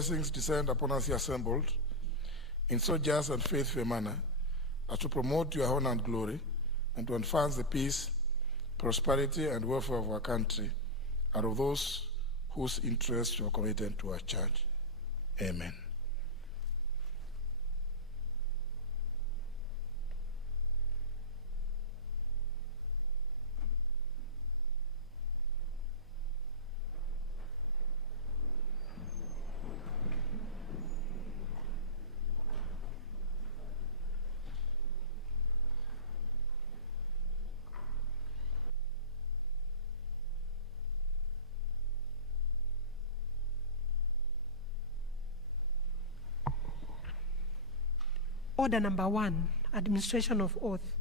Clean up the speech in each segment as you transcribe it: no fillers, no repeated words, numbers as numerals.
blessings descend upon us here assembled in so just and faithful a manner as to promote your honor and glory and to advance the peace, prosperity, and welfare of our country and of those whose interests you are committed to our church. Amen. Order number 1, administration of oath.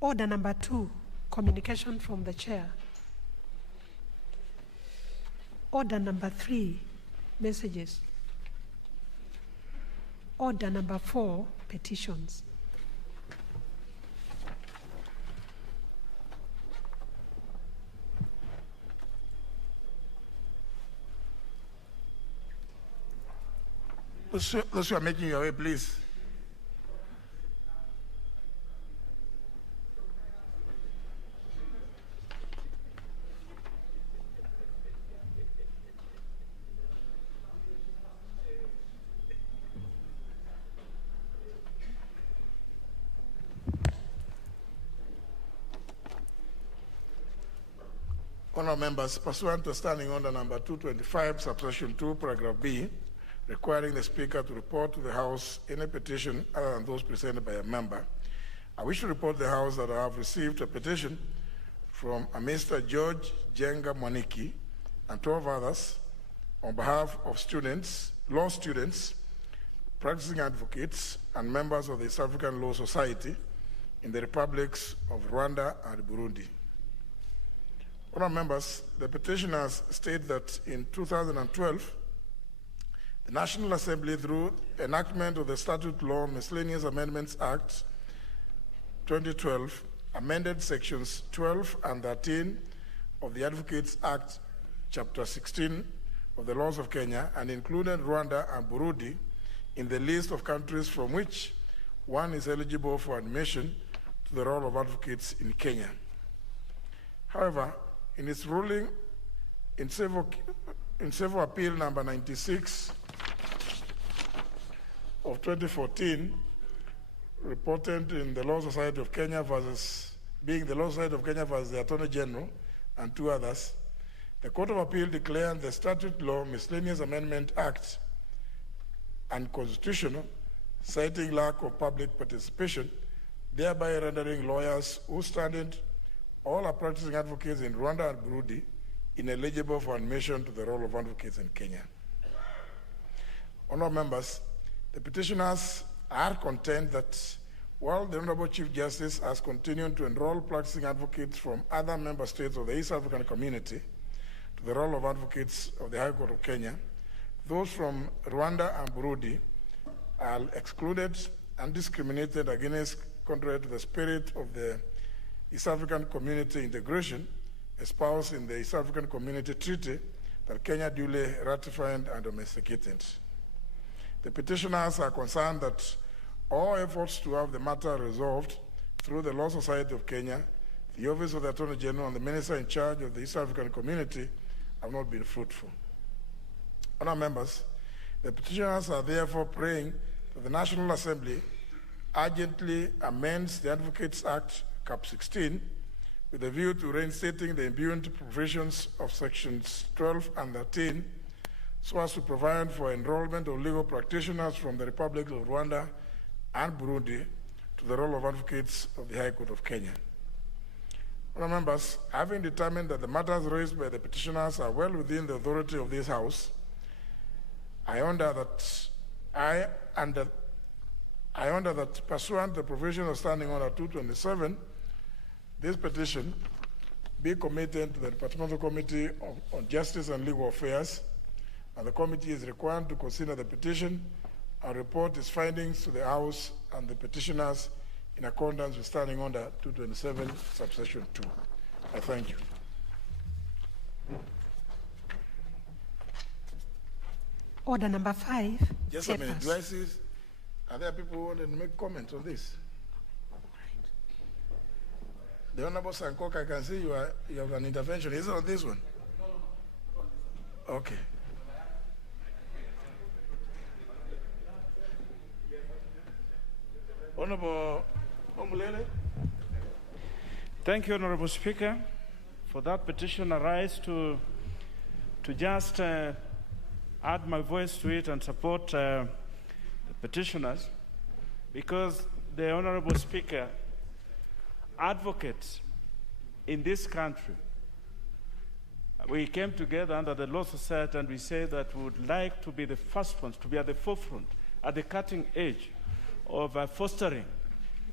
Order number 2, communication from the chair. Order number 3, messages. Order number 4, petitions. Those who are making your way, please. Honourable members, pursuant to Standing Order number 225, subsection 2, paragraph B, requiring the Speaker to report to the House any petition other than those presented by a member, I wish to report to the House that I have received a petition from a Mr. George Jenga Mwaniki and 12 others on behalf of students, law students, practicing advocates, and members of the East African Law Society in the republics of Rwanda and Burundi. Honourable members, the petitioners state that in 2012, the National Assembly, through enactment of the Statute Law Miscellaneous Amendments Act 2012, amended sections 12 and 13 of the Advocates Act, Chapter 16 of the laws of Kenya, and included Rwanda and Burundi in the list of countries from which one is eligible for admission to the role of advocates in Kenya. However, in its ruling in Civil Appeal number 96 of 2014, reported in the Law Society of Kenya versus the Attorney General and 2 others, the Court of Appeal declared the Statute Law Miscellaneous Amendment Act unconstitutional, citing lack of public participation, thereby rendering lawyers who stand all are practicing advocates in Rwanda and Burundi ineligible for admission to the role of advocates in Kenya. Honourable members, the petitioners are content that while the Honourable Chief Justice has continued to enroll practicing advocates from other member states of the East African Community to the role of advocates of the High Court of Kenya, those from Rwanda and Burundi are excluded and discriminated against contrary to the spirit of the East African Community integration espoused in the East African Community Treaty that Kenya duly ratified and domesticated. The petitioners are concerned that all efforts to have the matter resolved through the Law Society of Kenya, the Office of the Attorney General, and the Minister in charge of the East African Community have not been fruitful. Honourable members, the petitioners are therefore praying that the National Assembly urgently amends the Advocates Act, Cap 16, with a view to reinstating the imbued provisions of sections 12 and 13 so as to provide for enrollment of legal practitioners from the Republic of Rwanda and Burundi to the role of advocates of the High Court of Kenya. Honourable members, having determined that the matters raised by the petitioners are well within the authority of this House, I order that pursuant to the provision of Standing Order 227, this petition be committed to the Departmental Committee on Justice and Legal Affairs, and the committee is required to consider the petition and report its findings to the House and the petitioners in accordance with Standing Order 227, subsection 2. I thank you. Order number 5. Just a minute. Do I see? Are there people who want to make comments on this? The Honorable Sankok, I can see you have an intervention. Is it on this one? Okay. Honorable Omulele. Thank you, Honorable Speaker. For that petition, I rise to just add my voice to it and support the petitioners, because the Honorable Speaker, advocates in this country, we came together under the Law Society and we said that we would like to be the first ones, to be at the forefront, at the cutting edge of fostering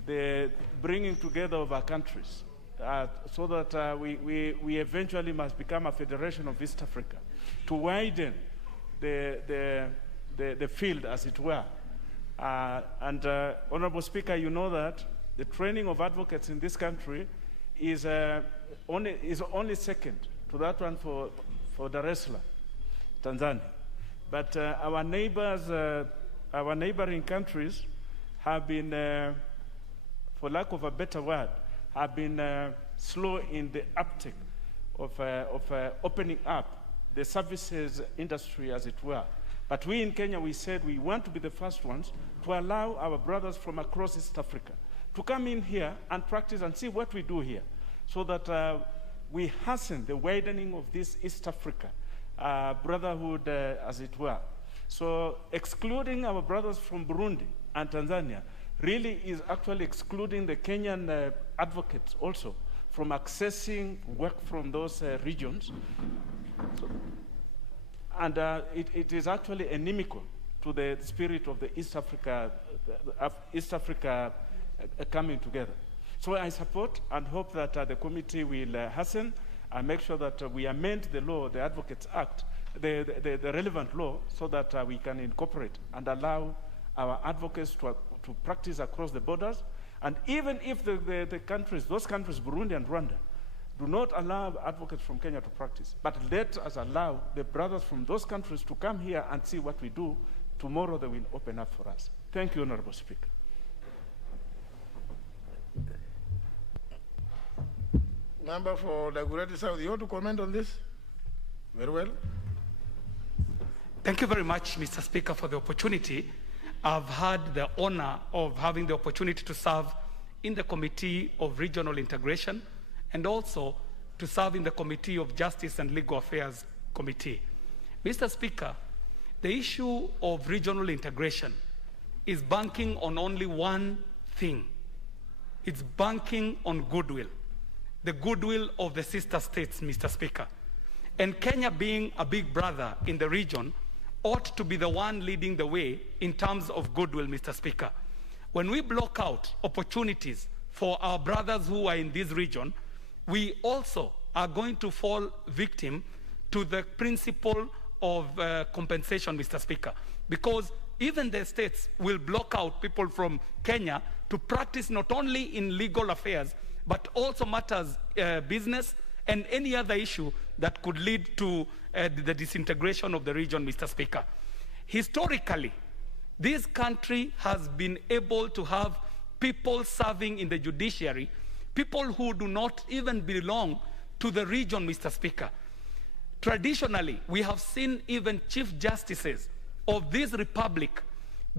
the bringing together of our countries, so that we eventually must become a federation of East Africa, to widen the field, as it were. Honorable Speaker, you know that the training of advocates in this country is only second to that one for Dar es Salaam, Tanzania. But our neighbors, our neighboring countries have been, for lack of a better word, have been slow in the uptake of opening up the services industry, as it were. But we in Kenya, we said we want to be the first ones to allow our brothers from across East Africa to come in here and practice and see what we do here, so that we hasten the widening of this East Africa brotherhood, as it were. So excluding our brothers from Burundi and Tanzania really is actually excluding the Kenyan advocates also from accessing work from those regions. And it is actually inimical to the spirit of the East Africa coming together. So I support and hope that the committee will hasten and make sure that we amend the law, the Advocates Act, the relevant law, so that we can incorporate and allow our advocates to practice across the borders. And even if the countries, those countries, Burundi and Rwanda, do not allow advocates from Kenya to practice, but let us allow the brothers from those countries to come here and see what we do. Tomorrow they will open up for us. Thank you, Honorable Speaker. Member for Dagoretti South, you want to comment on this? Very well. Thank you very much, Mr. Speaker, for the opportunity. I've had the honor of having the opportunity to serve in the Committee of Regional Integration and also to serve in the Committee of Justice and Legal Affairs Committee. Mr. Speaker, the issue of regional integration is banking on only one thing. It's banking on goodwill, the goodwill of the sister states, Mr. Speaker. And Kenya, being a big brother in the region, ought to be the one leading the way in terms of goodwill, Mr. Speaker. When we block out opportunities for our brothers who are in this region, we also are going to fall victim to the principle of compensation, Mr. Speaker, because even the states will block out people from Kenya to practice not only in legal affairs, but also matters business and any other issue that could lead to the disintegration of the region, Mr. Speaker. Historically, this country has been able to have people serving in the judiciary, people who do not even belong to the region, Mr. Speaker. Traditionally, we have seen even chief justices of this republic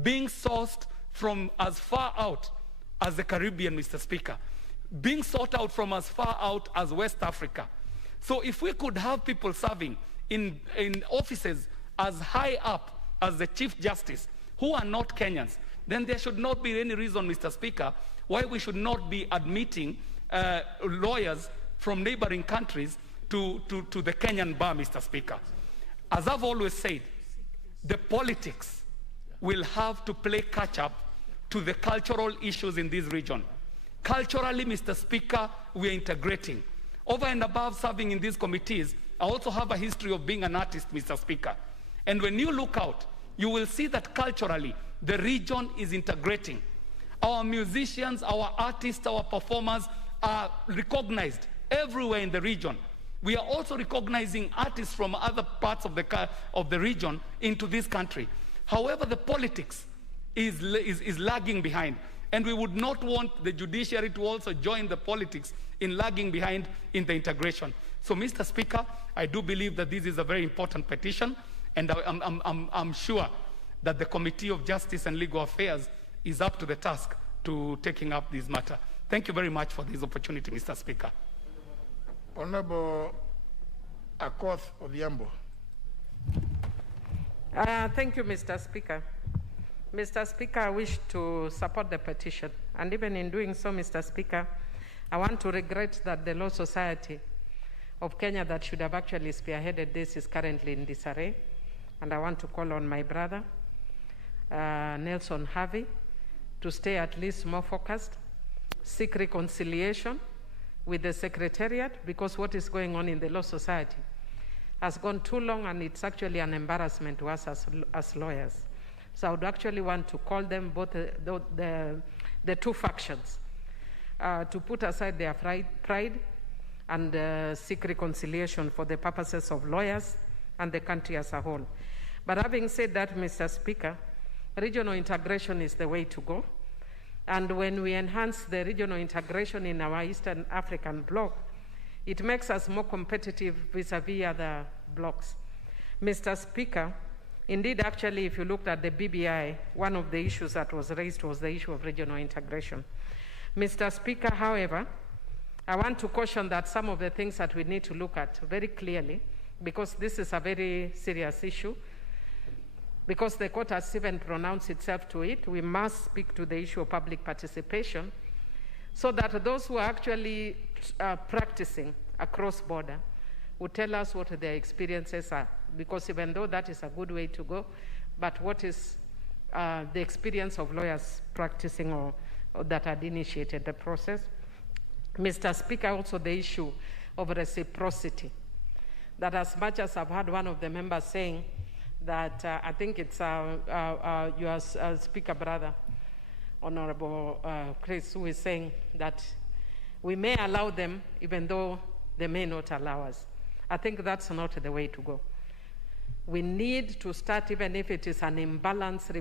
being sourced from as far out as the Caribbean, Mr. Speaker, being sought out from as far out as West Africa. So if we could have people serving in offices as high up as the Chief Justice who are not Kenyans, then there should not be any reason, Mr. Speaker, why we should not be admitting lawyers from neighboring countries to the Kenyan bar, Mr. Speaker. As I've always said, the politics will have to play catch-up to the cultural issues in this region. Culturally, Mr. Speaker, we are integrating. Over and above serving in these committees, I also have a history of being an artist, Mr. Speaker. And when you look out, you will see that culturally, the region is integrating. Our musicians, our artists, our performers are recognized everywhere in the region. We are also recognizing artists from other parts of the region into this country. However, the politics is lagging behind, and we would not want the judiciary to also join the politics in lagging behind in the integration. So, Mr. Speaker, I do believe that this is a very important petition, and I'm sure that the Committee of Justice and Legal Affairs is up to the task to taking up this matter. Thank you very much for this opportunity, Mr. Speaker. Honorable Akoth Odhiambo. Thank you, Mr. Speaker. Mr. Speaker, I wish to support the petition. And even in doing so, Mr. Speaker, I want to regret that the Law Society of Kenya that should have actually spearheaded this is currently in disarray. And I want to call on my brother, Nelson Harvey, to stay at least more focused, seek reconciliation with the Secretariat, because what is going on in the Law Society has gone too long, and it's actually an embarrassment to us as lawyers. So I would actually want to call them, both the two factions, to put aside their pride and seek reconciliation for the purposes of lawyers and the country as a whole. But having said that, Mr. Speaker, regional integration is the way to go. And when we enhance the regional integration in our Eastern African bloc, it makes us more competitive vis-a-vis other blocs. Mr. Speaker, indeed, actually, if you looked at the BBI, one of the issues that was raised was the issue of regional integration. Mr. Speaker, however, I want to caution that some of the things that we need to look at very clearly, because this is a very serious issue, because the court has even pronounced itself to it, we must speak to the issue of public participation so that those who are actually practicing across border would tell us what their experiences are. Because even though that is a good way to go, but what is the experience of lawyers practicing or that had initiated the process? Mr. Speaker, also the issue of reciprocity. That as much as I've had one of the members saying that I think it's your speaker brother, Honorable Chris, who is saying that we may allow them even though they may not allow us. I think that's not the way to go. We need to start, even if it is an imbalanced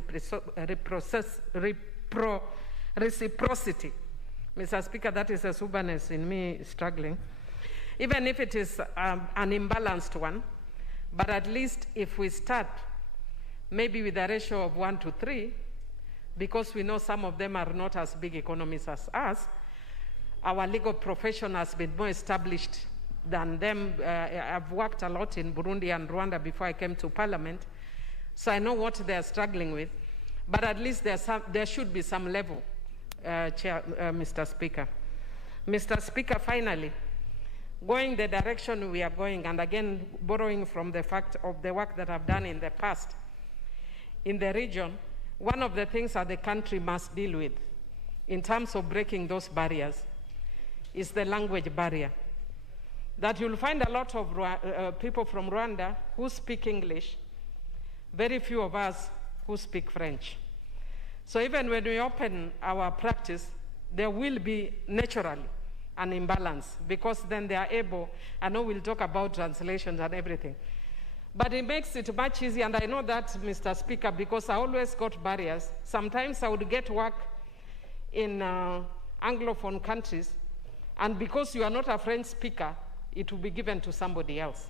reciprocity. Mr. Speaker, that is a stubbornness in me struggling. Even if it is an imbalanced one, but at least if we start maybe with a ratio of 1 to 3, because we know some of them are not as big economies as us, our legal profession has been more established than them. I've worked a lot in Burundi and Rwanda before I came to Parliament, so I know what they're struggling with. But at least there should be some level, Mr. Speaker. Mr. Speaker, finally, going the direction we are going, and again, borrowing from the fact of the work that I've done in the past in the region, one of the things that the country must deal with in terms of breaking those barriers is the language barrier. That you'll find a lot of people from Rwanda who speak English, very few of us who speak French. So even when we open our practice, there will be naturally an imbalance, because then they are able, I know we'll talk about translations and everything, but it makes it much easier, and I know that, Mr. Speaker, because I always got barriers. Sometimes I would get work in Anglophone countries, and because you are not a French speaker, it will be given to somebody else.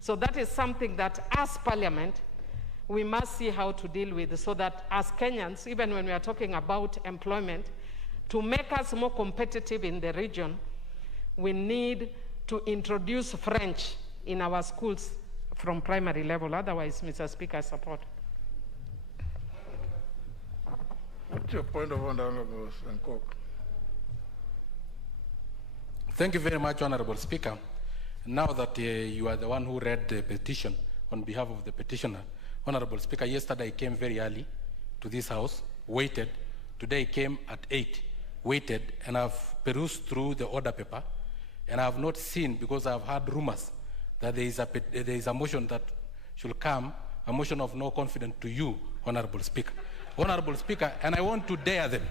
So that is something that as Parliament, we must see how to deal with, so that as Kenyans, even when we are talking about employment, to make us more competitive in the region, we need to introduce French in our schools from primary level. Otherwise, Mr. Speaker, I support. What's your point of order, Honorable Senkok? Thank you very much, Honorable Speaker. Now that you are the one who read the petition on behalf of the petitioner, Honorable Speaker, yesterday I came very early to this House, waited. Today I came at 8, waited, and I've perused through the order paper, and I have not seen, because I've heard rumors that there is a motion that should come, a motion of no confidence to you, Honorable Speaker. Honorable Speaker, and I want to dare them.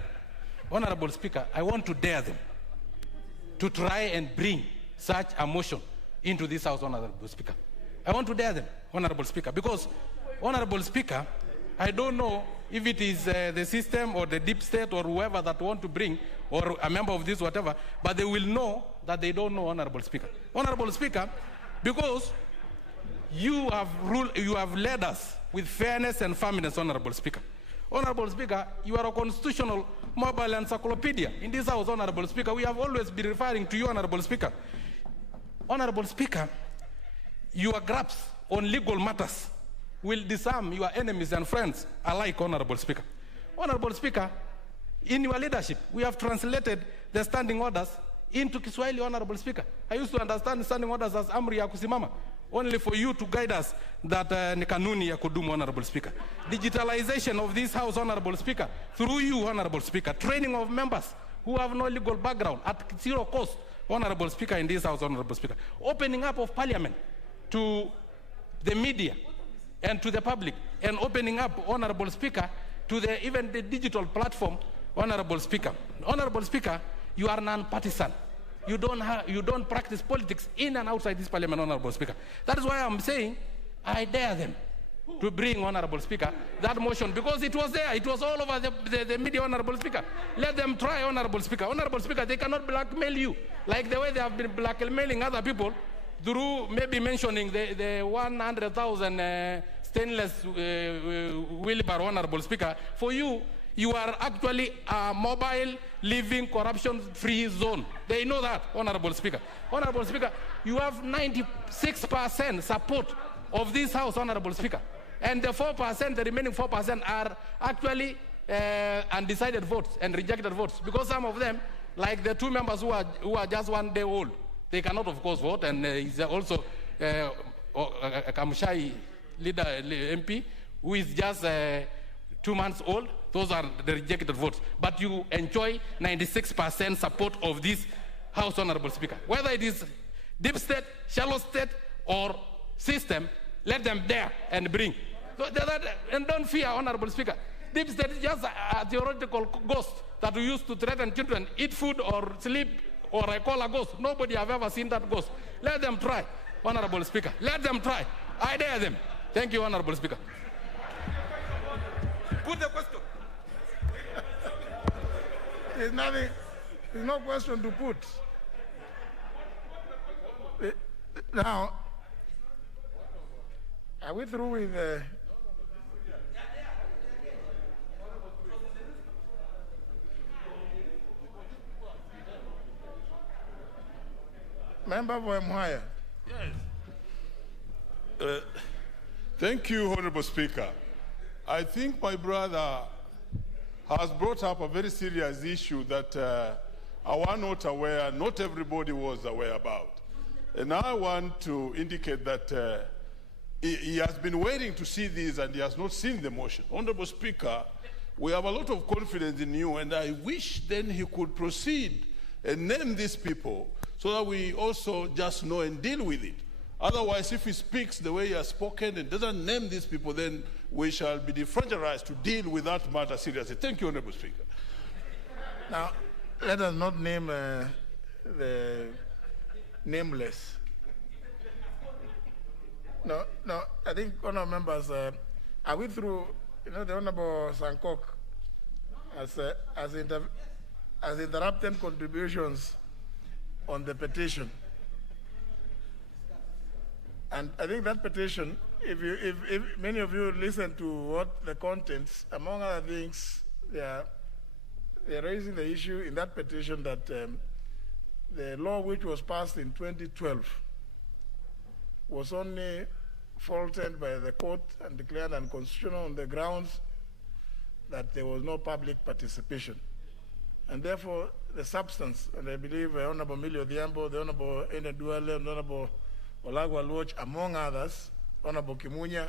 Honorable Speaker, I want to dare them to try and bring such a motion into this House, Honorable Speaker. I want to dare them, Honorable Speaker, because, Honorable Speaker, I don't know if it is the system or the deep state or whoever that want to bring, or a member of this, whatever, but they will know that they don't know, Honorable Speaker. Honorable Speaker, because you have led us with fairness and firmness, Honorable Speaker. Honorable Speaker, you are a constitutional mobile encyclopedia. In this House, Honorable Speaker, we have always been referring to you, Honorable Speaker. Honorable Speaker, your grasp on legal matters will disarm your enemies and friends alike, Honorable Speaker. Honorable Speaker, in your leadership, we have translated the standing orders into Kiswahili, Honorable Speaker. I used to understand standing orders as amri ya kusimama, only for you to guide us that ni kanuni ya kudumu, Honorable Speaker. Digitalization of this House, Honorable Speaker, through you, Honorable Speaker. Training of members who have no legal background at zero cost, Honorable Speaker, in this House, Honorable Speaker. Opening up of Parliament to the media and to the public, and opening up, Honorable Speaker, to even the digital platform, Honorable Speaker. Honorable Speaker, you are non-partisan. You don't practice politics in and outside this Parliament, Honorable Speaker. That is why I'm saying I dare them to bring, Honorable Speaker, that motion, because it was there. It was all over the media, Honorable Speaker. Let them try, Honorable Speaker. Honorable Speaker, they cannot blackmail you like the way they have been blackmailing other people through maybe mentioning the 100,000 stainless wheelbarrow, Honorable Speaker. For you, you are actually a mobile, living, corruption-free zone. They know that, Honorable Speaker. Honorable Speaker, you have 96% support of this House, Honorable Speaker. And the 4%, the remaining 4% are actually undecided votes and rejected votes. Because some of them, like the two members who are just 1 day old, they cannot, of course, vote. And he's also a Kamshai leader, MP, who is just 2 months old. Those are the rejected votes. But you enjoy 96% support of this House, Honorable Speaker. Whether it is deep state, shallow state, or system, let them dare and bring. And don't fear, Honorable Speaker. Deep state is just a theoretical ghost that we used to threaten children, eat food or sleep, or I call a ghost. Nobody have ever seen that ghost. Let them try, Honorable Speaker. Let them try. I dare them. Thank you, Honorable Speaker. Put the question. There's no question to put. Now, are we through with the... Member for Mwaya. Yes. Thank you, Honorable Speaker. I think my brother has brought up a very serious issue that I was not aware, not everybody was aware about. And I want to indicate that he has been waiting to see this and he has not seen the motion. Honorable Speaker, we have a lot of confidence in you, and I wish then he could proceed and name these people so that we also just know and deal with it. Otherwise, if he speaks the way he has spoken and doesn't name these people, then we shall be defranchised to deal with that matter seriously. Thank you, Honorable Speaker. Now, let us not name the nameless. No, I think, honorable members, are we through, the Honorable Sankok has interrupted contributions on the petition. And I think that petition, if many of you listen to what the contents, among other things, they're raising the issue in that petition that the law which was passed in 2012 was only faulted by the court and declared unconstitutional on the grounds that there was no public participation. And therefore, the substance, and I believe Honorable Millie Odhiambo, the Honorable Ene Duale, and Honorable Olagwa Luoch, among others, Honorable Kimunya,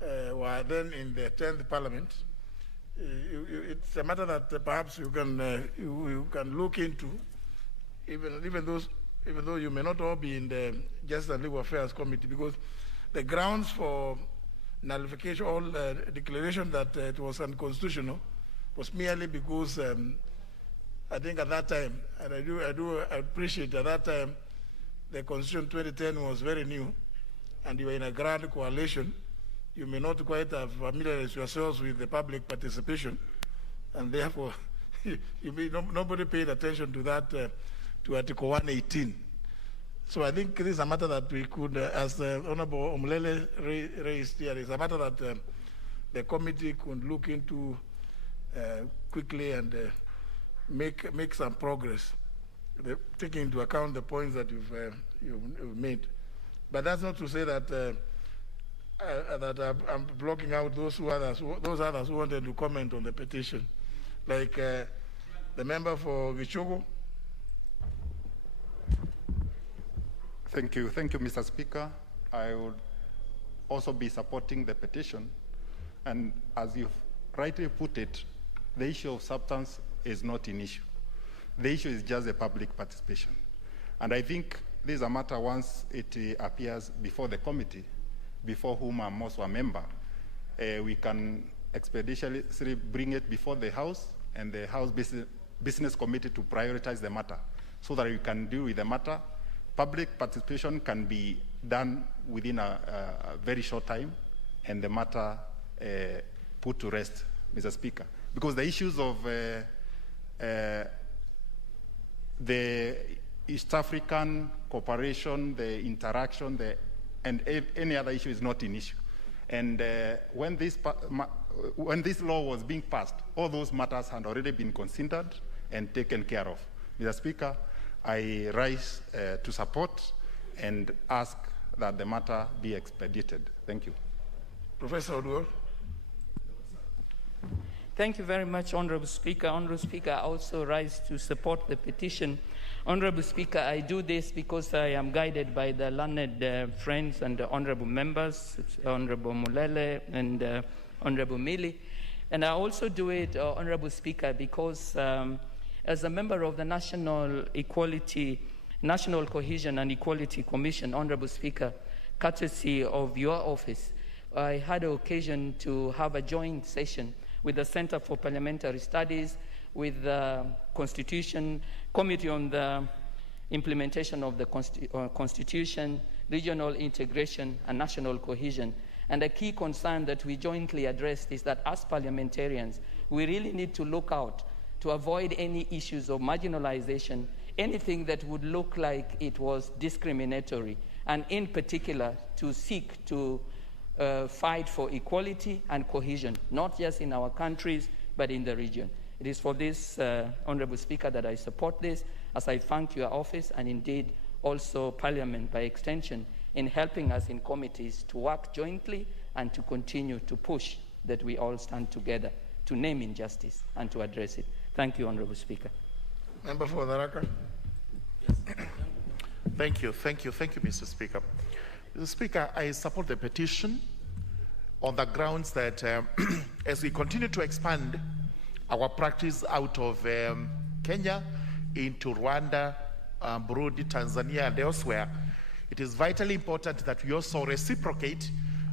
were then in the 10th Parliament. It's a matter that perhaps you can look into, even though you may not all be in the Justice and Legal Affairs Committee, because the grounds for nullification, all declaration that it was unconstitutional, was merely because I think at that time, and I do appreciate at that time, the Constitution 2010 was very new, and you were in a grand coalition, you may not quite have familiarized yourselves with the public participation, and therefore nobody paid attention to that, to Article 118. So I think this is a matter that we could, as Honorable Omlele raised here, is a matter that the committee could look into quickly and make some progress, taking into account the points that you've made. But that's not to say that that I'm blocking out those others who wanted to comment on the petition, like the member for Gichugu. Thank you, Mr. Speaker. I would also be supporting the petition, and as you've rightly put it, the issue of substance is not an issue. The issue is just the public participation. And I think this is a matter once it appears before the committee, before whom I'm also a member, we can expeditiously bring it before the House and the House Business Committee to prioritize the matter so that we can deal with the matter. Public participation can be done within a very short time and the matter put to rest, Mr. Speaker. Because the issues of the East African cooperation, the interaction, and any other issue is not an issue. And when this law was being passed, all those matters had already been considered and taken care of. Mr. Speaker, I rise to support and ask that the matter be expedited. Thank you. Professor Oduor. Thank you very much, Honorable Speaker. Honorable Speaker, I also rise to support the petition. Honorable Speaker, I do this because I am guided by the learned friends and the honorable members, Honorable Mulele and Honorable Mili. And I also do it, Honorable Speaker, because as a member of the National Cohesion and Equality Commission, Honorable Speaker, courtesy of your office, I had an occasion to have a joint session with the Center for Parliamentary Studies, with the Constitution, Committee on the Implementation of the Constitution, Regional Integration, and National Cohesion. And a key concern that we jointly addressed is that as parliamentarians, we really need to look out to avoid any issues of marginalization, anything that would look like it was discriminatory, and in particular to seek to fight for equality and cohesion, not just in our countries, but in the region. It is for this, Honorable Speaker, that I support this, as I thank your office and indeed also Parliament by extension in helping us in committees to work jointly and to continue to push that we all stand together to name injustice and to address it. Thank you, Honorable Speaker. Member for Tharaka. Thank you, Mr. Speaker. Mr. Speaker, I support the petition on the grounds that as we continue to expand our practice out of Kenya into Rwanda, Burundi, Tanzania, and elsewhere, it is vitally important that we also reciprocate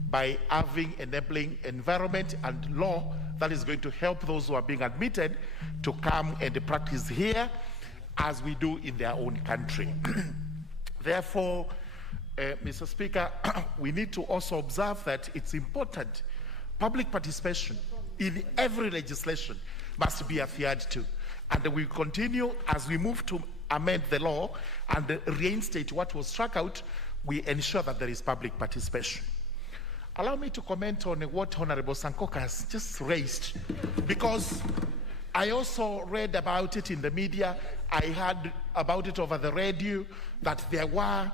by having enabling environment and law that is going to help those who are being admitted to come and practice here as we do in their own country. Therefore, Mr. Speaker, we need to also observe that it's important public participation in every legislation must be adhered to. And we continue as we move to amend the law and reinstate what was struck out, we ensure that there is public participation. Allow me to comment on what Honorable Sankoka has just raised, because I also read about it in the media. I heard about it over the radio, that there were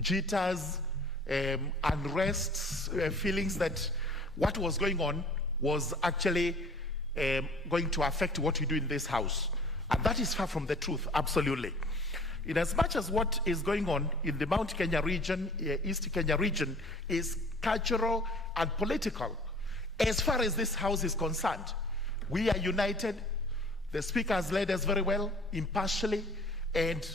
jitters, unrests, feelings that what was going on was actually going to affect what we do in this house. And that is far from the truth, absolutely. In as much as what is going on in the Mount Kenya region, East Kenya region, is cultural and political, as far as this house is concerned, we are united. The Speaker has led us very well, impartially, and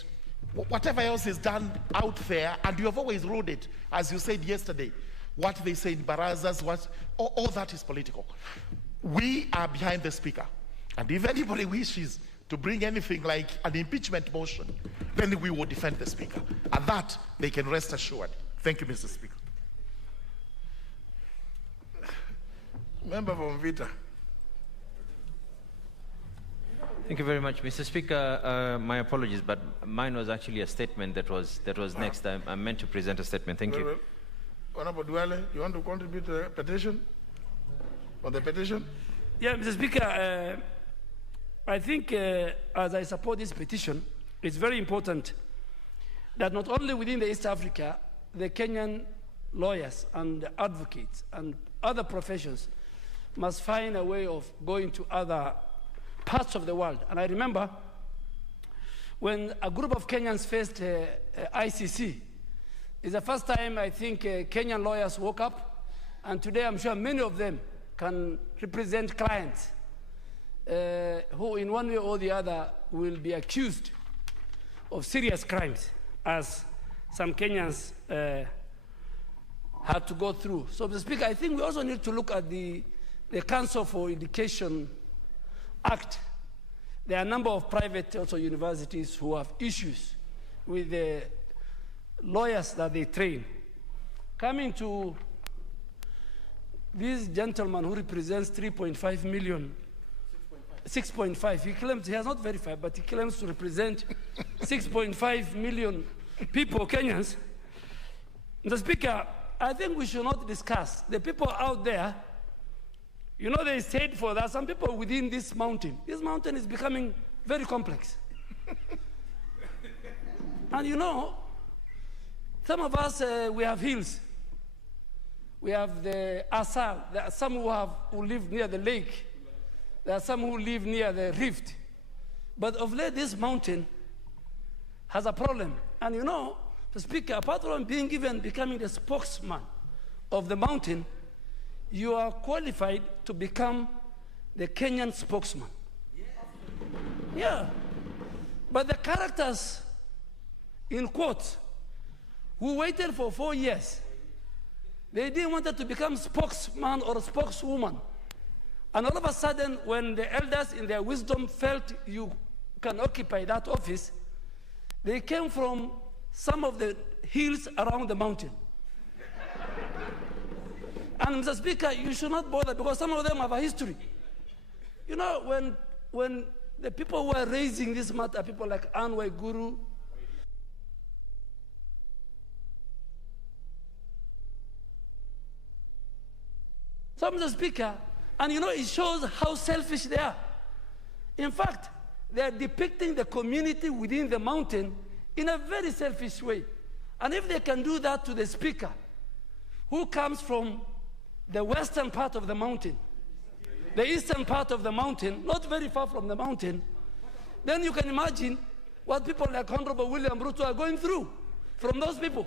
whatever else is done out there, and you have always ruled it, as you said yesterday, what they say in barazas, all that is political. We are behind the Speaker, and if anybody wishes to bring anything like an impeachment motion, then we will defend the Speaker. And that they can rest assured. Thank you, Mr. Speaker. Member from Vita. Thank you very much, Mr. Speaker. My apologies, but mine was actually a statement that was next. I meant to present a statement. Thank you. Honorable Dwele, you want to contribute to the petition? On the petition? Yeah, Mr. Speaker, I think as I support this petition, it's very important that not only within the East Africa, the Kenyan lawyers and advocates and other professions must find a way of going to other parts of the world. And I remember when a group of Kenyans faced ICC, it's the first time I think Kenyan lawyers woke up, and today I'm sure many of them can represent clients who in one way or the other will be accused of serious crimes, as some Kenyans had to go through. So, Mr. Speaker, I think we also need to look at the Council for Education Act. There are a number of private also universities who have issues with the lawyers that they train. Coming to this gentleman who represents 3.5 million, 6.5, he claims, he has not verified, but he claims to represent 6.5 million people, Kenyans. Mr. Speaker, I think we should not discuss the people out there. You know, they said for that some people within this mountain is becoming very complex. And you know, some of us, we have hills. We have the Asal. There are some who live near the lake. There are some who live near the rift. But of late, this mountain has a problem. And you know, the Speaker, apart from becoming the spokesman of the mountain, you are qualified to become the Kenyan spokesman. Yeah. But the characters, in quotes, who waited for 4 years, they didn't want to become spokesman or spokeswoman. And all of a sudden, when the elders in their wisdom felt you can occupy that office, they came from some of the hills around the mountain. And Mr. Speaker, you should not bother, because some of them have a history. You know, when the people who are raising this matter, people like Anway Guru, so Mr. Speaker, and you know, it shows how selfish they are. In fact, they are depicting the community within the mountain in a very selfish way. And if they can do that to the Speaker, who comes from the western part of the mountain, the eastern part of the mountain, not very far from the mountain, then you can imagine what people like Honorable William Ruto are going through from those people.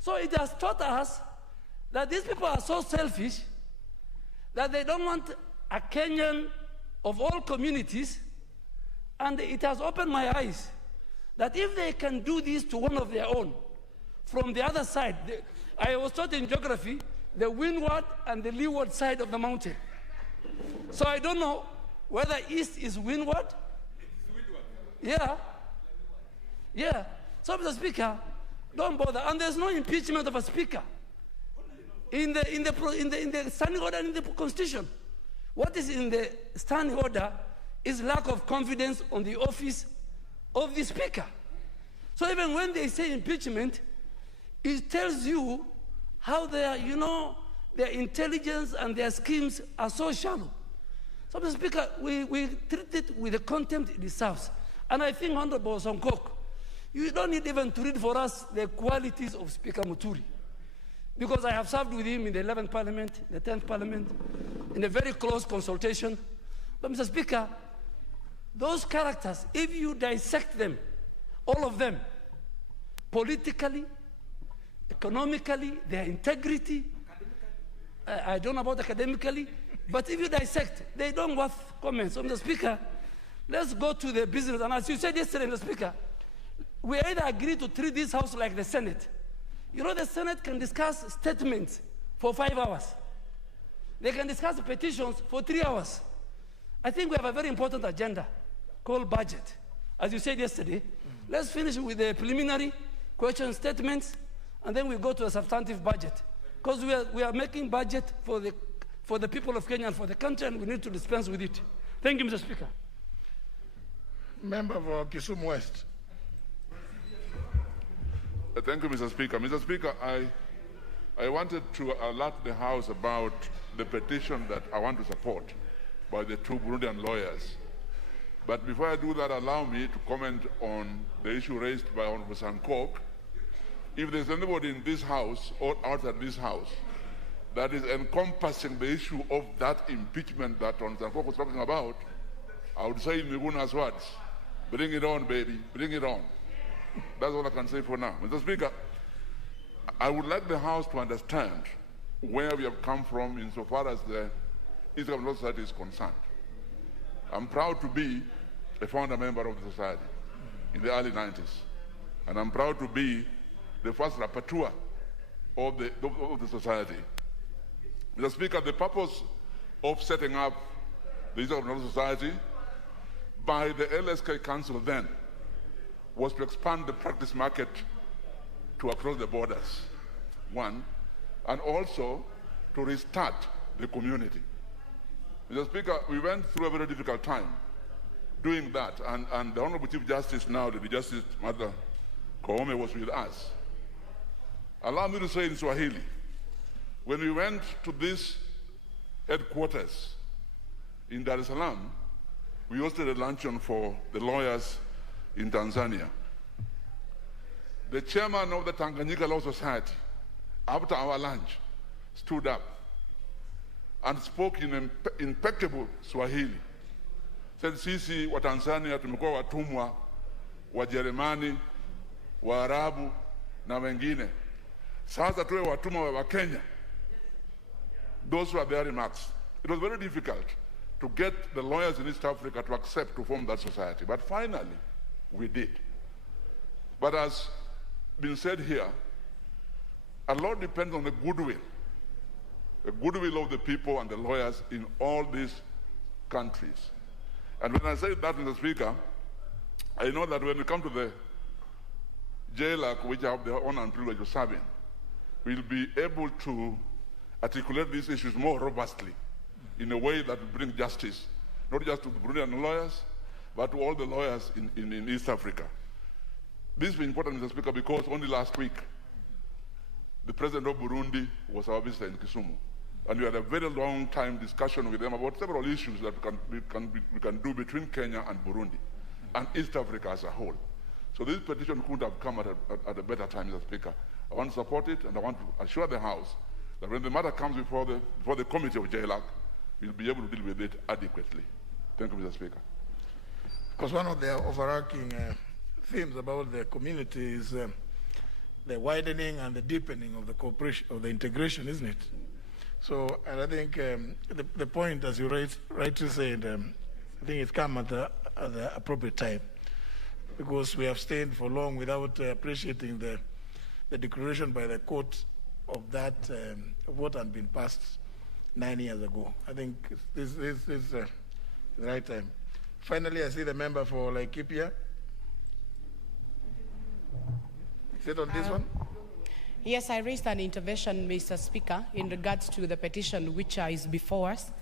So it has taught us that these people are so selfish that they don't want a Kenyan of all communities, and it has opened my eyes that if they can do this to one of their own, from the other side, I was taught in geography, the windward and the leeward side of the mountain. So I don't know whether east is windward. Yeah. Yeah. So, Mr. Speaker, don't bother. And there's no impeachment of a speaker in the standing order and in the Constitution. What is in the standing order is lack of confidence on the office of the speaker. So even when they say impeachment, it tells you how their intelligence and their schemes are so shallow. So, Mr. Speaker, we treat it with the contempt it deserves. And I think, Honorable Sonkok, you don't need even to read for us the qualities of Speaker Muturi, because I have served with him in the 11th Parliament, the 10th Parliament, in a very close consultation. But, Mr. Speaker, those characters, if you dissect them, all of them, politically, economically, their integrity, I don't know about academically, but if you dissect, they don't worth comments. So, Mr. Speaker, let's go to the business. And as you said yesterday, Mr. Speaker, we either agree to treat this House like the Senate. You know, the Senate can discuss statements for 5 hours. They can discuss petitions for 3 hours. I think we have a very important agenda. called budget. As you said yesterday, let's finish with the preliminary question statements, and then we go to a substantive budget. Because we are making budget for the people of Kenya and for the country, and we need to dispense with it. Thank you, Mr. Speaker. Member for Kisumu West. Thank you, Mr. Speaker. Mr. Speaker, I wanted to alert the House about the petition that I want to support by the two Burundian lawyers. But before I do that, allow me to comment on the issue raised by Honorable Sankok. If there's anybody in this House or outside this House that is encompassing the issue of that impeachment that Honorable Sankok was talking about, I would say in Miguna's words, bring it on, baby, bring it on. That's all I can say for now. Mr. Speaker, I would like the House to understand where we have come from insofar as the Eastern Law Society is concerned. I'm proud to be a founder member of the society in the early 90s. And I'm proud to be the first rapporteur of the society. Mr. Speaker, the purpose of setting up the Eastern Law Society by the LSK Council then was to expand the practice market to across the borders, one, and also to restart the community. Mr. Speaker, we went through a very difficult time doing that, and the Honorable Chief Justice now, the Justice Mother Koome, was with us. Allow me to say in Swahili, when we went to this headquarters in Dar es Salaam, we hosted a luncheon for the lawyers in Tanzania. The chairman of the Tanganyika Law Society, after our lunch, stood up and spoke in impeccable Swahili. Said, sisi wa Tanzania tumekuwa watumwa wa Jerumani, wa Arabu na wengine. Sasa tuwe watumwa wa Kenya. Those were their remarks. It was very difficult to get the lawyers in East Africa to accept to form that society. But finally, we did. But as been said here, a lot depends on the goodwill of the people and the lawyers in all these countries. And when I say that, Mr. Speaker, I know that when we come to the JLAC, which I have the honor and privilege of serving, we'll be able to articulate these issues more robustly in a way that will bring justice, not just to the Burundian lawyers, but to all the lawyers in East Africa. This is important, Mr. Speaker, because only last week, the President of Burundi was our visitor in Kisumu. And we had a very long time discussion with them about several issues that we can do between Kenya and Burundi and East Africa as a whole. So this petition couldn't have come at a better time, Mr. Speaker. I want to support it, and I want to assure the House that when the matter comes before the committee of JLAC, we'll be able to deal with it adequately. Thank you, Mr. Speaker. Because one of the overarching themes about the community is the widening and the deepening of the cooperation, of the integration, isn't it? So, and I think the point, as you rightly said, I think it's come at the appropriate time, because we have stayed for long without appreciating the declaration by the court of that vote had been passed 9 years ago. I think this is the right time. Finally, I see the member for Laikipia. Is it on this one? Yes, I raised an intervention, Mr. Speaker, in regards to the petition which is before us.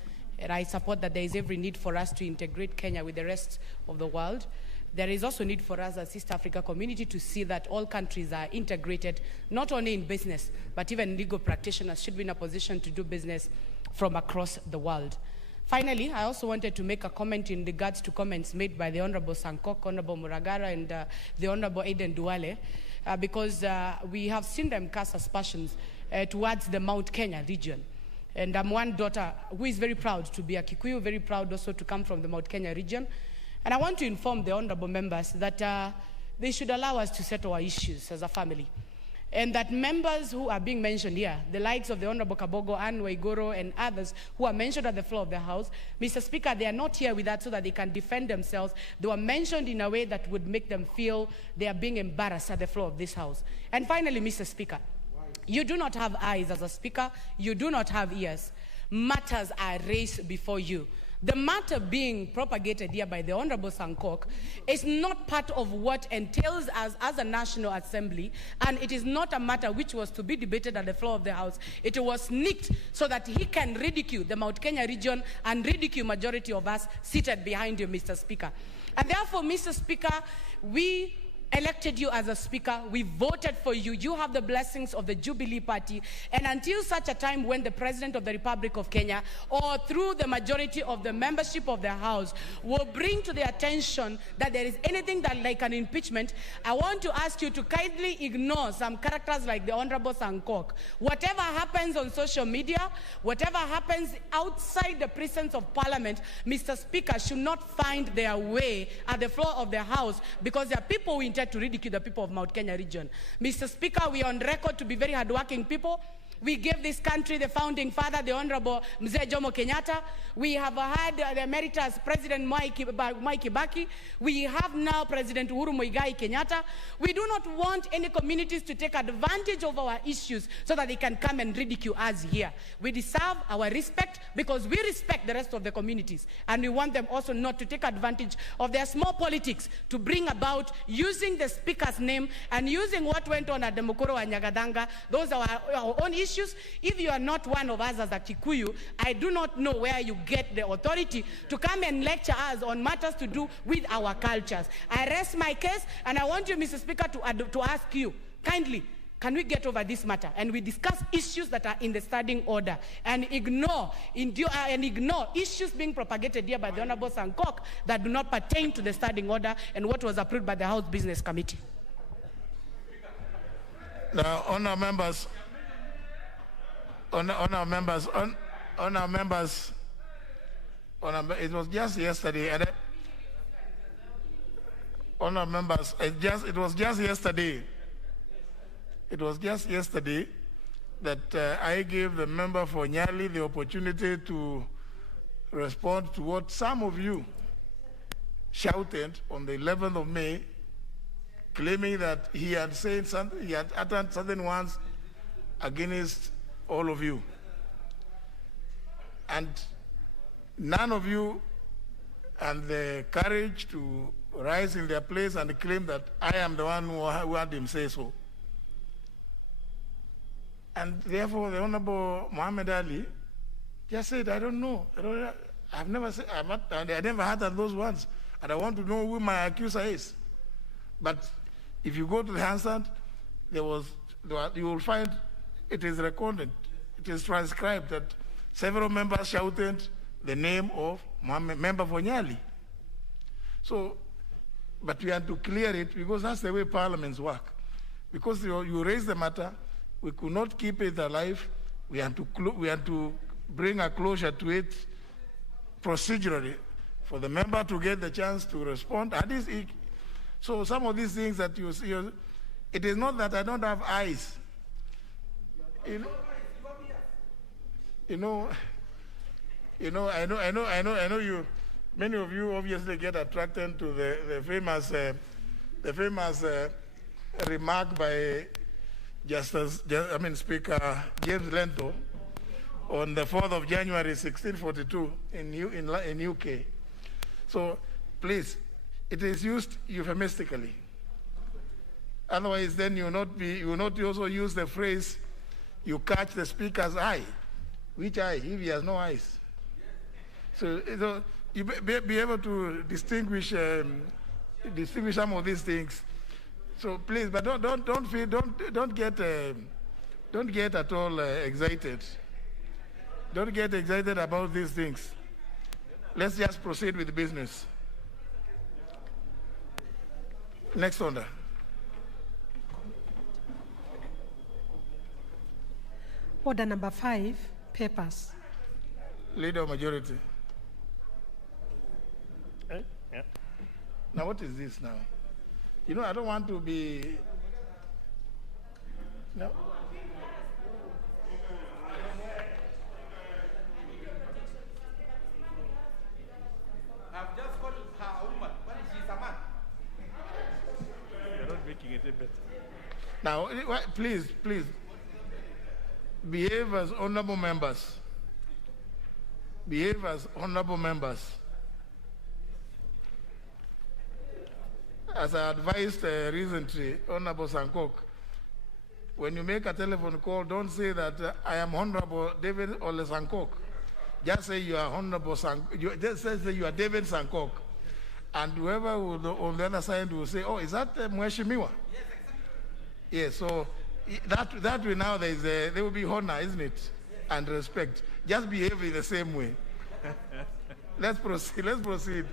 And I support that there is every need for us to integrate Kenya with the rest of the world. There is also need for us as East Africa community to see that all countries are integrated, not only in business, but even legal practitioners should be in a position to do business from across the world. Finally, I also wanted to make a comment in regards to comments made by the Honorable Sankok, Honorable Muragara, and the Honorable Aiden Duale, because we have seen them cast aspersions towards the Mount Kenya region. And I'm one daughter who is very proud to be a Kikuyu, very proud also to come from the Mount Kenya region. And I want to inform the honorable members that they should allow us to settle our issues as a family. And that members who are being mentioned here, the likes of the Honorable Kabogo, Anne Waigoro, and others who are mentioned at the floor of the House, Mr. Speaker, they are not here with that so that they can defend themselves. They were mentioned in a way that would make them feel they are being embarrassed at the floor of this House. And finally, Mr. Speaker, you do not have eyes as a speaker. You do not have ears. Matters are raised before you. The matter being propagated here by the Honorable Sankok is not part of what entails us as a National Assembly, and it is not a matter which was to be debated at the floor of the House. It was sneaked so that he can ridicule the Mount Kenya region and ridicule majority of us seated behind you, Mr. Speaker. And therefore, Mr. Speaker, we elected you as a speaker. We voted for you. You have the blessings of the Jubilee Party. And until such a time when the President of the Republic of Kenya, or through the majority of the membership of the House, will bring to their attention that there is anything that like an impeachment, I want to ask you to kindly ignore some characters like the Honorable Sankok. Whatever happens on social media, whatever happens outside the presence of Parliament, Mr. Speaker, should not find their way at the floor of the House, because there are people who intend to ridicule the people of Mount Kenya region. Mr. Speaker, we are on record to be very hardworking people. We gave this country the founding father, the Honorable Mzee Jomo Kenyatta. We have had the emeritus President Mwai Kibaki. We have now President Uhuru Muigai Kenyatta. We do not want any communities to take advantage of our issues so that they can come and ridicule us here. We deserve our respect because we respect the rest of the communities. And we want them also not to take advantage of their small politics to bring about using the speaker's name and using what went on at the Mukoro and Nyagadanga. Those are our own issues. If you are not one of us as a Kikuyu, I do not know where you get the authority to come and lecture us on matters to do with our cultures. I rest my case, and I want you, Mr. Speaker, to ask you, kindly, can we get over this matter and we discuss issues that are in the standing order and ignore issues being propagated here by the Honorable Sankok that do not pertain to the standing order and what was approved by the House Business Committee? Now, honour members, it was just yesterday. Honour members, it was just yesterday. It was just yesterday that I gave the member for Nyali the opportunity to respond to what some of you shouted on the 11th of May, claiming that he had said something, he had uttered certain words against all of you. And none of you had the courage to rise in their place and claim that I am the one who had him say so. And therefore, the Honorable Muhammad Ali just said, I don't know. I've never said, I never heard of those words. And I want to know who my accuser is. But if you go to the Hansard, you will find it is recorded, it is transcribed that several members shouted the name of member for Nyali. So, but we had to clear it because that's the way parliaments work. Because you raise the matter, we could not keep it alive. We had to bring a closure to it procedurally for the member to get the chance to respond. So some of these things that you see, it is not that I don't have eyes. I know you. Many of you obviously get attracted to the famous remark by Speaker James Lento on the 4th of January 1642 in UK. So please, it is used euphemistically. Otherwise, then you will not also use the phrase, you catch the speaker's eye. Which eye? If he has no eyes. So you be able to distinguish some of these things. So please, but don't get at all excited. Don't get excited about these things. Let's just proceed with business. Next order. Order number 5, papers. Leader of majority. Yeah. Now what is this now? You know, I don't want to be... No? I've just called her a woman, but she's a man. You're not making it better. Now, please, behave as honorable members. behave as honorable members. As I advised recently, Honorable Sankok, when you make a telephone call, don't say that I am Honorable David Ole Sankok. Just say you are Honorable Sankok. Just say you are David Sankok. And whoever on the other side will say, oh, is that Mheshimiwa? Yes, so that way now there will be honor, isn't it? And respect. Just behave in the same way. Let's proceed.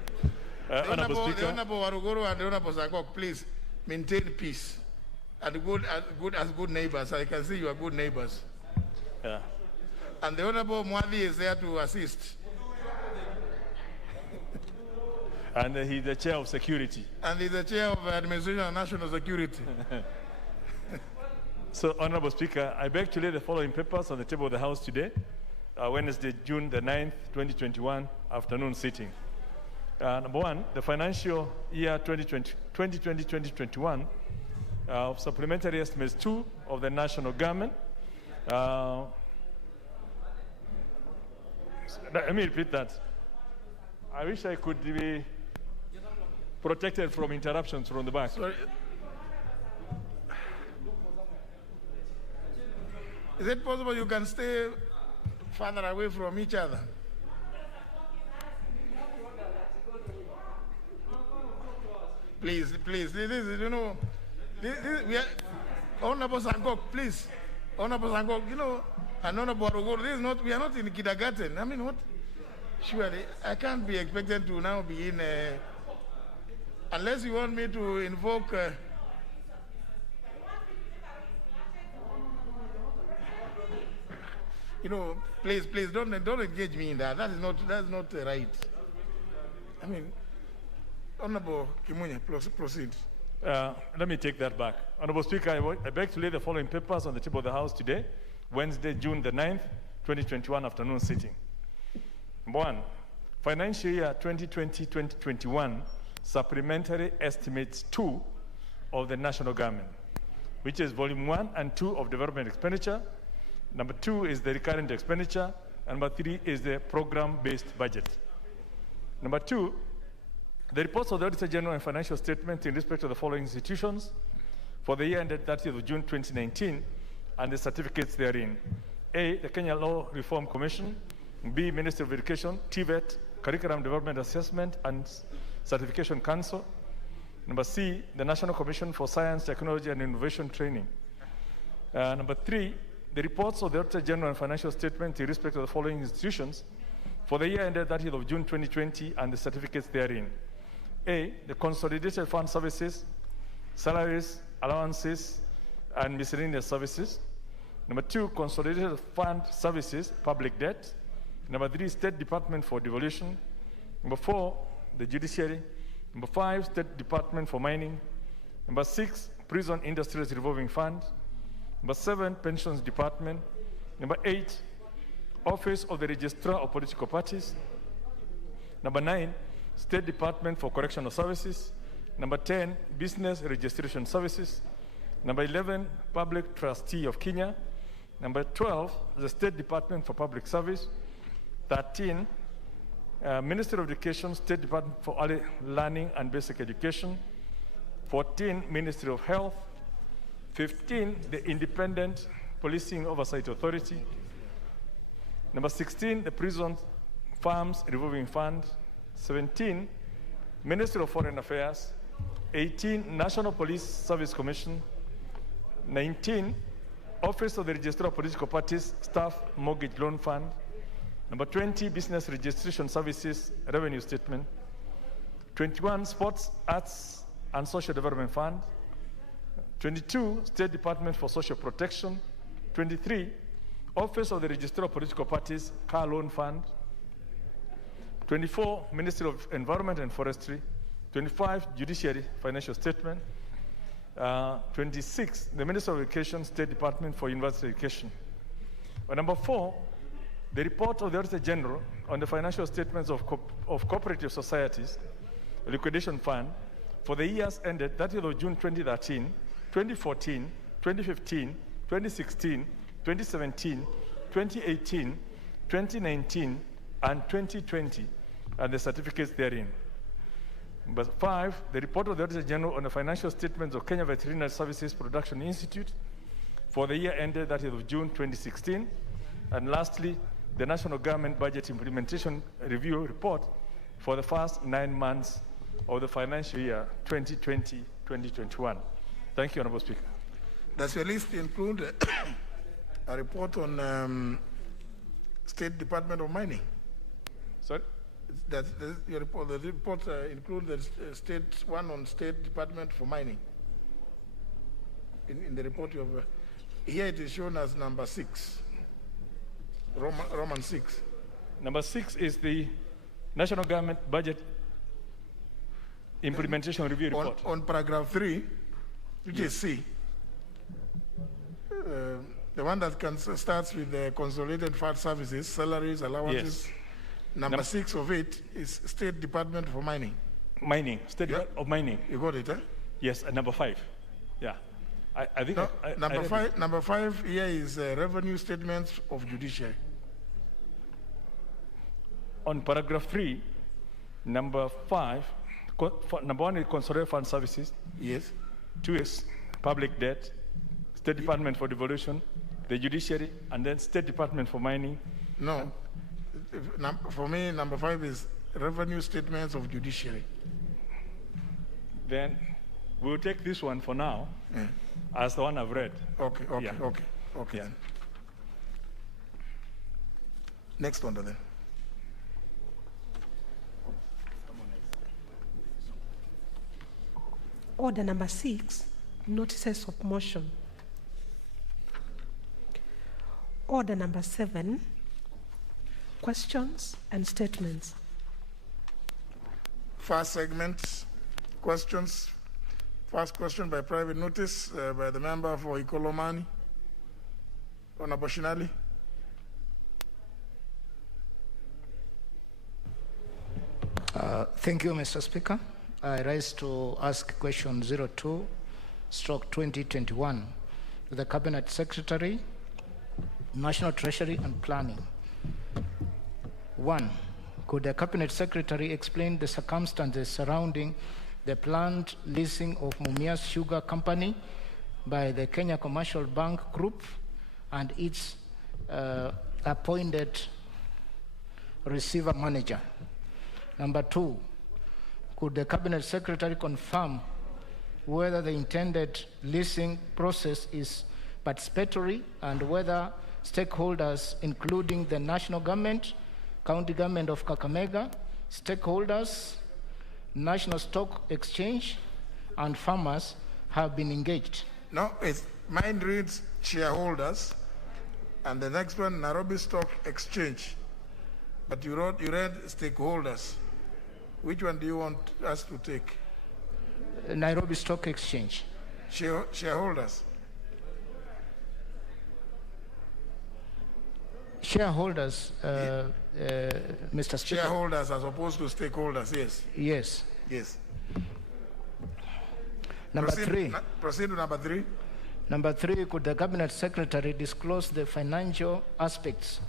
The Honorable Waruguru and the Honorable Sankok, please maintain peace. And good neighbors. I can see you are good neighbors. Yeah. And the Honorable Mwadi is there to assist. And he's the chair of security. And he's the chair of Administration and National Security. So, Honorable Speaker, I beg to lay the following papers on the table of the House today, Wednesday, June the 9th, 2021, afternoon sitting. Number one, the financial year 2020-2021 supplementary estimates 2 of the national government. Let me repeat that. I wish I could be protected from interruptions from the back. Sorry. Is it possible you can stay further away from each other? Please, we are, Honorable Sankok, please. Honorable Sankok, and Honorable Waruguru, we are not in kindergarten. I mean, what? Surely, I can't be expected to now be in, unless you want me to invoke, please, don't engage me in that. That's not right. I mean, Honorable Kimunya, proceed. Let me take that back. Honorable Speaker, I beg to lay the following papers on the table of the House today, Wednesday, June the 9th, 2021, afternoon sitting. Number one, financial year 2020-2021 supplementary estimates 2 of the national government, which is volume 1 and 2 of development expenditure. Number 2 is the recurrent expenditure. And number 3 is the program-based budget. Number 2, the reports of the Auditor General and financial statements in respect to the following institutions for the year ended 30th of June 2019 and the certificates therein. A, the Kenya Law Reform Commission. B, Ministry of Education, TVET, Curriculum Development Assessment and Certification Council. Number C, the National Commission for Science, Technology and Innovation Training. Number 3, the reports of the Auditor General and financial statements in respect to the following institutions for the year ended 30th of June 2020 and the certificates therein. A, the Consolidated Fund Services, Salaries, Allowances, and Miscellaneous Services. Number 2, Consolidated Fund Services, Public Debt. Number 3, State Department for Devolution. Number 4, the Judiciary. Number 5, State Department for Mining. Number 6, Prison Industries Revolving Fund. Number 7, Pensions Department. Number 8, Office of the Registrar of Political Parties. Number 9, State Department for Correctional Services. Number 10, Business Registration Services. Number 11, Public Trustee of Kenya. Number 12, the State Department for Public Service. 13, Ministry of Education, State Department for Early Learning and Basic Education. 14, Ministry of Health. 15, the Independent Policing Oversight Authority. Number 16, the Prison Farms Revolving Fund. 17, Ministry of Foreign Affairs. 18, National Police Service Commission. 19, Office of the Registrar of Political Parties, Staff Mortgage Loan Fund. Number 20, Business Registration Services, Revenue Statement. 21, Sports, Arts, and Social Development Fund. 22, State Department for Social Protection. 23, Office of the Registrar of Political Parties, Car Loan Fund. 24, Ministry of Environment and Forestry. 25, Judiciary, Financial Statement. 26, the Ministry of Education, State Department for University Education. Number 4, the report of the Auditor General on the financial statements of cooperative societies, liquidation fund, for the years ended 30th of June 2013, 2014, 2015, 2016, 2017, 2018, 2019, and 2020 and the certificates therein. Number 5, the report of the Auditor General on the financial statements of Kenya Veterinary Services Production Institute for the year ended 30th of June 2016. And lastly, the National Government Budget Implementation Review Report for the first 9 months of the financial year 2020-2021. Thank you, Honorable Speaker. Does your list include a report on State Department of Mining? Sorry? Does your report, the report include the state one on State Department for Mining? In the report you have, here it is shown as number 6, Roman 6. Number 6 is the National Government Budget Implementation Review Report. On paragraph 3, which is C, the one that starts with the consolidated fund services, salaries, allowances. Yes. Number 6 of it is State Department for Mining. Mining, State Department of Mining. You got it, eh? Yes, and number 5. Yeah. I think no, number five here is revenue statements of judiciary. On paragraph 3, number 5, number 1 is consolidated fund services. Yes. 2 is public debt, State Department for Devolution, the judiciary, and then State Department for Mining. No. For me, number 5 is revenue statements of judiciary. Then we'll take this one for now as the one I've read. Okay. Yeah. Next one then. Order number 6, notices of motion. Order number 7, questions and statements. First segment, questions. First question by private notice by the member for Ikolomani, Honorable Shinali. Thank you, Mr. Speaker. I rise to ask question 02/2021 to the Cabinet Secretary, National Treasury and Planning. 1. Could the Cabinet Secretary explain the circumstances surrounding the planned leasing of Mumias Sugar Company by the Kenya Commercial Bank Group and its appointed receiver manager? Number 2, could the Cabinet Secretary confirm whether the intended leasing process is participatory and whether stakeholders, including the national government, county government of Kakamega, stakeholders, National Stock Exchange, and farmers have been engaged? No, mine reads shareholders, and the next one, Nairobi Stock Exchange. But you read stakeholders. Which one do you want us to take? Nairobi Stock Exchange. Shareholders. Shareholders, Mr. Speaker. Shareholders as opposed to stakeholders, yes. Yes. Yes. Number 3. Proceed to number 3. Number 3, could the Cabinet Secretary disclose the financial aspects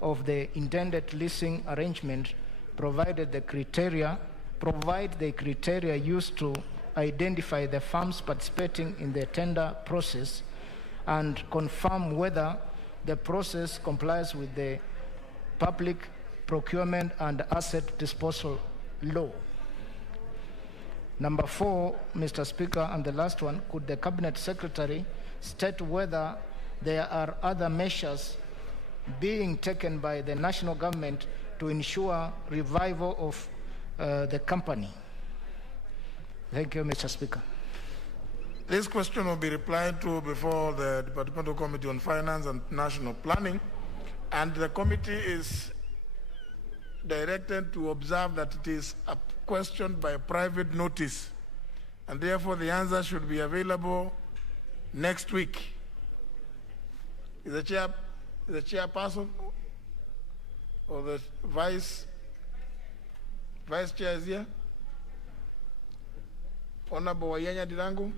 of the intended leasing arrangement, provide the criteria used to identify the firms participating in the tender process, and confirm whether the process complies with the Public Procurement and Asset Disposal Law? Number 4, Mr. Speaker, and the last one, could the Cabinet Secretary state whether there are other measures being taken by the national government to ensure revival of the company? Thank you, Mr. Speaker. This question will be replied to before the Departmental Committee on Finance and National Planning, and the committee is directed to observe that it is a question by private notice, and therefore the answer should be available next week. Is the chairperson or the vice chair is here? Honorable Wayanya Dirangu?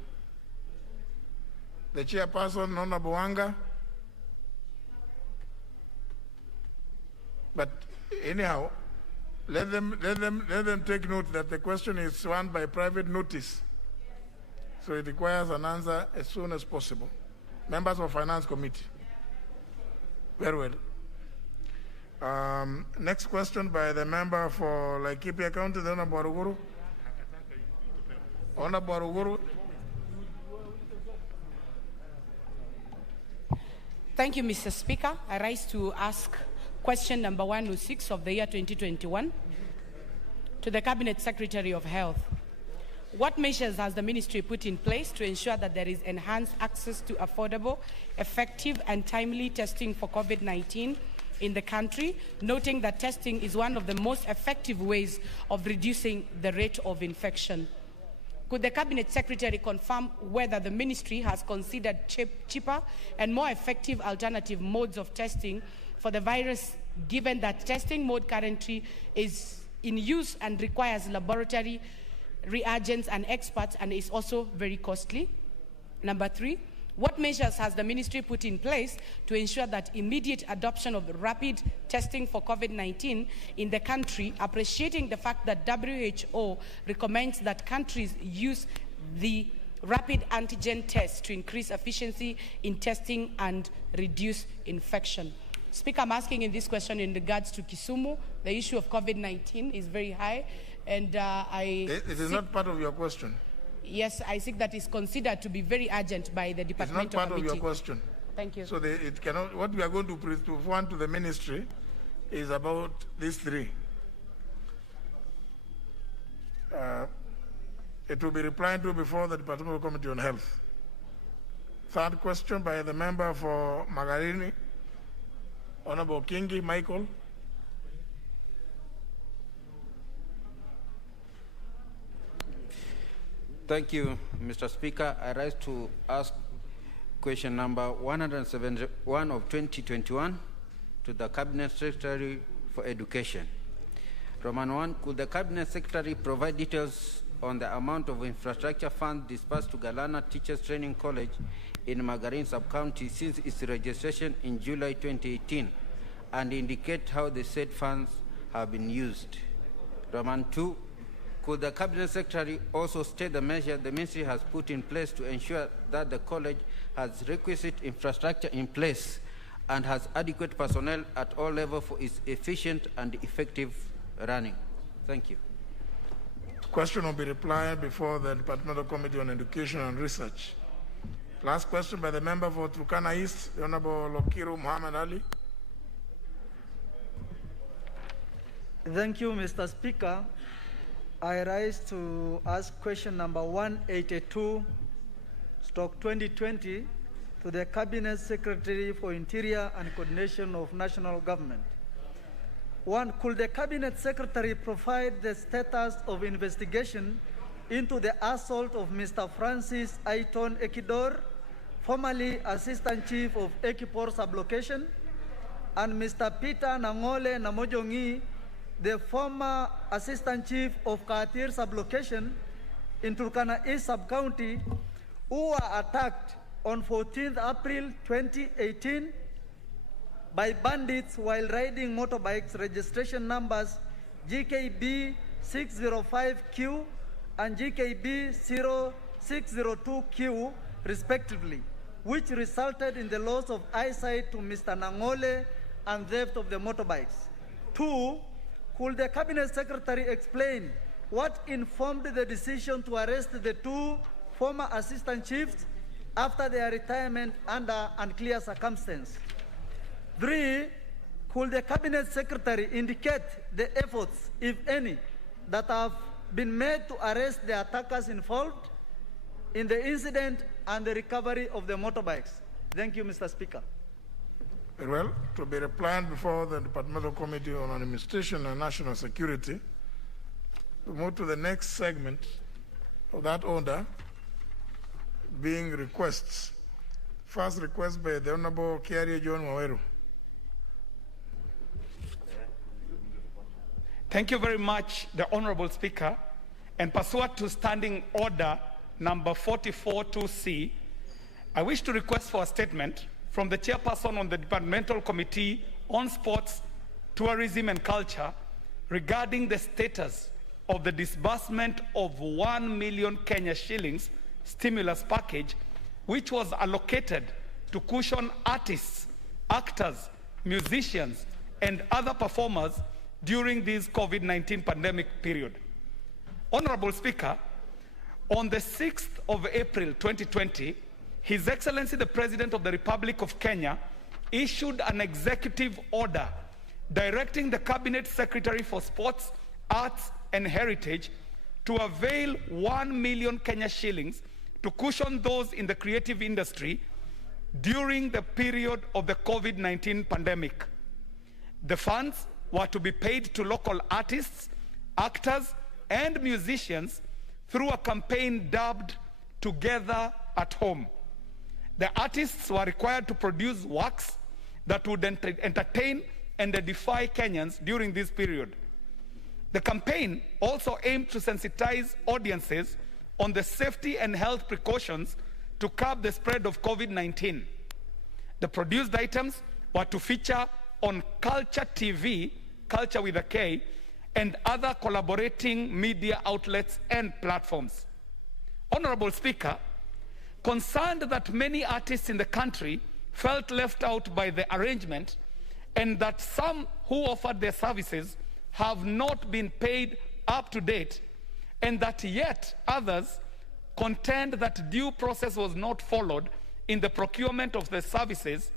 The chairperson, Honorable Wanga? But Anyhow, let them take note that the question is one by private notice. So it requires an answer as soon as possible. Members of Finance Committee. Very well. Next question by the member for Laikipia County, the Honorable Baruguru. Honorable Baruguru. Thank you, Mr. Speaker. I rise to ask question number 106 of the year 2021 to the Cabinet Secretary of Health. What measures has the ministry put in place to ensure that there is enhanced access to affordable, effective, and timely testing for COVID-19 in the country, noting that testing is one of the most effective ways of reducing the rate of infection? Could the Cabinet Secretary confirm whether the ministry has considered cheaper and more effective alternative modes of testing for the virus, given that testing mode currently is in use and requires laboratory reagents and experts and is also very costly? Number 3, what measures has the ministry put in place to ensure that immediate adoption of rapid testing for COVID-19 in the country, appreciating the fact that WHO recommends that countries use the rapid antigen test to increase efficiency in testing and reduce infection? Speaker, I'm asking in this question in regards to Kisumu. The issue of COVID-19 is very high, and It is not part of your question. Yes, I think that is considered to be very urgent by the departmental It's not part committee. of your question. Thank you. So it cannot. What we are going to present to the ministry is about these 3. It will be replied to before the Departmental Committee on Health. Third question by the member for Magarini, Honorable Kingi Michael. Thank you, Mr. Speaker. I rise to ask question number 171 of 2021 to the Cabinet Secretary for Education. Roman 1, could the Cabinet Secretary provide details on the amount of infrastructure funds disbursed to Galana Teachers Training College in Magarin Sub-County since its registration in July 2018 and indicate how the said funds have been used? Roman 2, could the Cabinet Secretary also state the measure the ministry has put in place to ensure that the college has requisite infrastructure in place and has adequate personnel at all levels for its efficient and effective running? Thank you. Question will be replied before the Departmental Committee on Education and Research. Last question by the member for Turkana East, the Honorable Lokiru Muhammad Ali. Thank you, Mr. Speaker. I rise to ask question number 182/2020 to the Cabinet Secretary for Interior and Coordination of National Government. 1, could the Cabinet Secretary provide the status of investigation into the assault of Mr. Francis Aiton Ekidor, formerly Assistant Chief of Ekipor Sublocation, and Mr. Peter Nangole Namojongi, the former Assistant Chief of Katir Sublocation in Turkana East Sub-County, who were attacked on 14th April 2018 by bandits while riding motorbikes registration numbers GKB 605Q and GKB 0602Q respectively, which resulted in the loss of eyesight to Mr. Nangole and theft of the motorbikes. 2, could the Cabinet Secretary explain what informed the decision to arrest the 2 former assistant chiefs after their retirement under unclear circumstances? 3, could the Cabinet Secretary indicate the efforts, if any, that have been made to arrest the attackers involved in the incident and the recovery of the motorbikes? Thank you, Mr. Speaker. Very well. To be replied before the Departmental Committee on Administration and National Security. We move to the next segment of that order, being requests. First request by the Honorable Kiari John Waweru. Thank you very much, the Honorable Speaker. And pursuant to Standing Order number 44-2C, I wish to request for a statement from the Chairperson on the Departmental Committee on Sports, Tourism and Culture regarding the status of the disbursement of 1 million Kenya shillings stimulus package, which was allocated to cushion artists, actors, musicians, and other performers during this COVID-19 pandemic period. Honorable Speaker, on the 6th of April 2020, His Excellency the President of the Republic of Kenya issued an executive order directing the Cabinet Secretary for Sports, Arts and Heritage to avail 1 million Kenya shillings to cushion those in the creative industry during the period of the COVID-19 pandemic. The funds were to be paid to local artists, actors, and musicians through a campaign dubbed Together at Home. The artists were required to produce works that would entertain and edify Kenyans during this period. The campaign also aimed to sensitize audiences on the safety and health precautions to curb the spread of COVID-19. The produced items were to feature on Culture TV, Culture with a K, and other collaborating media outlets and platforms. Honorable Speaker, concerned that many artists in the country felt left out by the arrangement and that some who offered their services have not been paid up to date, and that yet others contend that due process was not followed in the procurement of the services,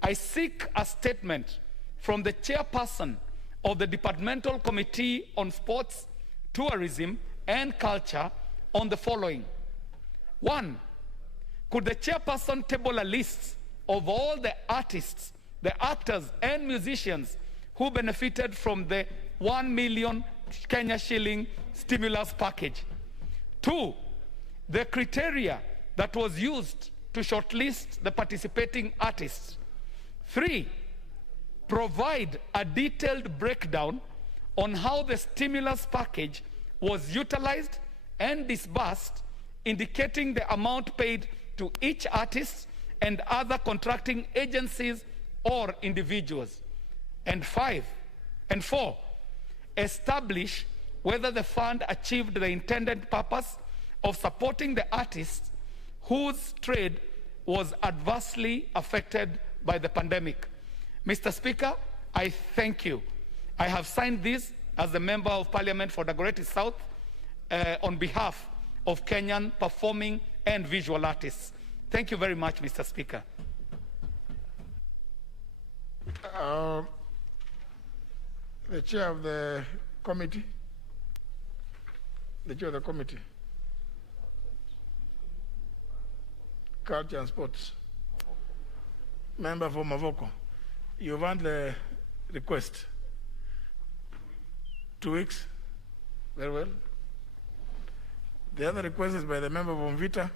I seek a statement from the chairperson of the Departmental Committee on Sports, Tourism and Culture on the following. 1. Could the chairperson table a list of all the artists, the actors and musicians who benefited from the 1 million Kenya shilling stimulus package? 2. The criteria that was used to shortlist the participating artists. 3. Provide a detailed breakdown on how the stimulus package was utilized and disbursed, indicating the amount paid to each artist and other contracting agencies or individuals. And 4, establish whether the fund achieved the intended purpose of supporting the artists whose trade was adversely affected by the pandemic. Mr. Speaker, I thank you. I have signed this as the Member of Parliament for Dagoretti South on behalf of Kenyan performing and visual artists. Thank you very much, Mr. Speaker. The chair of the committee. The chair of the committee. Culture and Sports. Member for Mavoko. You want the request? 2 weeks? Very well. The other request is by the member from Vita.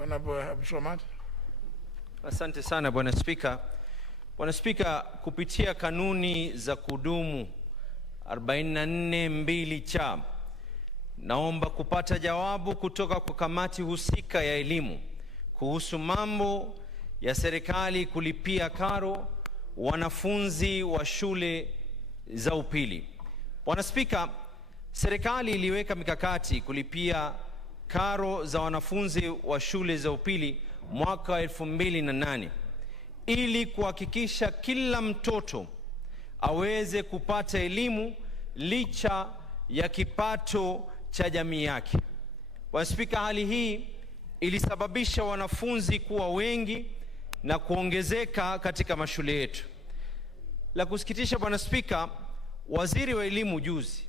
Honorable Abdulswamad. Asante sana Bwana Spika. Bwana Spika, kupitia kanuni za kudumu 44(2) cha, naomba kupata jawabu kutoka kwa kamati husika ya elimu kuhusu mambo ya serikali kulipia karo wanafunzi wa shule za upili. Bwana Spika, serikali iliweka mikakati kulipia karo za wanafunzi wa shule za upili mwaka 2008 ili kuhakikisha kila mtoto aweze kupata elimu licha ya kipato cha jamii yake. Bwana Spika, hali hii ilisababisha wanafunzi kuwa wengi na kuongezeka katika mashule yetu. La kusikitisha Bwana Spika, waziri wa elimu juzi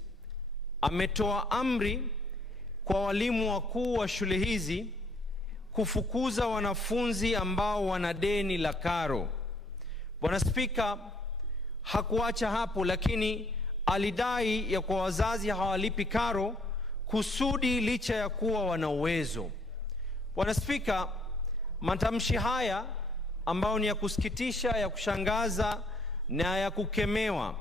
ametoa amri kwa walimu wakuu wa shule hizi kufukuza wanafunzi ambao wana deni la karo. Bwana Spika, hakuacha hapo, lakini alidai ya kwa wazazi hawalipi karo kusudi licha ya kuwa wana uwezo. Bwana Spika, matamshi haya ambao ni ya kusikitisha, ya kushangaza na ya kukemewa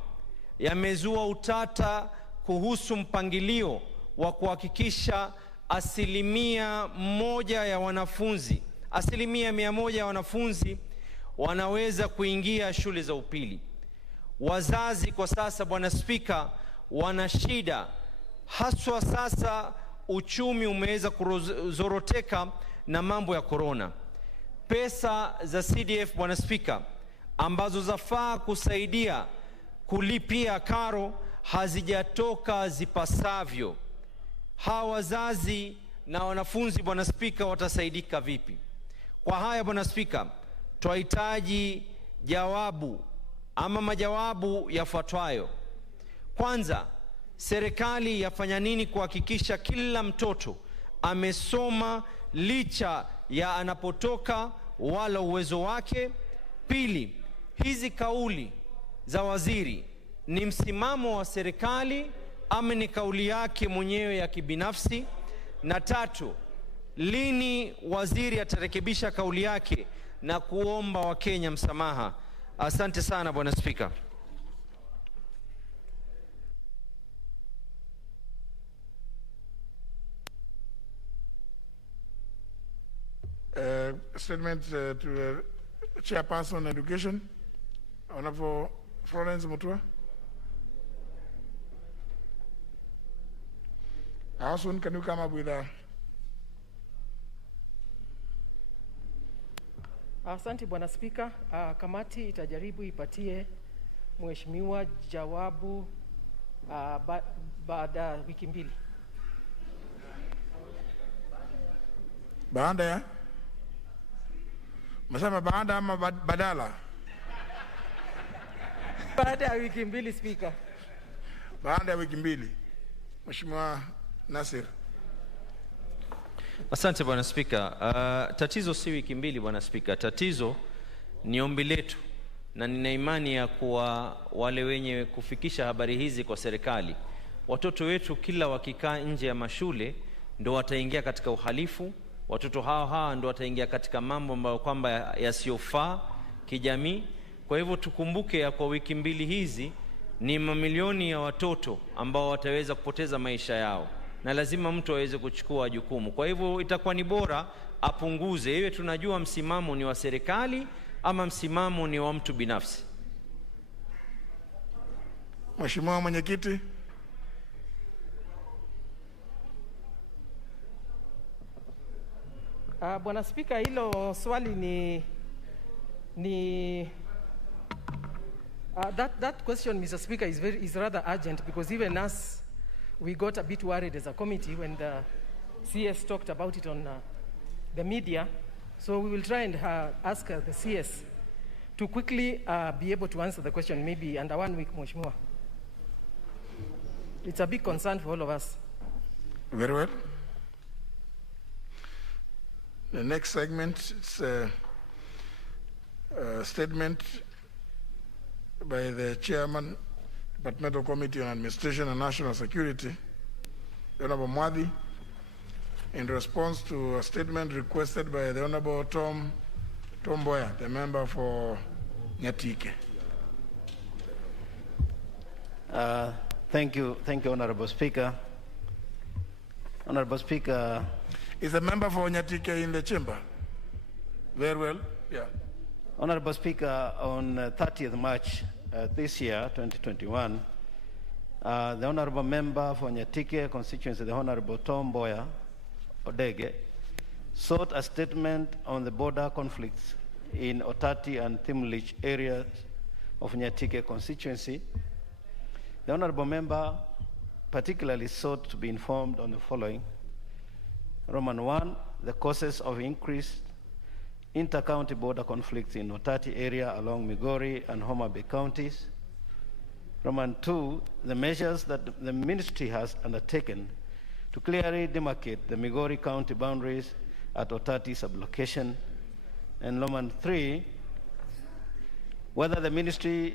yamezua utata kuhusu mpangilio wa kuhakikisha 100% ya wanafunzi, 100% ya wanafunzi wanaweza kuingia shule za upili. Wazazi kwa sasa, Bwana Spika, wana shida, haswa sasa uchumi umeweza kuzoroteka na mambo ya korona. Pesa za CDF, Bwana Spika, ambazo zafaa kusaidia kulipia karo hazijatoka zipasavyo. Hawa wazazi na wanafunzi, Bwana Spika, watasaidika vipi? Kwa haya, Bwana Spika, twahitaji jawabu ama majawabu yafuatayo. Kwanza, serikali yafanya nini kuhakikisha kila mtoto amesoma licha ya anapotoka wala uwezo wake? Pili, hizi kauli za waziri ni msimamo wa serikali ama ni kauli yake mwenyewe ya kibinafsi? Na tatu, lini waziri atarekebisha kauli yake na kuomba Wakenya msamaha? Asante sana, Bwana Spika. Statement to the Chairperson on Education, Honorable Florence Mutua. How soon can you come up with a... Asante Bwana Spika. Kamati itajaribu ipatie mheshimiwa jawabu baada ya wiki mbili. Baada ya? Masema baada ama badala? Baada ya wiki mbili, Spika. Baada ya wiki mbili. Mheshimiwa Nasir. Asante Bwana Spika. Tatizo si wiki mbili, Bwana Spika. Tatizo ni ombi letu, na nina imani ya kuwa wale wenye kufikisha habari hizi kwa serikali, watoto wetu kila wakikaa nje ya mashule ndo wataingia katika uhalifu. Watoto hawa ndo wataingia katika mambo ambayo kwamba yasiyofaa kijamii. Kwa hivyo tukumbuke ya kwa wiki mbili hizi ni mamilioni ya watoto ambao wataweza kupoteza maisha yao, na lazima mtu aweze kuchukua jukumu. Kwa hivyo itakuwa ni bora apunguze, iwe tunajua msimamo ni wa serikali ama msimamo ni wa mtu binafsi. Mheshimiwa Mwenyekiti. Bwana Spika, hilo swali that question, Mr. Speaker, is rather urgent, because even us, we got a bit worried as a committee when the CS talked about it on the media. So we will try and ask the CS to quickly be able to answer the question, maybe under 1 week, Mheshimiwa. It's a big concern for all of us. Very well. The next segment is a statement by the Chairman, Departmental Committee on Administration and National Security, Honorable Mwadi, in response to a statement requested by the Honorable Tom Boya, the member for Nyatike. Thank you, Honorable Speaker. Honorable Speaker. Is the member for Nyatike in the chamber? Very well, yeah. Honorable Speaker, on 30th March this year, 2021, the Honorable Member for Nyatike constituency, the Honorable Tom Boya Odege, sought a statement on the border conflicts in Otati and Thimlich areas of Nyatike constituency. The Honorable Member particularly sought to be informed on the following. Roman 1, the causes of increased inter-county border conflicts in Otati area along Migori and Homa Bay counties. Roman 2, the measures that the ministry has undertaken to clearly demarcate the Migori County boundaries at Otati sublocation. And Roman 3, whether the ministry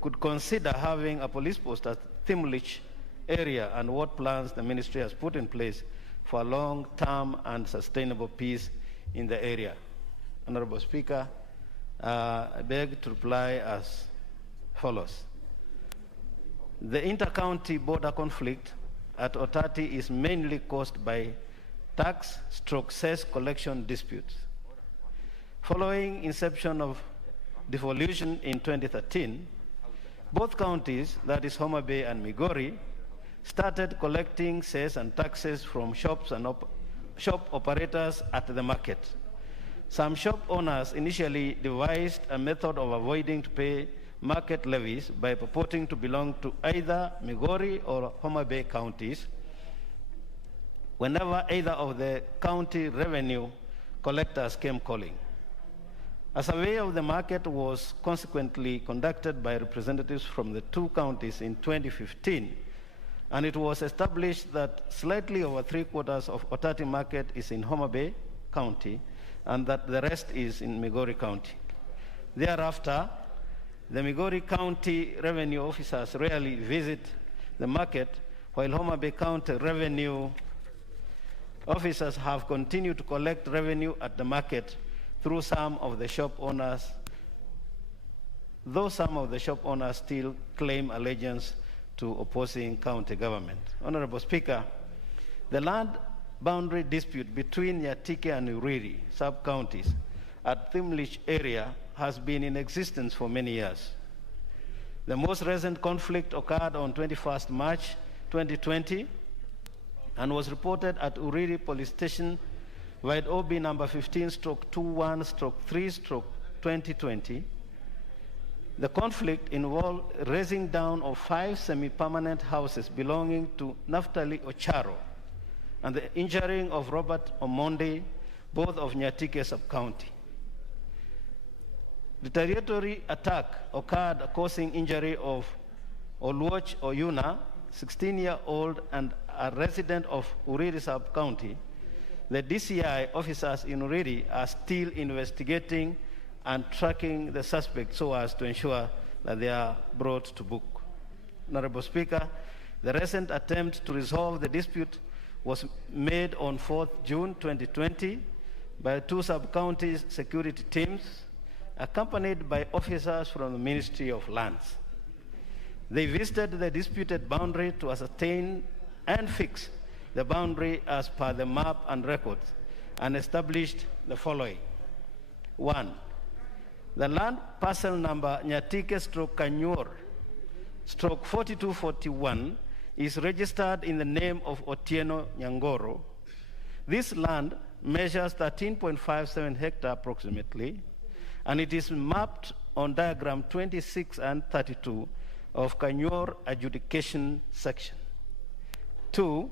could consider having a police post at Thimlich area and what plans the ministry has put in place for long-term and sustainable peace in the area. Honorable Speaker, I beg to reply as follows. The inter-county border conflict at Otati is mainly caused by tax/cess collection disputes. Following inception of devolution in 2013, both counties, that is Homa Bay and Migori, started collecting cess and taxes from shops and shop operators at the market. Some shop owners initially devised a method of avoiding to pay market levies by purporting to belong to either Migori or Homa Bay counties whenever either of the county revenue collectors came calling. A survey of the market was consequently conducted by representatives from the two counties in 2015, and it was established that slightly over 3/4 of Otati market is in Homa Bay County and that the rest is in Migori County. Thereafter, the Migori County revenue officers rarely visit the market, while Homa Bay County revenue officers have continued to collect revenue at the market through some of the shop owners, though some of the shop owners still claim allegiance to opposing county government. Honorable Speaker, the land boundary dispute between Nyatike and Uriri sub-counties at Thimlich area has been in existence for many years. The most recent conflict occurred on 21st March 2020 and was reported at Uriri Police Station with OB number 15/21/3/2020. The conflict involved raising down of 5 semi-permanent houses belonging to Naftali Ocharo and the injuring of Robert Omondi, both of Nyatike sub-county. Retaliatory attack occurred causing injury of Oluoch Oyuna, 16-year-old and a resident of Uriri sub-county. The DCI officers in Uriri are still investigating and tracking the suspects so as to ensure that they are brought to book. Honorable Speaker, the recent attempt to resolve the dispute was made on 4th June 2020 by 2 sub-counties security teams accompanied by officers from the Ministry of Lands. They visited the disputed boundary to ascertain and fix the boundary as per the map and records and established the following. 1. The land parcel number Nyatike/Kanyur/4241 is registered in the name of Otieno Nyangoro. This land measures 13.57 hectares approximately, and it is mapped on diagram 26 and 32 of Kanyur adjudication section. 2.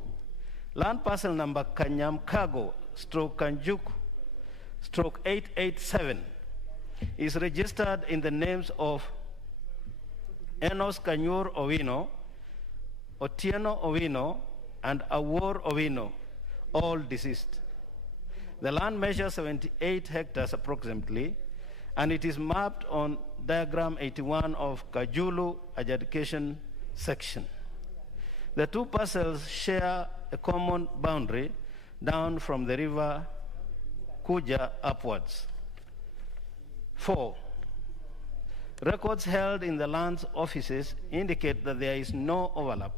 Land parcel number Kanyamkago/Kanjuk/887 is registered in the names of Enos Kanyur Owino, Otieno Owino, and Awor Owino, all deceased. The land measures 78 hectares approximately, and it is mapped on diagram 81 of Kajulu adjudication section. The 2 parcels share a common boundary down from the river Kuja upwards. 4. Records held in the land's offices indicate that there is no overlap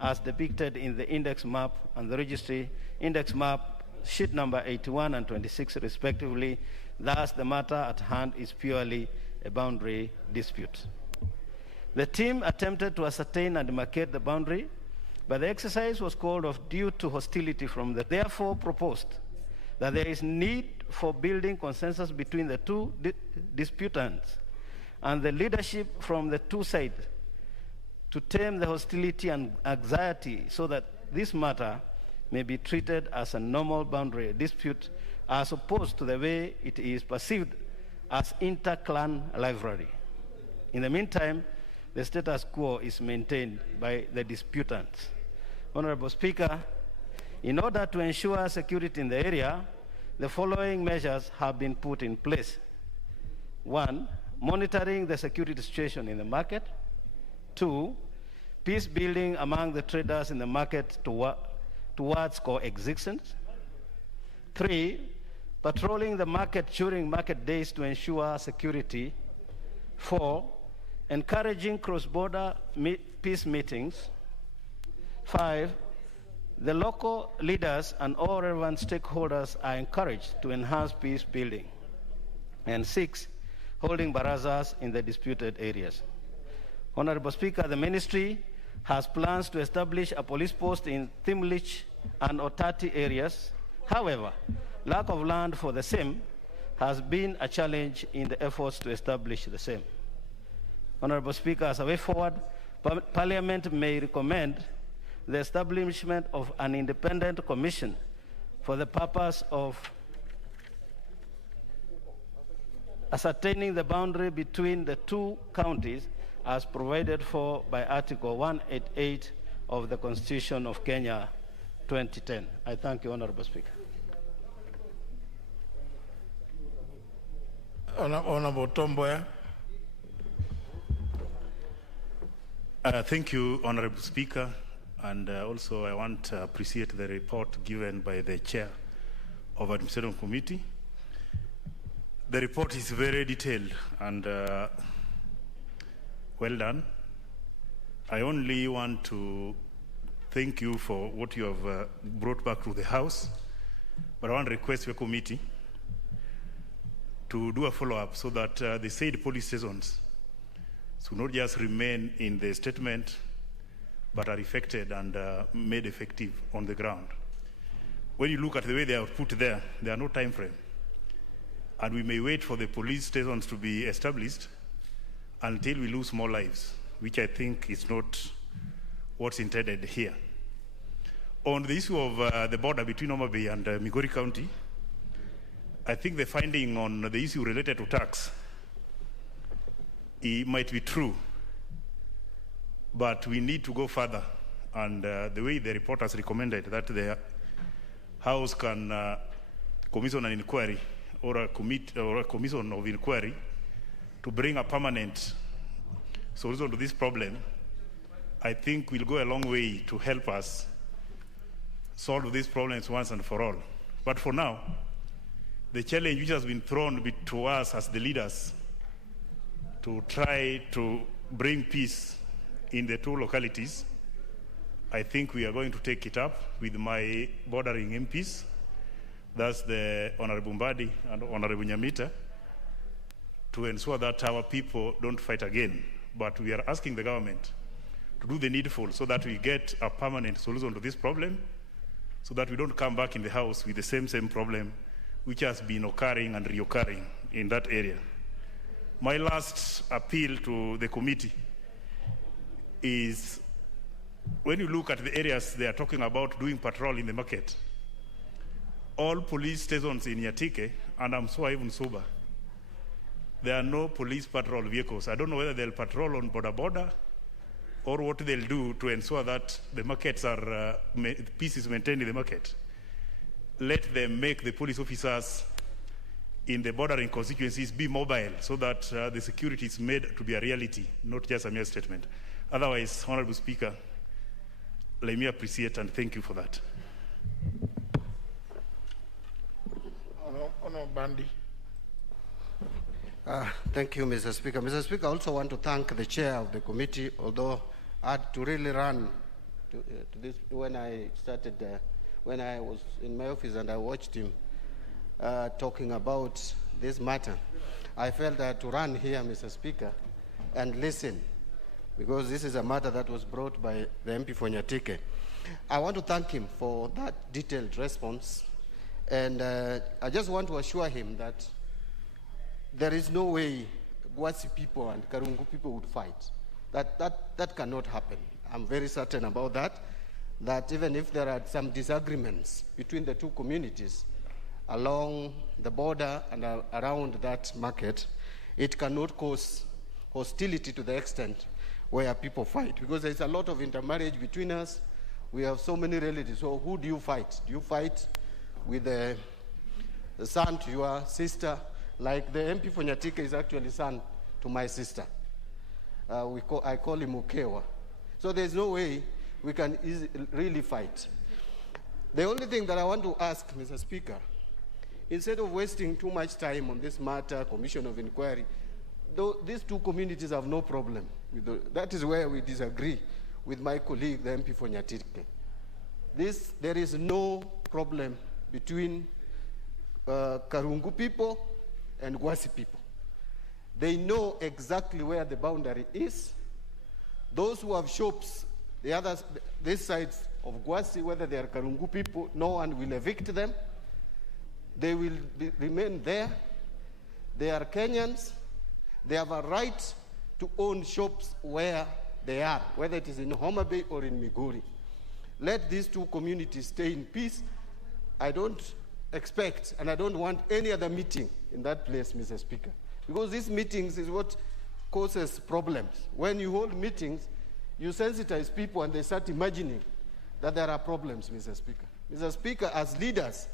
as depicted in the index map and the registry index map sheet number 81 and 26 respectively. Thus, the matter at hand is purely a boundary dispute. The team attempted to ascertain and demarcate the boundary, but the exercise was called off due to hostility from the therefore proposed that there is need for building consensus between the two disputants and the leadership from the two sides to tame the hostility and anxiety so that this matter may be treated as a normal boundary dispute as opposed to the way it is perceived as inter-clan rivalry. In the meantime, the status quo is maintained by the disputants. Honorable Speaker, in order to ensure security in the area, the following measures have been put in place. 1, monitoring the security situation in the market. 2, peace building among the traders in the market towards coexistence. 3, patrolling the market during market days to ensure security. 4, encouraging cross-border peace meetings. 5, the local leaders and all relevant stakeholders are encouraged to enhance peace building. And 6, holding barazas in the disputed areas. Honorable Speaker, the ministry has plans to establish a police post in Thimlich and Otati areas. However, lack of land for the same has been a challenge in the efforts to establish the same. Honorable Speaker, as a way forward, Parliament may recommend the establishment of an independent commission for the purpose of ascertaining the boundary between the two counties as provided for by Article 188 of the Constitution of Kenya 2010. I thank you, Honorable Speaker. Honorable Tomboya. Thank you, Honorable Speaker, and also I want to appreciate the report given by the Chair of Administration Committee. The report is very detailed and well done. I only want to thank you for what you have brought back to the House, but I want to request your committee to do a follow-up so that the said police stations should not just remain in the statement, but are effected and made effective on the ground. When you look at the way they are put there are no time frame. And we may wait for the police stations to be established until we lose more lives, which I think is not what's intended here. On the issue of the border between Homa Bay and Migori County, I think the finding on the issue related to tax, it might be true, but we need to go further. And the way the report has recommended that the House can commission an inquiry or a commission of inquiry to bring a permanent solution to this problem, I think will go a long way to help us solve these problems once and for all. But for now, the challenge which has been thrown to us as the leaders to try to bring peace in the two localities, I think we are going to take it up with my bordering MPs, that's the Honorable Mbadi and Honorable Nyamita, to ensure that our people don't fight again. But we are asking the government to do the needful so that we get a permanent solution to this problem, so that we don't come back in the House with the same problem which has been occurring and reoccurring in that area. My last appeal to the committee is, when you look at the areas they are talking about doing patrol in the market, all police stations in Yatike, and I'm sure even Suba, there are no police patrol vehicles. I don't know whether they'll patrol on border or what they'll do to ensure that the markets are, peace is maintained in the market. Let them make the police officers in the bordering constituencies be mobile so that the security is made to be a reality, not just a mere statement. Otherwise, Honorable Speaker, let me appreciate and thank you for that. Honorable Bandi. Thank you, Mr. Speaker. Mr. Speaker, I also want to thank the chair of the committee, although I had to really run to this when I started, when I was in my office and I watched him talking about this matter. I felt I had to run here, Mr. Speaker, and listen, because this is a matter that was brought by the MP for Nyatike. I want to thank him for that detailed response, and I just want to assure him that there is no way Gwasi people and Karungu people would fight. That cannot happen. I'm very certain about that, that even if there are some disagreements between the two communities along the border and around that market, it cannot cause hostility to the extent where people fight, because there's a lot of intermarriage between us. We have so many relatives. So who do you fight? Do you fight with the son to your sister? Like the MP for Nyatike is actually son to my sister. I call him Ukewa. So there's no way we can really fight. The only thing that I want to ask, Mr. Speaker, instead of wasting too much time on this matter, commission of inquiry, though these two communities have no problem. That is where we disagree with my colleague, the MP for Nyatike. There is no problem between Karungu people and Gwasi people. They know exactly where the boundary is, Those who have shops, this side of Gwasi, whether they are Karungu people, no one will evict them. They will remain there. They are Kenyans. They have a right to own shops where they are, whether it is in Homa Bay or in Migori. Let these two communities stay in peace. I don't expect, and I don't want any other meeting in that place, Mr. Speaker, because these meetings is what causes problems. When you hold meetings, you sensitize people and they start imagining that there are problems, Mr. Speaker. Mr. Speaker, as leaders,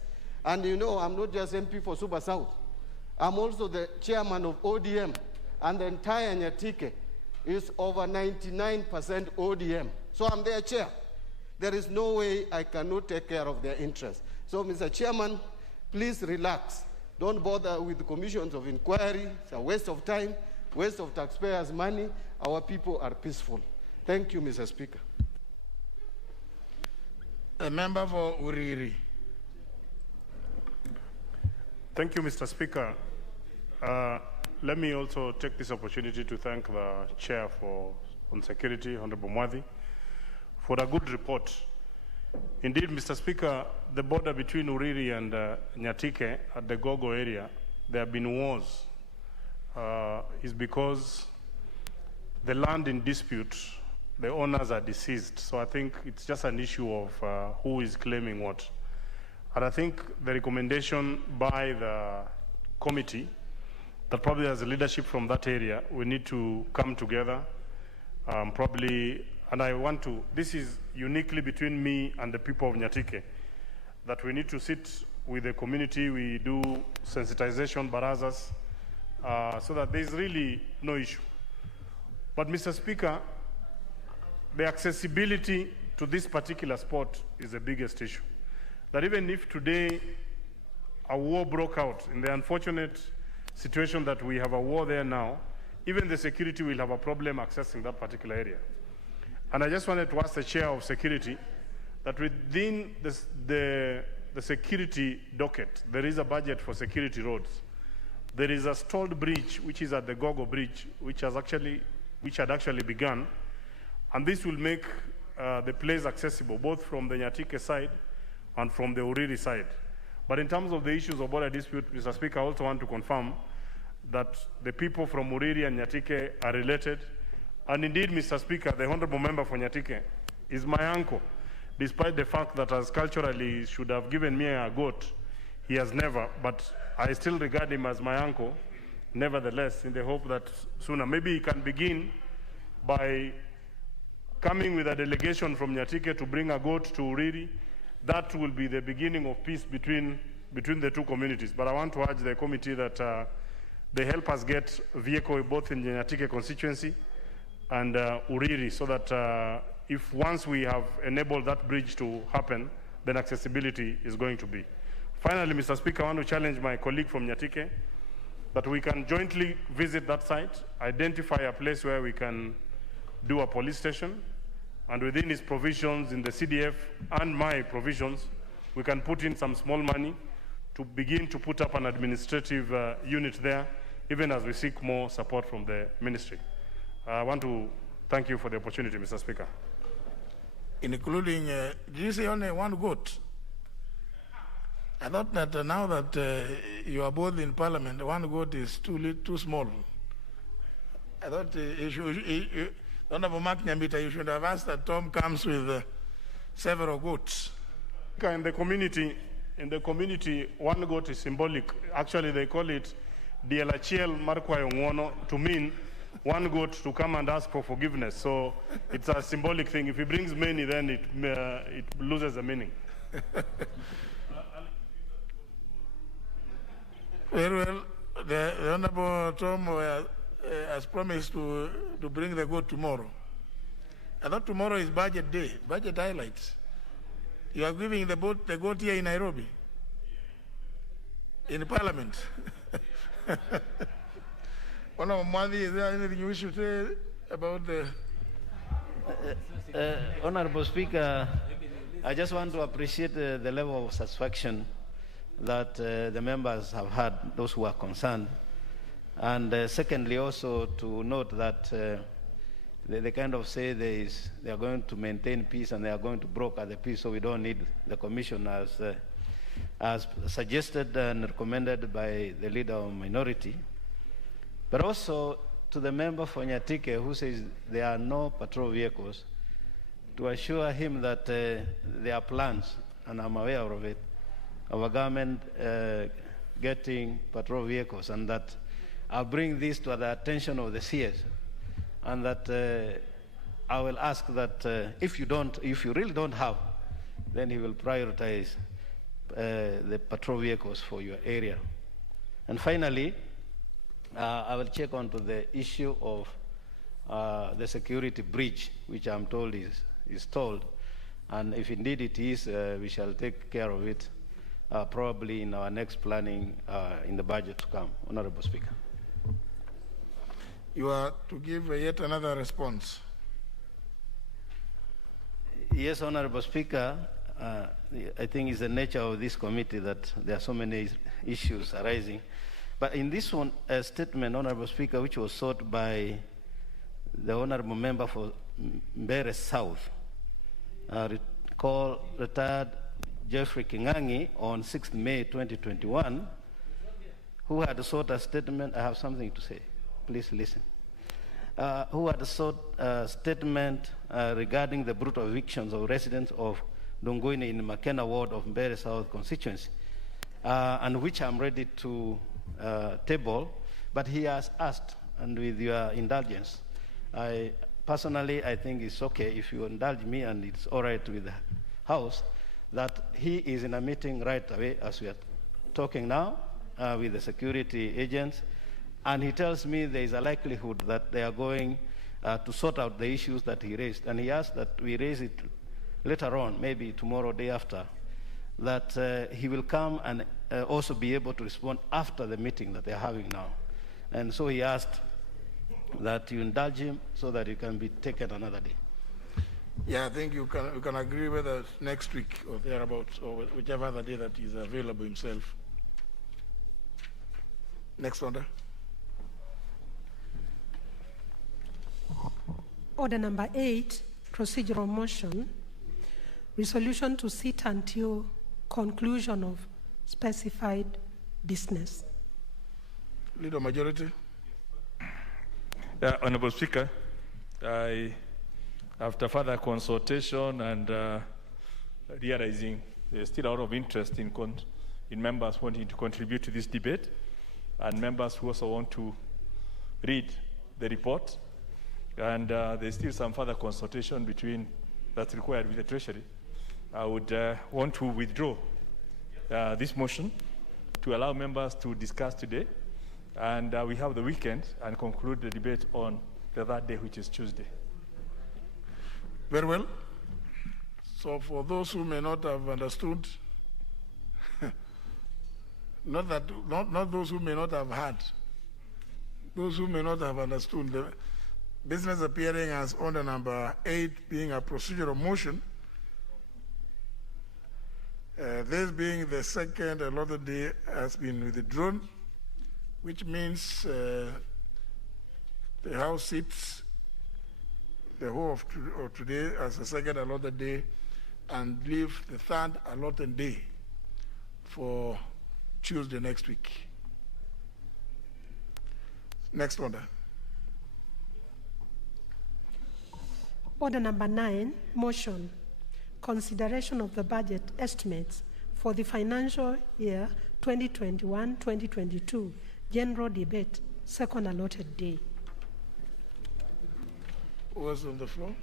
and you know I'm not just MP for Suba South, I'm also the chairman of ODM, and the entire Nyatike is over 99% ODM. So I'm their chair. There is no way I cannot take care of their interests. So, Mr. Chairman, please relax. Don't bother with the commissions of inquiry. It's a waste of time, waste of taxpayers' money. Our people are peaceful. Thank you, Mr. Speaker. A member for Uriri. Thank you, Mr. Speaker. Let me also take this opportunity to thank the Chair on Security, Honorable Mwadhi, for a good report. Indeed, Mr. Speaker, the border between Uriri and Nyatike at the Gogo area, there have been wars, is because the land in dispute, the owners are deceased. So I think it's just an issue of who is claiming what. And I think the recommendation by the committee that probably as a leadership from that area, we need to come together, probably, and I want to, this is uniquely between me and the people of Nyatike, that we need to sit with the community, we do sensitization barazas, so that there's really no issue. But Mr. Speaker, the accessibility to this particular sport is the biggest issue. That even if today a war broke out, in the unfortunate situation that we have a war there now, even the security will have a problem accessing that particular area. And I just wanted to ask the Chair of Security that within the security docket, there is a budget for security roads. There is a stalled bridge, which is at the Gogo Bridge, which had actually begun, and this will make the place accessible, both from the Nyatike side and from the Uriri side. But in terms of the issues of border dispute, Mr. Speaker, I also want to confirm that the people from Uriri and Nyatike are related. And indeed, Mr. Speaker, the Honorable Member for Nyatike is my uncle, despite the fact that as culturally he should have given me a goat, he has never, but I still regard him as my uncle, nevertheless, in the hope that sooner, maybe he can begin by coming with a delegation from Nyatike to bring a goat to Uriri. That will be the beginning of peace between the two communities. But I want to urge the committee that they help us get a vehicle both in the Nyatike constituency and Uriri, so that if once we have enabled that bridge to happen, then accessibility is going to be. Finally, Mr. Speaker, I want to challenge my colleague from Nyatike that we can jointly visit that site, identify a place where we can do a police station, and within his provisions in the CDF and my provisions, we can put in some small money to begin to put up an administrative unit there, even as we seek more support from the ministry. I want to thank you for the opportunity, Mr. Speaker. Including, did you say only one goat? I thought that now that you are both in Parliament, one goat is too small. I thought Honorable Mark Nyambita, you should have asked that Tom comes with several goats. In the community, one goat is symbolic. Actually, they call it Dielachiel Markwa Yongwono, to mean one goat to come and ask for forgiveness. So it's a symbolic thing. If he brings many, then it loses the meaning. Very well. The Honorable Tom has promised to bring the goat tomorrow. I thought tomorrow is budget day, budget highlights. You are giving the goat here in Nairobi, in Parliament. Honorable Mwadhi, is there anything you wish to say about the... Honorable Speaker, I just want to appreciate the level of satisfaction that the members have had, those who are concerned. And secondly, also to note that they kind of say they are going to maintain peace and they are going to broker the peace, so we don't need the commission as suggested and recommended by the leader of minority. But also to the member for Nyatike who says there are no patrol vehicles, to assure him that there are plans, and I'm aware of it, of a government getting patrol vehicles, and that I'll bring this to the attention of the CS, and that I will ask that if you really don't have, then he will prioritize the patrol vehicles for your area. And finally, I will check onto the issue of the security breach, which I'm told is told. And if indeed it is, we shall take care of it probably in our next planning in the budget to come. Honorable Speaker. You are to give yet another response. Yes, Honorable Speaker. I think it's the nature of this committee that there are so many issues arising. But in this one statement, Honorable Speaker, which was sought by the Honorable Member for Mbere South, recall retired Jeffrey Kingangi on 6th May 2021, who had sought a statement. I have something to say. Please listen. Who had sought a statement regarding the brutal evictions of residents of Dongoine in Makena ward of Mbere South constituency, and which I'm ready to table, but he has asked, and with your indulgence, personally I think it's okay if you indulge me and it's all right with the House, that he is in a meeting right away as we are talking now with the security agents, and he tells me there is a likelihood that they are going to sort out the issues that he raised, and he asked that we raise it later on, maybe tomorrow, day after, that he will come and also be able to respond after the meeting that they're having now. And so he asked that you indulge him so that it can be taken another day. Yeah, I think you can agree whether it's next week or thereabouts, or whichever other day that he's available himself. Next order. Order number 8, procedural motion. Resolution to sit until conclusion of specified business. Leader Majority. Honorable Speaker, after further consultation and realizing there's still a lot of interest in members wanting to contribute to this debate, and members who also want to read the report, and there's still some further consultation that's required with the Treasury, I would want to withdraw this motion to allow members to discuss today, and we have the weekend and conclude the debate on the third day, which is Tuesday. Very well. So for those who may not have understood, not those who may not have heard, those who may not have understood, the business appearing as order number 8 being a procedural motion, this being the second allotted day has been withdrawn, which means the House sits the whole of today as a second allotted day and leave the third allotted day for Tuesday next week. Next order. Order number 9, motion. Consideration of the budget estimates for the financial year 2021-2022, general debate, second allotted day. Who was on the floor?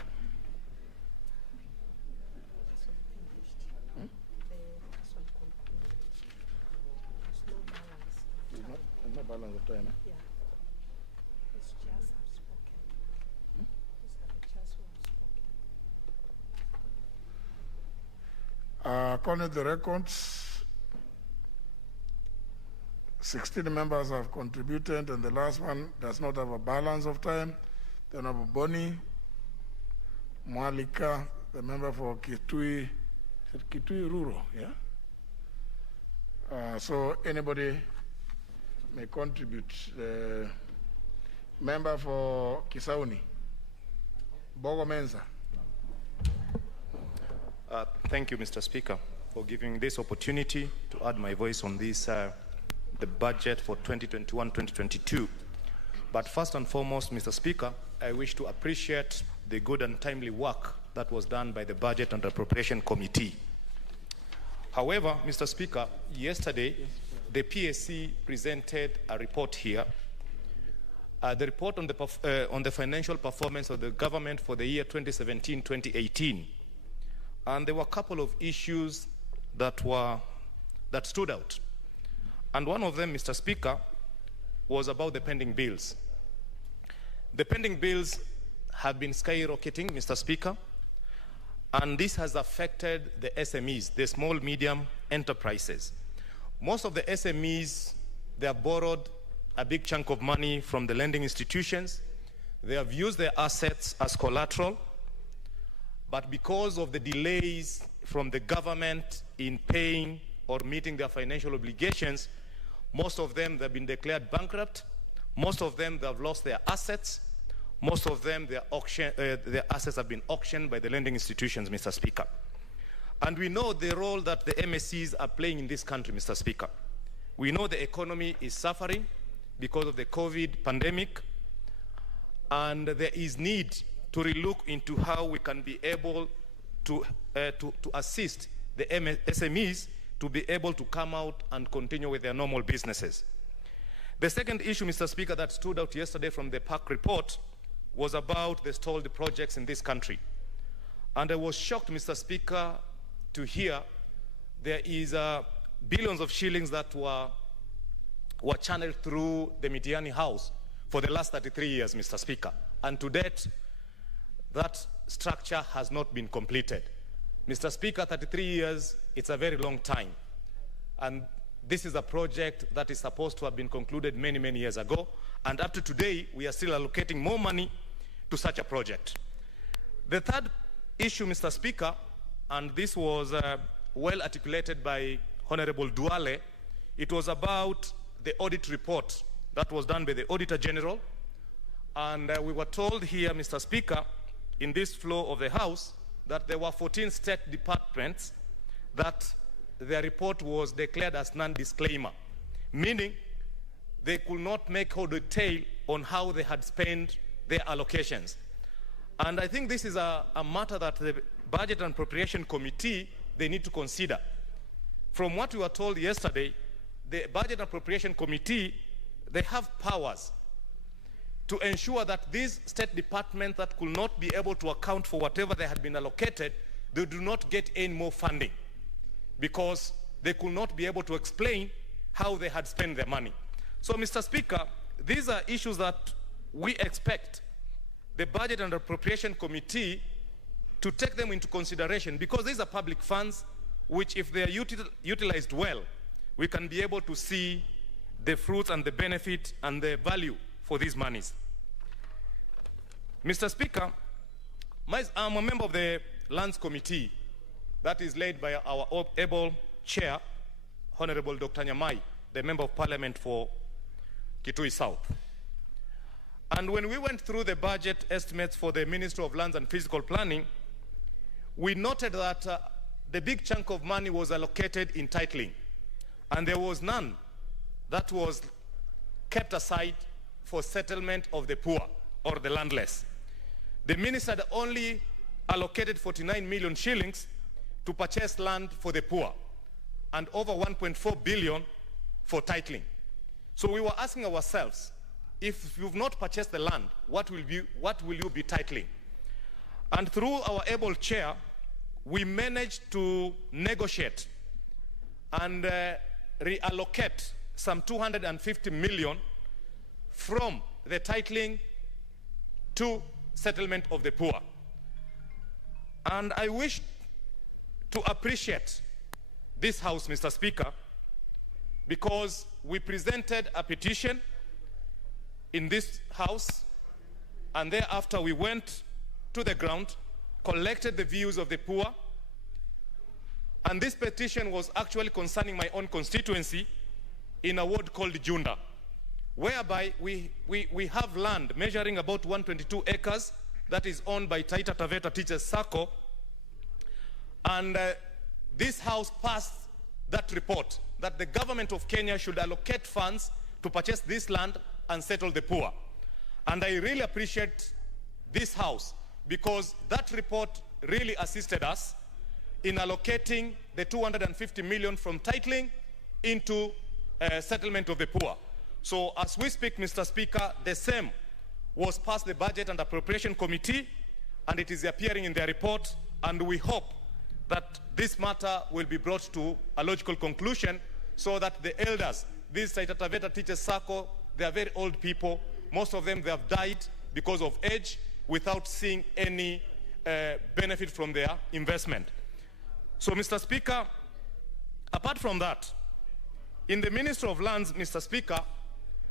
There's no balance of time. Yeah. It's just have spoken. These are the chairs who have spoken. According to the records, 16 members have contributed, and the last one does not have a balance of time. The Honorable Boni Mwalika, the member for Kitui Rural, yeah? So anybody may contribute. The member for Kisauni. Bogo Menza. Thank you, Mr. Speaker, for giving this opportunity to add my voice on this, the budget for 2021-2022. But first and foremost, Mr. Speaker, I wish to appreciate the good and timely work that was done by the Budget and Appropriation Committee. However, Mr. Speaker, yesterday, the PSC presented a report here, the report on the financial performance of the government for the year 2017-2018. And there were a couple of issues that stood out. And one of them, Mr. Speaker, was about the pending bills. The pending bills have been skyrocketing, Mr. Speaker, and this has affected the SMEs, the small, medium enterprises. Most of the SMEs, they have borrowed a big chunk of money from the lending institutions. They have used their assets as collateral, but because of the delays from the government in paying or meeting their financial obligations, most of them have been declared bankrupt. Most of them, they have lost their assets. Most of them, their assets have been auctioned by the lending institutions, Mr. Speaker. And we know the role that the MSCs are playing in this country, Mr. Speaker. We know the economy is suffering because of the COVID pandemic, and there is need to relook into how we can be able to assist the SMEs to be able to come out and continue with their normal businesses. The second issue, Mr. Speaker, that stood out yesterday from the PAC report was about the stalled projects in this country. And I was shocked, Mr. Speaker, to hear there is billions of shillings that were channeled through the Midiani House for the last 33 years, Mr. Speaker. And to date, that structure has not been completed. Mr. Speaker, 33 years, it's a very long time. And this is a project that is supposed to have been concluded many, many years ago. And up to today, we are still allocating more money to such a project. The third issue, Mr. Speaker, and this was well articulated by Honorable Duale, it was about the audit report that was done by the Auditor General. And we were told here, Mr. Speaker, in this floor of the House, that there were 14 state departments that their report was declared as non-disclaimer, meaning they could not make a detail on how they had spent their allocations. And I think this is a matter that the Budget and Appropriation Committee, they need to consider. From what we were told yesterday, the Budget and Appropriation Committee, they have powers to ensure that these state departments that could not be able to account for whatever they had been allocated, they do not get any more funding because they could not be able to explain how they had spent their money. So, Mr. Speaker, these are issues that we expect the Budget and Appropriation Committee to take them into consideration, because these are public funds which, if they are utilized well, we can be able to see the fruits and the benefit and the value for these monies. Mr. Speaker, I'm a member of the Lands Committee that is led by our able chair, Honorable Dr. Nyamai, the Member of Parliament for Kitui South. And when we went through the budget estimates for the Ministry of Lands and Physical Planning, we noted that the big chunk of money was allocated in titling, and there was none that was kept aside for settlement of the poor or the landless. The minister had only allocated 49 million shillings to purchase land for the poor and over 1.4 billion for titling. So we were asking ourselves, if you've not purchased the land, what will you be titling? And through our able chair, we managed to negotiate and reallocate some 250 million from the titling to settlement of the poor. And I wish to appreciate this House, Mr. Speaker, because we presented a petition in this House, and thereafter we went to the ground, collected the views of the poor, and this petition was actually concerning my own constituency in a ward called Junda, whereby we have land measuring about 122 acres that is owned by Taita Taveta Teachers Sacco. And this House passed that report that the government of Kenya should allocate funds to purchase this land and settle the poor. And I really appreciate this House because that report really assisted us in allocating the 250 million from titling into settlement of the poor. So as we speak, Mr. Speaker, the same was passed the Budget and Appropriation Committee, and it is appearing in their report, and we hope that this matter will be brought to a logical conclusion so that the elders, these Taita Taveta Teachers Sacco, they are very old people. Most of them, they have died because of age without seeing any benefit from their investment. So, Mr. Speaker, apart from that, in the Ministry of Lands, Mr. Speaker,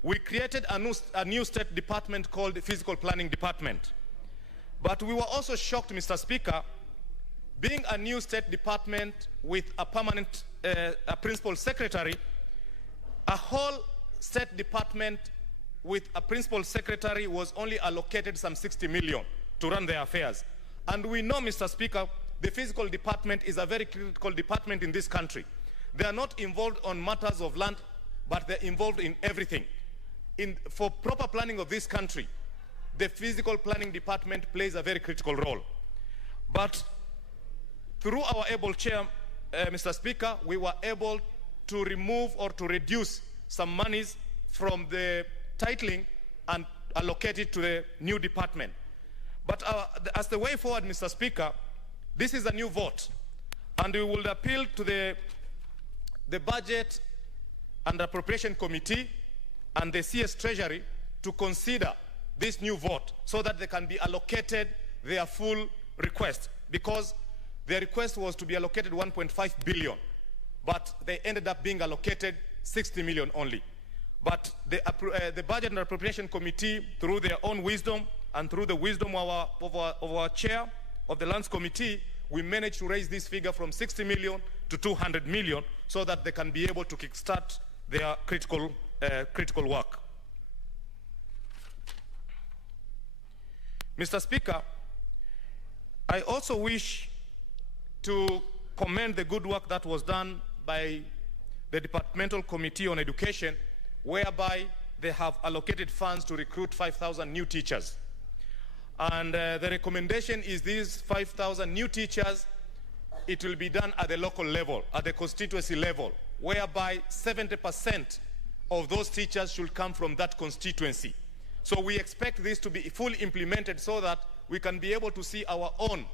we created a new state department called the Physical Planning Department. But we were also shocked, Mr. Speaker, being a new state department with a permanent a principal secretary, a whole state department with a principal secretary was only allocated some 60 million to run their affairs. And we know, Mr. Speaker, the physical department is a very critical department in this country. They are not involved on matters of land, but they're involved in everything. For proper planning of this country, the physical planning department plays a very critical role. But through our able chair, Mr. Speaker, we were able to remove or to reduce some monies from the titling and allocate it to the new department. But as the way forward, Mr. Speaker, this is a new vote, and we will appeal to the Budget and Appropriation Committee and the CS Treasury to consider this new vote so that they can be allocated their full request, because their request was to be allocated 1.5 billion, but they ended up being allocated 60 million only. But the Budget and Appropriation Committee, through their own wisdom and through the wisdom of our chair of the Lands Committee, we managed to raise this figure from 60 million to 200 million so that they can be able to kickstart their critical work. Mr. Speaker, I also wish to commend the good work that was done by the Departmental Committee on Education, whereby they have allocated funds to recruit 5,000 new teachers. And the recommendation is these 5,000 new teachers, it will be done at the local level, at the constituency level, whereby 70% of those teachers should come from that constituency. So we expect this to be fully implemented so that we can be able to see our own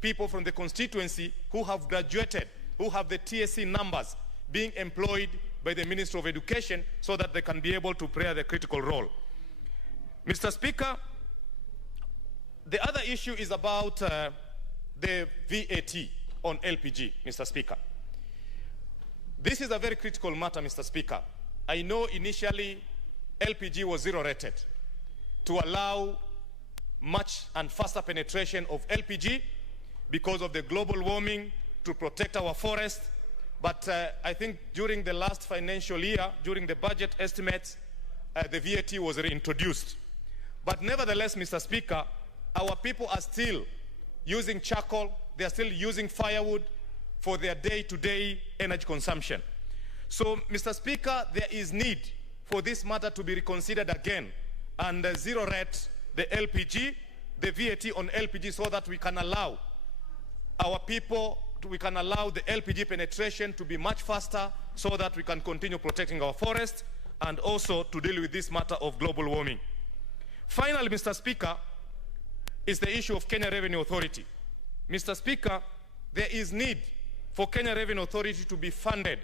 people from the constituency who have graduated, who have the TSC numbers, being employed by the Ministry of Education so that they can be able to play the critical role. Mr. Speaker, the other issue is about the VAT on LPG, Mr. Speaker. This is a very critical matter, Mr. Speaker. I know initially LPG was zero rated to allow much and faster penetration of LPG because of the global warming, to protect our forests. But I think during the last financial year, during the budget estimates, the VAT was reintroduced. But nevertheless, Mr. Speaker, our people are still using charcoal, they are still using firewood for their day-to-day energy consumption. So, Mr. Speaker, there is need for this matter to be reconsidered again and zero rate the LPG, the VAT on LPG, so that we can allow our people, we can allow the LPG penetration to be much faster so that we can continue protecting our forests and also to deal with this matter of global warming. Finally, Mr. Speaker, is the issue of Kenya Revenue Authority. Mr. Speaker, there is need for Kenya Revenue Authority to be funded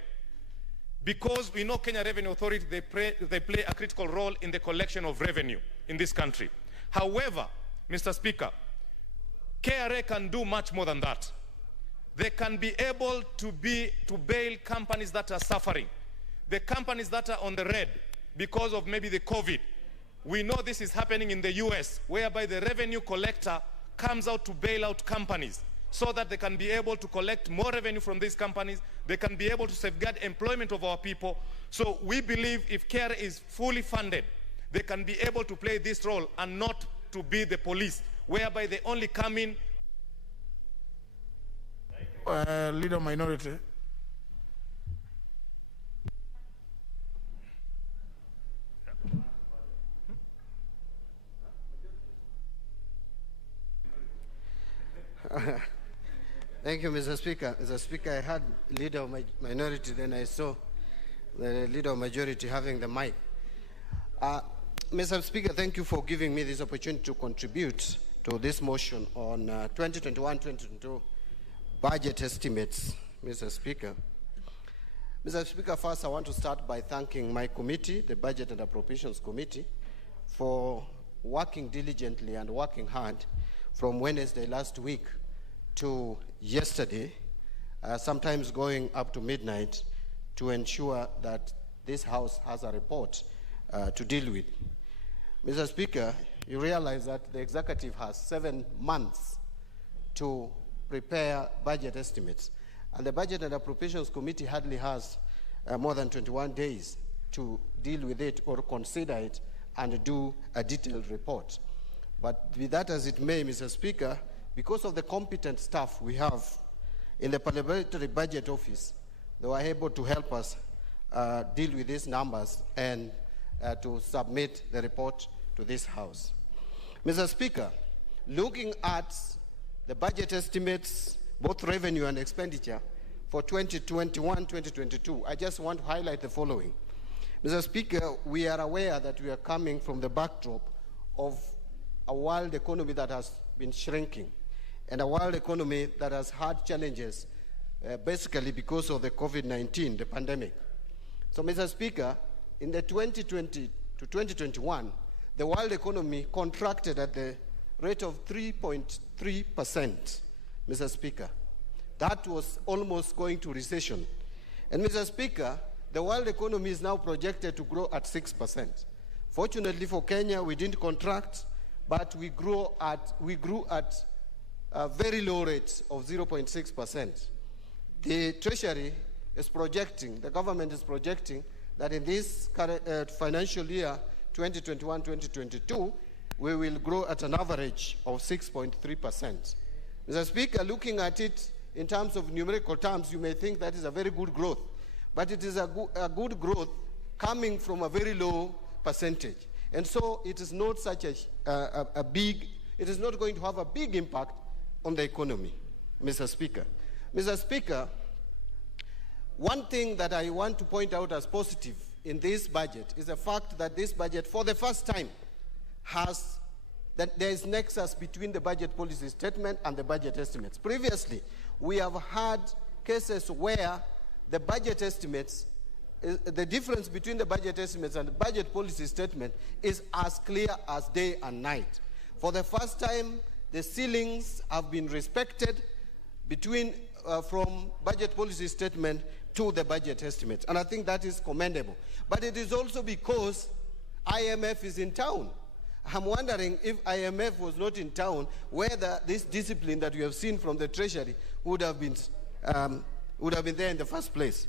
because we know Kenya Revenue Authority, they play a critical role in the collection of revenue in this country. However, Mr. Speaker, KRA can do much more than that. They can be able to bail companies that are suffering, the companies that are on the red because of maybe the COVID. We know this is happening in the US, whereby the revenue collector comes out to bail out companies so that they can be able to collect more revenue from these companies. They can be able to safeguard employment of our people. So we believe if KRA is fully funded, they can be able to play this role and not to be the police, whereby they only come in. Leader Minority. Thank you, Mr. Speaker. Mr. Speaker, I had Leader of Minority, then I saw the Leader of Majority having the mic. Mr. Speaker, thank you for giving me this opportunity to contribute to this motion on 2021-2022 budget estimates, Mr. Speaker. Mr. Speaker, first I want to start by thanking my committee, the Budget and Appropriations Committee, for working diligently and working hard from Wednesday last week to yesterday, sometimes going up to midnight, to ensure that this House has a report to deal with. Mr. Speaker, you realize that the executive has 7 months to prepare budget estimates, and the Budget and Appropriations Committee hardly has more than 21 days to deal with it or consider it and do a detailed report. But be that as it may, Mr. Speaker, because of the competent staff we have in the Parliamentary Budget Office, they were able to help us deal with these numbers and to submit the report to this House. Mr. Speaker, looking at the budget estimates, both revenue and expenditure, for 2021-2022, I just want to highlight the following. Mr. Speaker, we are aware that we are coming from the backdrop of a world economy that has been shrinking and a world economy that has had challenges basically because of the COVID-19, the pandemic. So, Mr. Speaker, in the 2020 to 2021, the world economy contracted at the rate of 3.3%, Mr. Speaker. That was almost going to recession. And, Mr. Speaker, the world economy is now projected to grow at 6%. Fortunately for Kenya, we didn't contract, but we grew at a very low rate of 0.6%. The Treasury is projecting, the government is projecting that in this current, financial year, 2021-2022, we will grow at an average of 6.3%. Mr. Speaker, looking at it in terms of numerical terms, you may think that is a very good growth, but it is a good growth coming from a very low percentage. And so it is not such it is not going to have a big impact on the economy, Mr. Speaker. Mr. Speaker, one thing that I want to point out as positive in this budget is the fact that this budget, for the first time, that there is nexus between the budget policy statement and the budget estimates. Previously, we have had cases where the budget estimates, the difference between the budget estimates and the budget policy statement is as clear as day and night. For the first time, the ceilings have been respected between from budget policy statement to the budget estimates, and I think that is commendable. But it is also because IMF is in town. I'm wondering if IMF was not in town, whether this discipline that we have seen from the Treasury would have been there in the first place.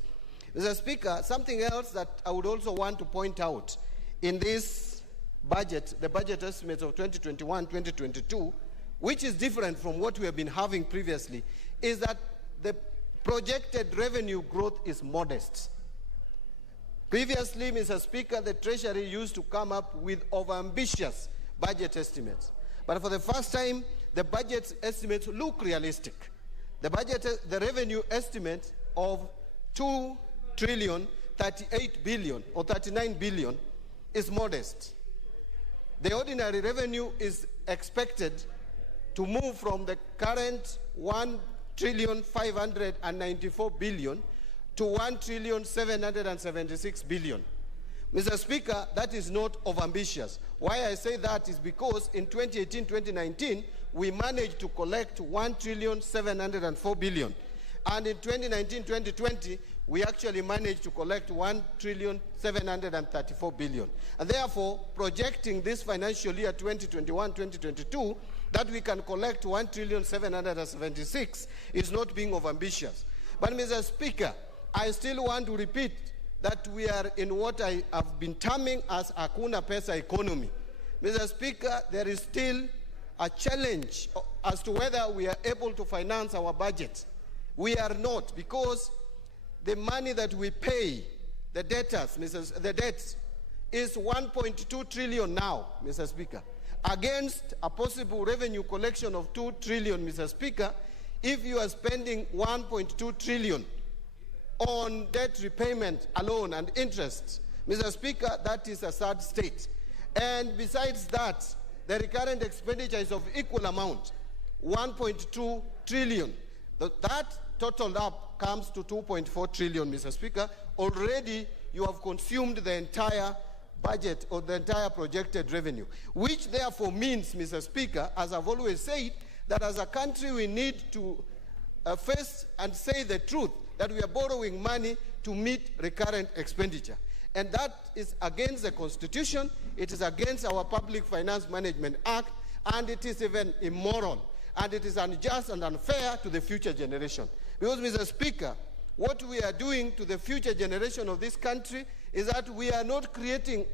Mr. Speaker, something else that I would also want to point out in this budget, the budget estimates of 2021-2022, which is different from what we have been having previously, is that the projected revenue growth is modest. Previously, Mr. Speaker, the Treasury used to come up with overambitious budget estimates. But for the first time, the budget estimates look realistic. The revenue estimate of 2,038 billion or 39 billion is modest. The ordinary revenue is expected to move from the current 1,594 billion to 1,776 billion. Mr. Speaker, that is not overambitious. Why I say that is because in 2018-2019, we managed to collect 1,704 billion. And in 2019-2020, we actually managed to collect 1,734 billion. And therefore, projecting this financial year 2021-2022, that we can collect 1,776 is not being overambitious. But Mr. Speaker, I still want to repeat that we are in what I have been terming as Hakuna Pesa economy. Mr. Speaker, there is still a challenge as to whether we are able to finance our budget. We are not, because the money that we pay, the debtors, the debts, is 1.2 trillion now, Mr. Speaker, against a possible revenue collection of 2 trillion, Mr. Speaker. If you are spending 1.2 trillion on debt repayment alone and interest, Mr. Speaker, that is a sad state. And besides that, the recurrent expenditure is of equal amount, 1.2 trillion. That totaled up comes to 2.4 trillion, Mr. Speaker. Already you have consumed the entire budget or the entire projected revenue, which therefore means, Mr. Speaker, as I've always said, that as a country we need to face and say the truth, that we are borrowing money to meet recurrent expenditure. And that is against the Constitution, it is against our Public Finance Management Act, and it is even immoral, and it is unjust and unfair to the future generation. Because, Mr. Speaker, what we are doing to the future generation of this country is that we are not creating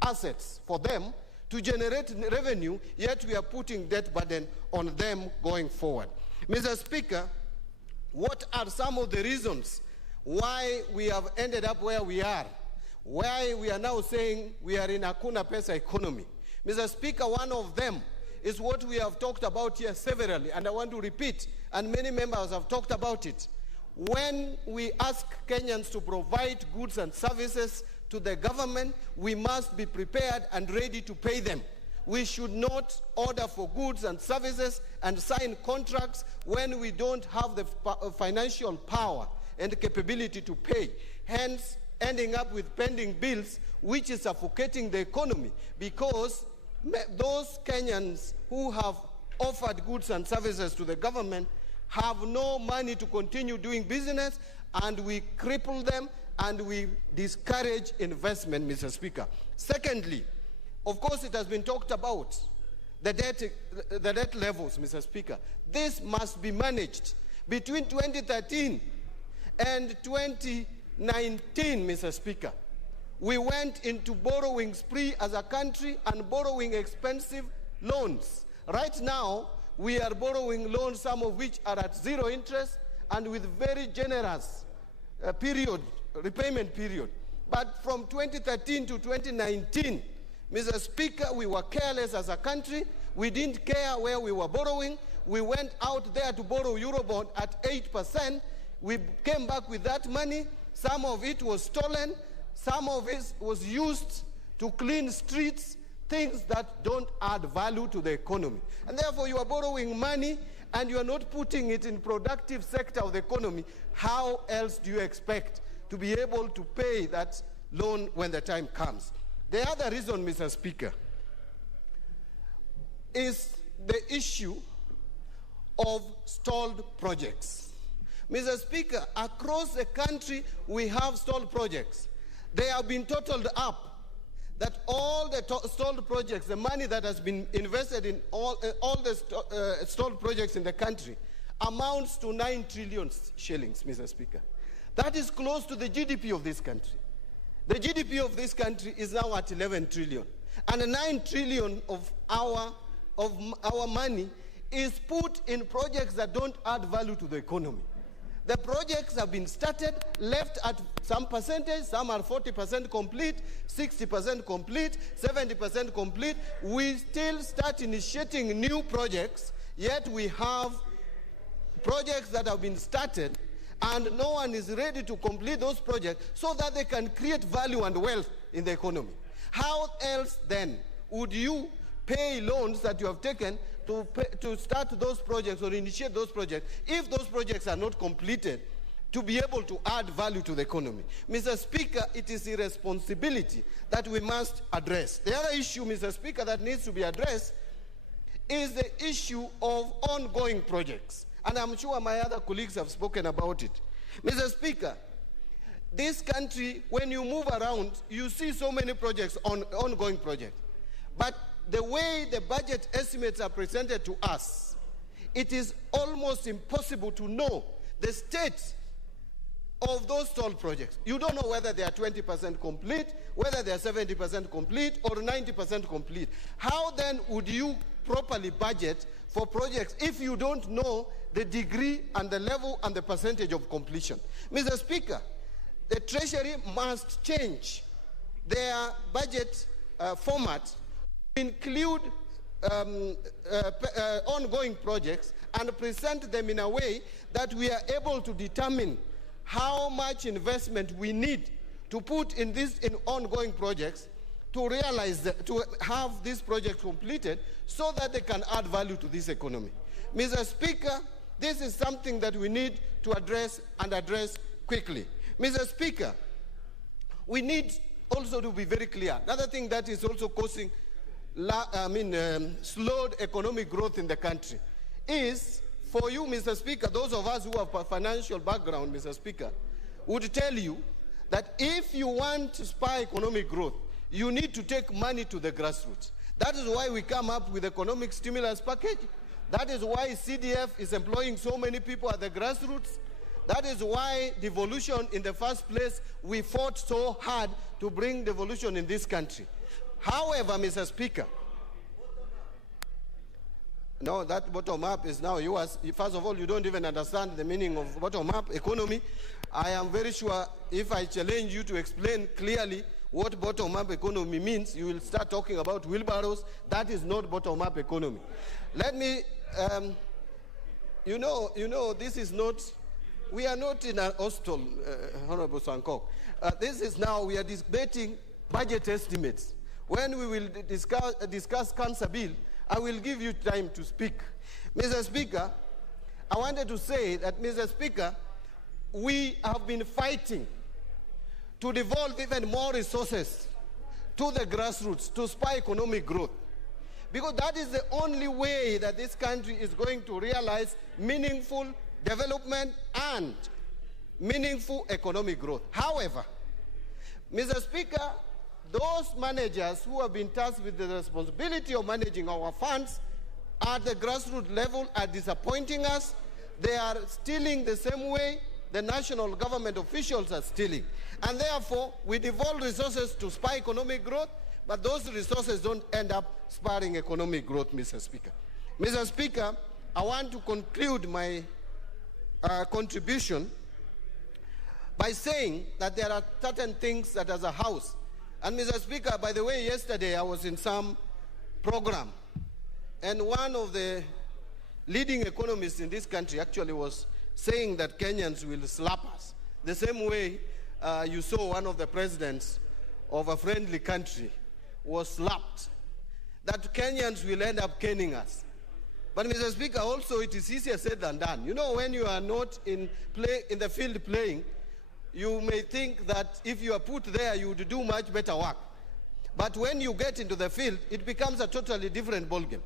assets for them to generate revenue, yet we are putting debt burden on them going forward. Mr. Speaker, what are some of the reasons why we have ended up where we are? Why we are now saying we are in a Hakuna Pesa economy? Mr. Speaker, one of them is what we have talked about here severally, and I want to repeat, and many members have talked about it. When we ask Kenyans to provide goods and services to the government, we must be prepared and ready to pay them. We should not order for goods and services and sign contracts when we don't have the financial power and capability to pay. Hence, ending up with pending bills, which is suffocating the economy, because those Kenyans who have offered goods and services to the government have no money to continue doing business, and we cripple them and we discourage investment, Mr. Speaker. Secondly, of course, it has been talked about the debt levels, Mr. Speaker. This must be managed. Between 2013 and 2019, Mr. Speaker, we went into borrowing spree as a country and borrowing expensive loans. Right now, we are borrowing loans, some of which are at zero interest and with very generous repayment period. But from 2013 to 2019, Mr. Speaker, we were careless as a country. We didn't care where we were borrowing. We went out there to borrow Eurobond at 8%. We came back with that money. Some of it was stolen. Some of it was used to clean streets, things that don't add value to the economy. And therefore, you are borrowing money and you are not putting it in productive sector of the economy. How else do you expect to be able to pay that loan when the time comes? The other reason, Mr. Speaker, is the issue of stalled projects. Mr. Speaker, across the country, we have stalled projects. They have been totaled up, that all the stalled projects, the money that has been invested in all the stalled projects in the country, amounts to 9 trillion shillings, Mr. Speaker. That is close to the GDP of this country. The GDP of this country is now at 11 trillion. And 9 trillion of our money is put in projects that don't add value to the economy. The projects have been started, left at some percentage, some are 40% complete, 60% complete, 70% complete. We still start initiating new projects, yet we have projects that have been started and no one is ready to complete those projects so that they can create value and wealth in the economy. How else then would you pay loans that you have taken to start those projects or initiate those projects if those projects are not completed to be able to add value to the economy? Mr. Speaker, it is a responsibility that we must address. The other issue, Mr. Speaker, that needs to be addressed is the issue of ongoing projects. And I'm sure my other colleagues have spoken about it. Mr. Speaker, this country, when you move around, you see so many projects, ongoing projects. But the way the budget estimates are presented to us, it is almost impossible to know the state of those stalled projects. You don't know whether they are 20% complete, whether they are 70% complete, or 90% complete. How then would you properly budget for projects if you don't know the degree and the level and the percentage of completion? Mr. Speaker, the Treasury must change their budget format to include ongoing projects and present them in a way that we are able to determine how much investment we need to put in ongoing projects to realize to have this project completed so that they can add value to this economy. Mr. Speaker, this is something that we need to address and address quickly. Mr. Speaker, we need also to be very clear. Another thing that is also causing slowed economic growth in the country is, for you, Mr. Speaker, those of us who have a financial background, Mr. Speaker, would tell you that if you want to spur economic growth, you need to take money to the grassroots. That is why we come up with economic stimulus package. That is why CDF is employing so many people at the grassroots. That is why devolution in the first place, we fought so hard to bring devolution in this country. However, Mr. Speaker, no, that bottom-up is now yours. First of all, you don't even understand the meaning of bottom-up economy. I am very sure if I challenge you to explain clearly what bottom-up economy means, you will start talking about wheelbarrows. That is not bottom-up economy. Let me, this is not, we are not in an hostel, Honorable Sankok. This is now, we are debating budget estimates. When we will discuss cancer bill, I will give you time to speak. Mr. Speaker, I wanted to say that, Mr. Speaker, we have been fighting to devolve even more resources to the grassroots to spur economic growth, because that is the only way that this country is going to realize meaningful development and meaningful economic growth. However, Mr. Speaker, those managers who have been tasked with the responsibility of managing our funds at the grassroots level are disappointing us. They are stealing the same way the national government officials are stealing. And therefore, we devolve resources to spur economic growth, but those resources don't end up spurring economic growth, Mr. Speaker. Mr. Speaker, I want to conclude my contribution by saying that there are certain things that as a House, and Mr. Speaker, by the way, yesterday I was in some program, and one of the leading economists in this country actually was saying that Kenyans will slap us. The same way you saw one of the presidents of a friendly country was slapped, that Kenyans will end up caning us. But Mr. Speaker, also it is easier said than done. You know, when you are not in the field playing, you may think that if you are put there, you would do much better work. But when you get into the field, it becomes a totally different ballgame.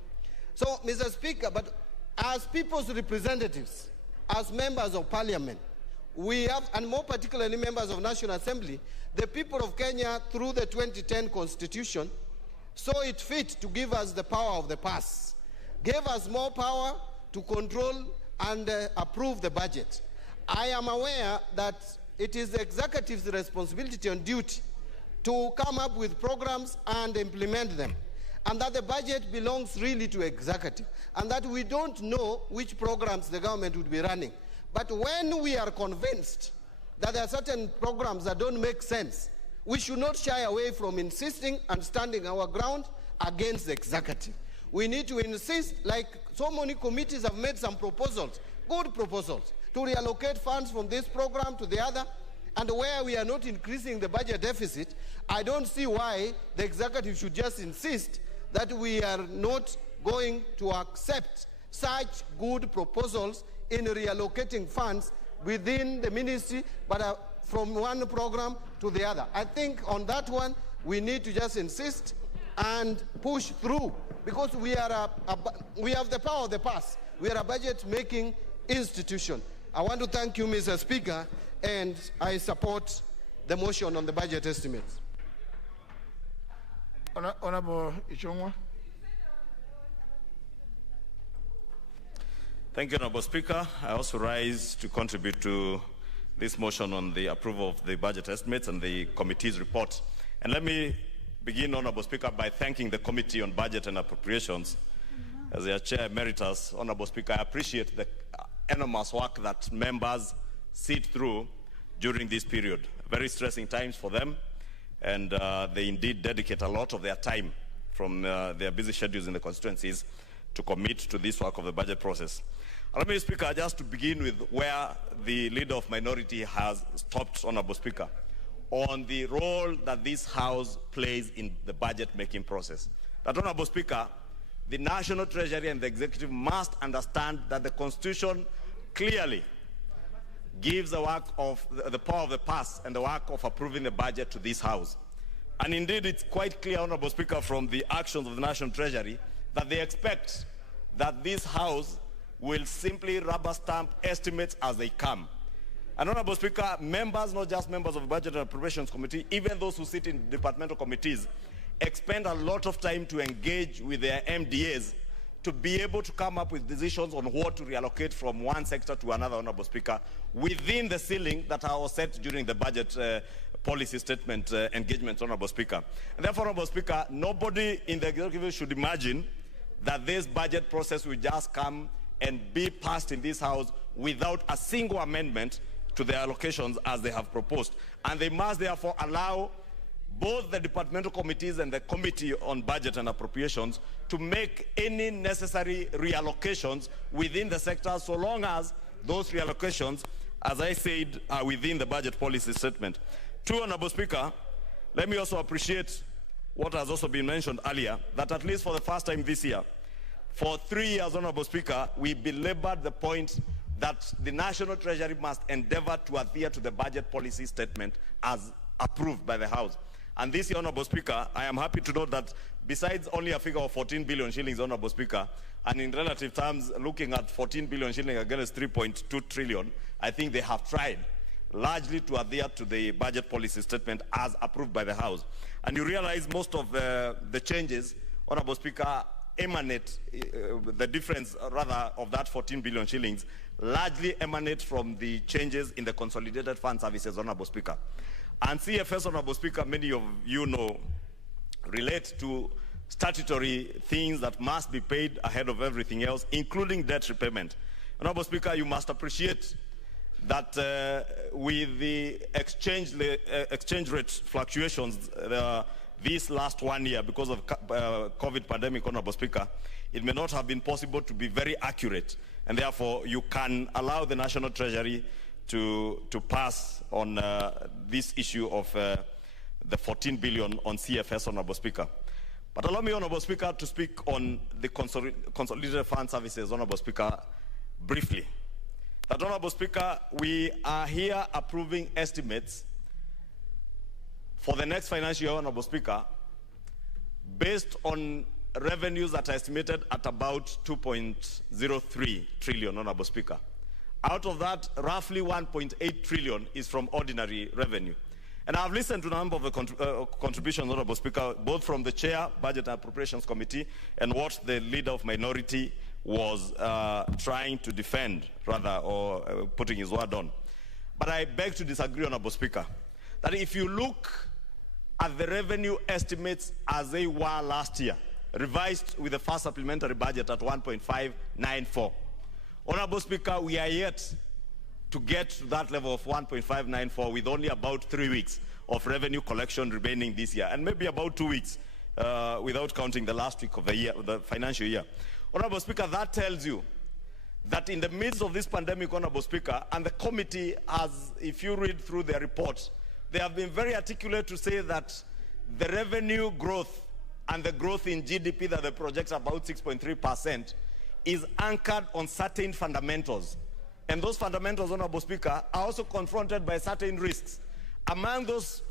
So, Mr. Speaker, but as people's representatives, as members of parliament, we have, and more particularly members of National Assembly, the people of Kenya, through the 2010 Constitution, saw it fit to give us the power of the purse, gave us more power to control and approve the budget. I am aware that it is the executive's responsibility and duty to come up with programs and implement them, and that the budget belongs really to executive, and that we don't know which programs the government would be running. But when we are convinced that there are certain programs that don't make sense, we should not shy away from insisting and standing our ground against the executive. We need to insist, like so many committees have made some proposals, good proposals, to reallocate funds from this program to the other, and where we are not increasing the budget deficit, I don't see why the executive should just insist that we are not going to accept such good proposals in reallocating funds within the ministry, but from one program to the other. I think on that one, we need to just insist and push through, because we have the power of the purse. We are a budget-making institution. I want to thank you, Mr. Speaker, and I support the motion on the budget estimates. Honorable Ichung'wa. Thank you, Honorable Speaker. I also rise to contribute to this motion on the approval of the budget estimates and the committee's report. And let me begin, Honorable Speaker, by thanking the Committee on Budget and Appropriations. As their Chair Emeritus, Honorable Speaker, I appreciate the enormous work that members sit through during this period. Very stressing times for them, and they indeed dedicate a lot of their time from their busy schedules in the constituencies to commit to this work of the budget process. Let me, Speaker, just to begin with where the Leader of Minority has stopped, Honorable Speaker, on the role that this House plays in the budget-making process. That, Honorable Speaker, the National Treasury and the Executive must understand that the Constitution clearly gives the work of the power of the past and the work of approving the budget to this House. And indeed, it's quite clear, Honorable Speaker, from the actions of the National Treasury that they expect that this House will simply rubber stamp estimates as they come. And Honorable Speaker, members, not just members of the Budget and Appropriations Committee, even those who sit in departmental committees, expend a lot of time to engage with their MDAs to be able to come up with decisions on what to reallocate from one sector to another, Honorable Speaker, within the ceiling that was set during the budget policy statement engagement, Honorable Speaker. And therefore, Honorable Speaker, nobody in the executive should imagine that this budget process will just come and be passed in this House without a single amendment to the allocations as they have proposed. And they must therefore allow both the departmental committees and the Committee on Budget and Appropriations to make any necessary reallocations within the sector, so long as those reallocations, as I said, are within the budget policy statement. Two, Honorable Speaker, let me also appreciate what has also been mentioned earlier, that at least for the first time this year, for 3 years, Honorable Speaker, we belabored the point that the National Treasury must endeavor to adhere to the budget policy statement as approved by the House. And this year, Honorable Speaker, I am happy to note that besides only a figure of 14 billion shillings, Honorable Speaker, and in relative terms, looking at 14 billion shillings against 3.2 trillion, I think they have tried largely to adhere to the budget policy statement as approved by the House. And you realize most of the changes, Honorable Speaker, emanate, the difference rather of that 14 billion shillings, largely emanate from the changes in the consolidated fund services, Honorable Speaker. And CFS, Honorable Speaker, many of you know, relate to statutory things that must be paid ahead of everything else, including debt repayment. Honorable Speaker, you must appreciate that with the exchange rate fluctuations this last 1 year because of COVID pandemic, Honorable Speaker, it may not have been possible to be very accurate, and therefore you can allow the National Treasury to pass on this issue of the 14 billion on CFS, Honorable Speaker. But allow me, Honorable Speaker, to speak on the consolidated fund services, Honorable Speaker, briefly. That, Honorable Speaker, we are here approving estimates for the next financial year, Honorable Speaker, based on revenues that are estimated at about 2.03 trillion, Honorable Speaker. Out of that, roughly 1.8 trillion is from ordinary revenue. And I've listened to a number of the contributions, Honorable Speaker, both from the Chair, Budget and Appropriations Committee, and what the Leader of Minority was trying to defend, rather, or putting his word on. But I beg to disagree, Honorable Speaker, that if you look at the revenue estimates as they were last year, revised with the first supplementary budget at 1.594, Honorable Speaker, we are yet to get to that level of 1.594 with only about 3 weeks of revenue collection remaining this year, and maybe about 2 weeks without counting the last week of the year, the financial year. Honorable Speaker, that tells you that in the midst of this pandemic, Honorable Speaker, and the committee has, if you read through their report, they have been very articulate to say that the revenue growth and the growth in GDP that they project about 6.3% is anchored on certain fundamentals. And those fundamentals, Honorable Speaker, are also confronted by certain risks. Among those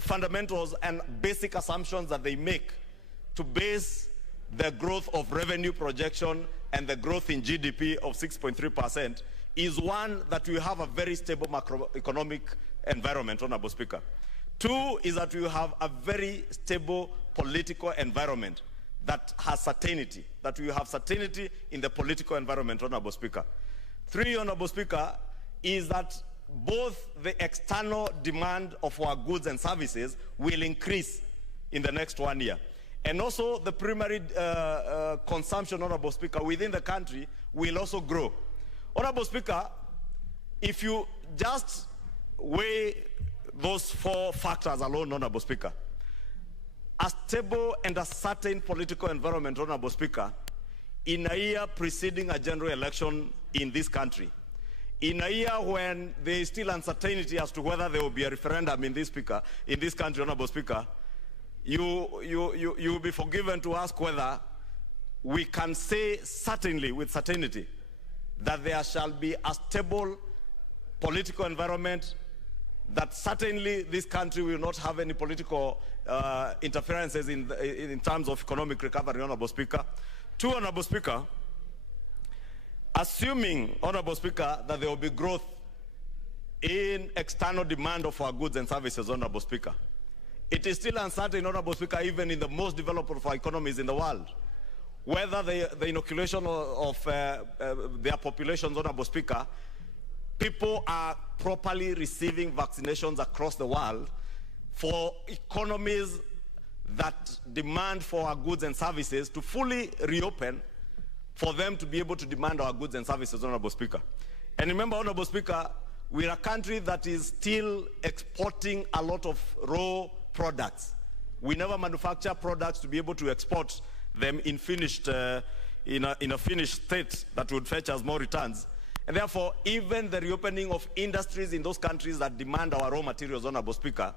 fundamentals and basic assumptions that they make to base the growth of revenue projection and the growth in GDP of 6.3% is one that we have a very stable macroeconomic environment, Honorable Speaker. Two is that we have a very stable political environment that has certainty, that we have certainty in the political environment, Honorable Speaker. Three, Honorable Speaker, is that both the external demand of our goods and services will increase in the next 1 year. And also the primary consumption, Honorable Speaker, within the country will also grow. Honorable Speaker, if you just weigh those 4 factors alone, Honorable Speaker, a stable and a certain political environment, Honorable Speaker, in a year preceding a general election in this country, in a year when there is still uncertainty as to whether there will be a referendum in this country, Honorable Speaker, you will be forgiven to ask whether we can say certainly, with certainty, that there shall be a stable political environment, that certainly this country will not have any political interferences in terms of economic recovery, Honorable Speaker. 2, Honorable Speaker, assuming, Honorable Speaker, that there will be growth in external demand of our goods and services, Honorable Speaker, it is still uncertain, Honorable Speaker, even in the most developed of our economies in the world, whether the inoculation of their populations, Honorable Speaker, people are properly receiving vaccinations across the world for economies that demand for our goods and services to fully reopen, for them to be able to demand our goods and services, Honorable Speaker. And remember, Honorable Speaker, we're a country that is still exporting a lot of raw products. We never manufacture products to be able to export them in finished, in a finished state that would fetch us more returns. And therefore, even the reopening of industries in those countries that demand our raw materials, Honorable Speaker,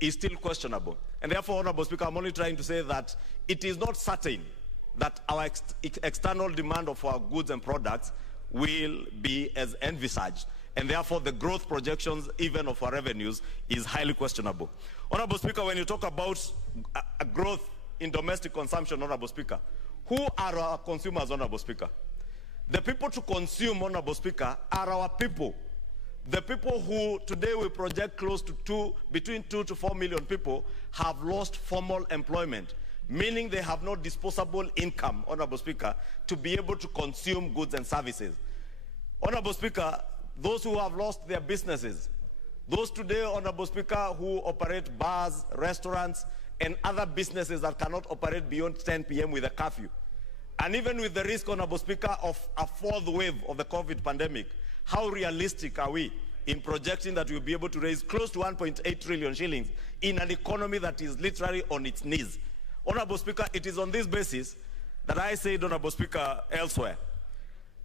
is still questionable. And therefore, Honorable Speaker, I'm only trying to say that it is not certain that our external demand of our goods and products will be as envisaged. And therefore, the growth projections, even of our revenues, is highly questionable. Honorable Speaker, when you talk about a growth in domestic consumption, Honorable Speaker, who are our consumers, Honorable Speaker? The people to consume, Honorable Speaker, are our people. The people who today we project close to between 2 to 4 million people have lost formal employment, meaning they have no disposable income, Honorable Speaker, to be able to consume goods and services. Honorable Speaker, those who have lost their businesses, those today, Honorable Speaker, who operate bars, restaurants, and other businesses that cannot operate beyond 10 p.m. with a curfew. And even with the risk, Honorable Speaker, of a 4th wave of the COVID pandemic, how realistic are we in projecting that we'll be able to raise close to 1.8 trillion shillings in an economy that is literally on its knees? Honorable Speaker, it is on this basis that I said, Honorable Speaker, elsewhere,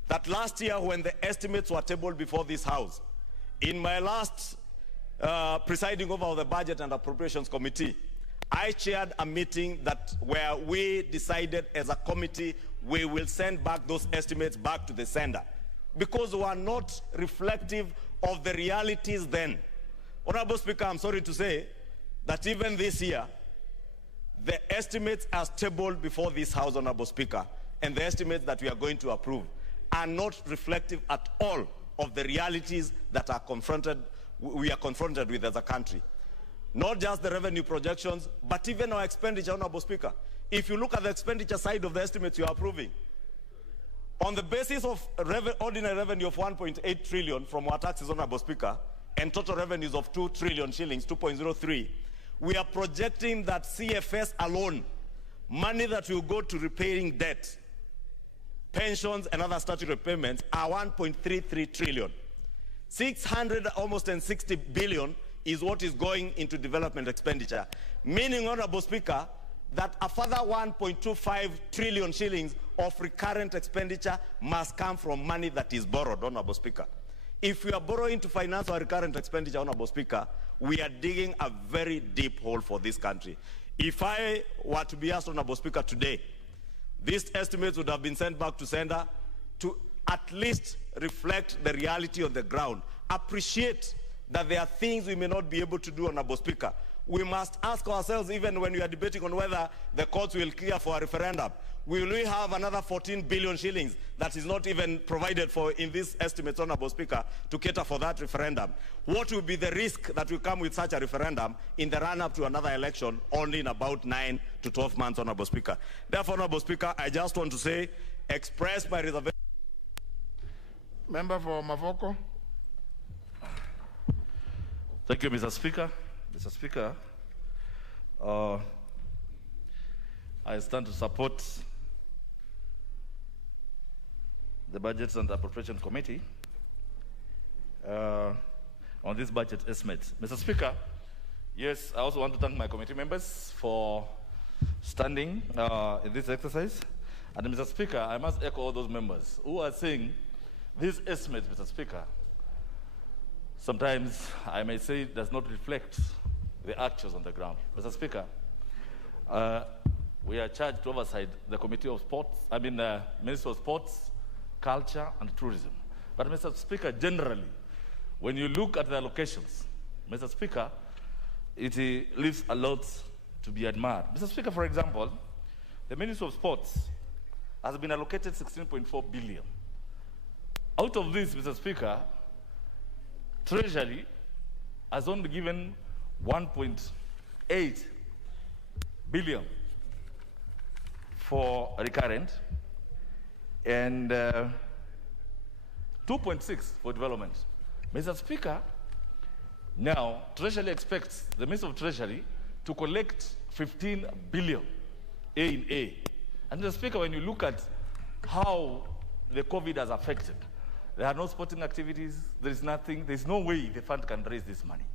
that last year when the estimates were tabled before this House, in my last presiding over the Budget and Appropriations Committee, I chaired a meeting where we decided as a committee we will send back those estimates back to the sender, because they were not reflective of the realities then. Honorable Speaker, I'm sorry to say that even this year, the estimates as tabled before this House, Honorable Speaker, and the estimates that we are going to approve are not reflective at all of the realities that we are confronted with as a country. Not just the revenue projections, but even our expenditure, Honorable Speaker. If you look at the expenditure side of the estimates you are approving, on the basis of ordinary revenue of 1.8 trillion from our taxes, Honorable Speaker, and total revenues of 2 trillion shillings, 2.03, we are projecting that CFS alone, money that will go to repaying debt, pensions and other statutory payments, are 1.33 trillion. 660 billion is what is going into development expenditure, meaning, Honorable Speaker, that a further 1.25 trillion shillings of recurrent expenditure must come from money that is borrowed, Honorable Speaker. If we are borrowing to finance our recurrent expenditure, Honorable Speaker, we are digging a very deep hole for this country. If I were to be asked, Honorable Speaker, today, these estimates would have been sent back to sender to at least reflect the reality on the ground. Appreciate that there are things we may not be able to do, Honorable Speaker. We must ask ourselves, even when we are debating on whether the courts will clear for a referendum, will we have another 14 billion shillings that is not even provided for in these estimates, Honorable Speaker, to cater for that referendum? What will be the risk that will come with such a referendum in the run-up to another election only in about 9 to 12 months, Honorable Speaker? Therefore, Honorable Speaker, I just want to say, express my reservation. Member for Mavoko. Thank you, Mr. Speaker. Mr. Speaker, I stand to support the Budgets and Appropriation Committee on this budget estimate. Mr. Speaker, yes, I also want to thank my committee members for standing in this exercise. And Mr. Speaker, I must echo all those members who are saying this estimate, Mr. Speaker, sometimes I may say does not reflect the actuals on the ground. Mr. Speaker, we are charged to oversight the Committee of Sports, Ministry of Sports, Culture and Tourism. But Mr. Speaker, generally, when you look at the allocations, Mr. Speaker, it leaves a lot to be admired. Mr. Speaker, for example, the Ministry of Sports has been allocated 16.4 billion. Out of this, Mr. Speaker, Treasury has only given 1.8 billion for recurrent and 2.6 for development. Mr. Speaker, now Treasury expects the Minister of Treasury to collect 15 billion A in A. And Mr. Speaker, when you look at how the COVID has affected, there are no sporting activities, there is nothing, there's no way the fund can raise this money.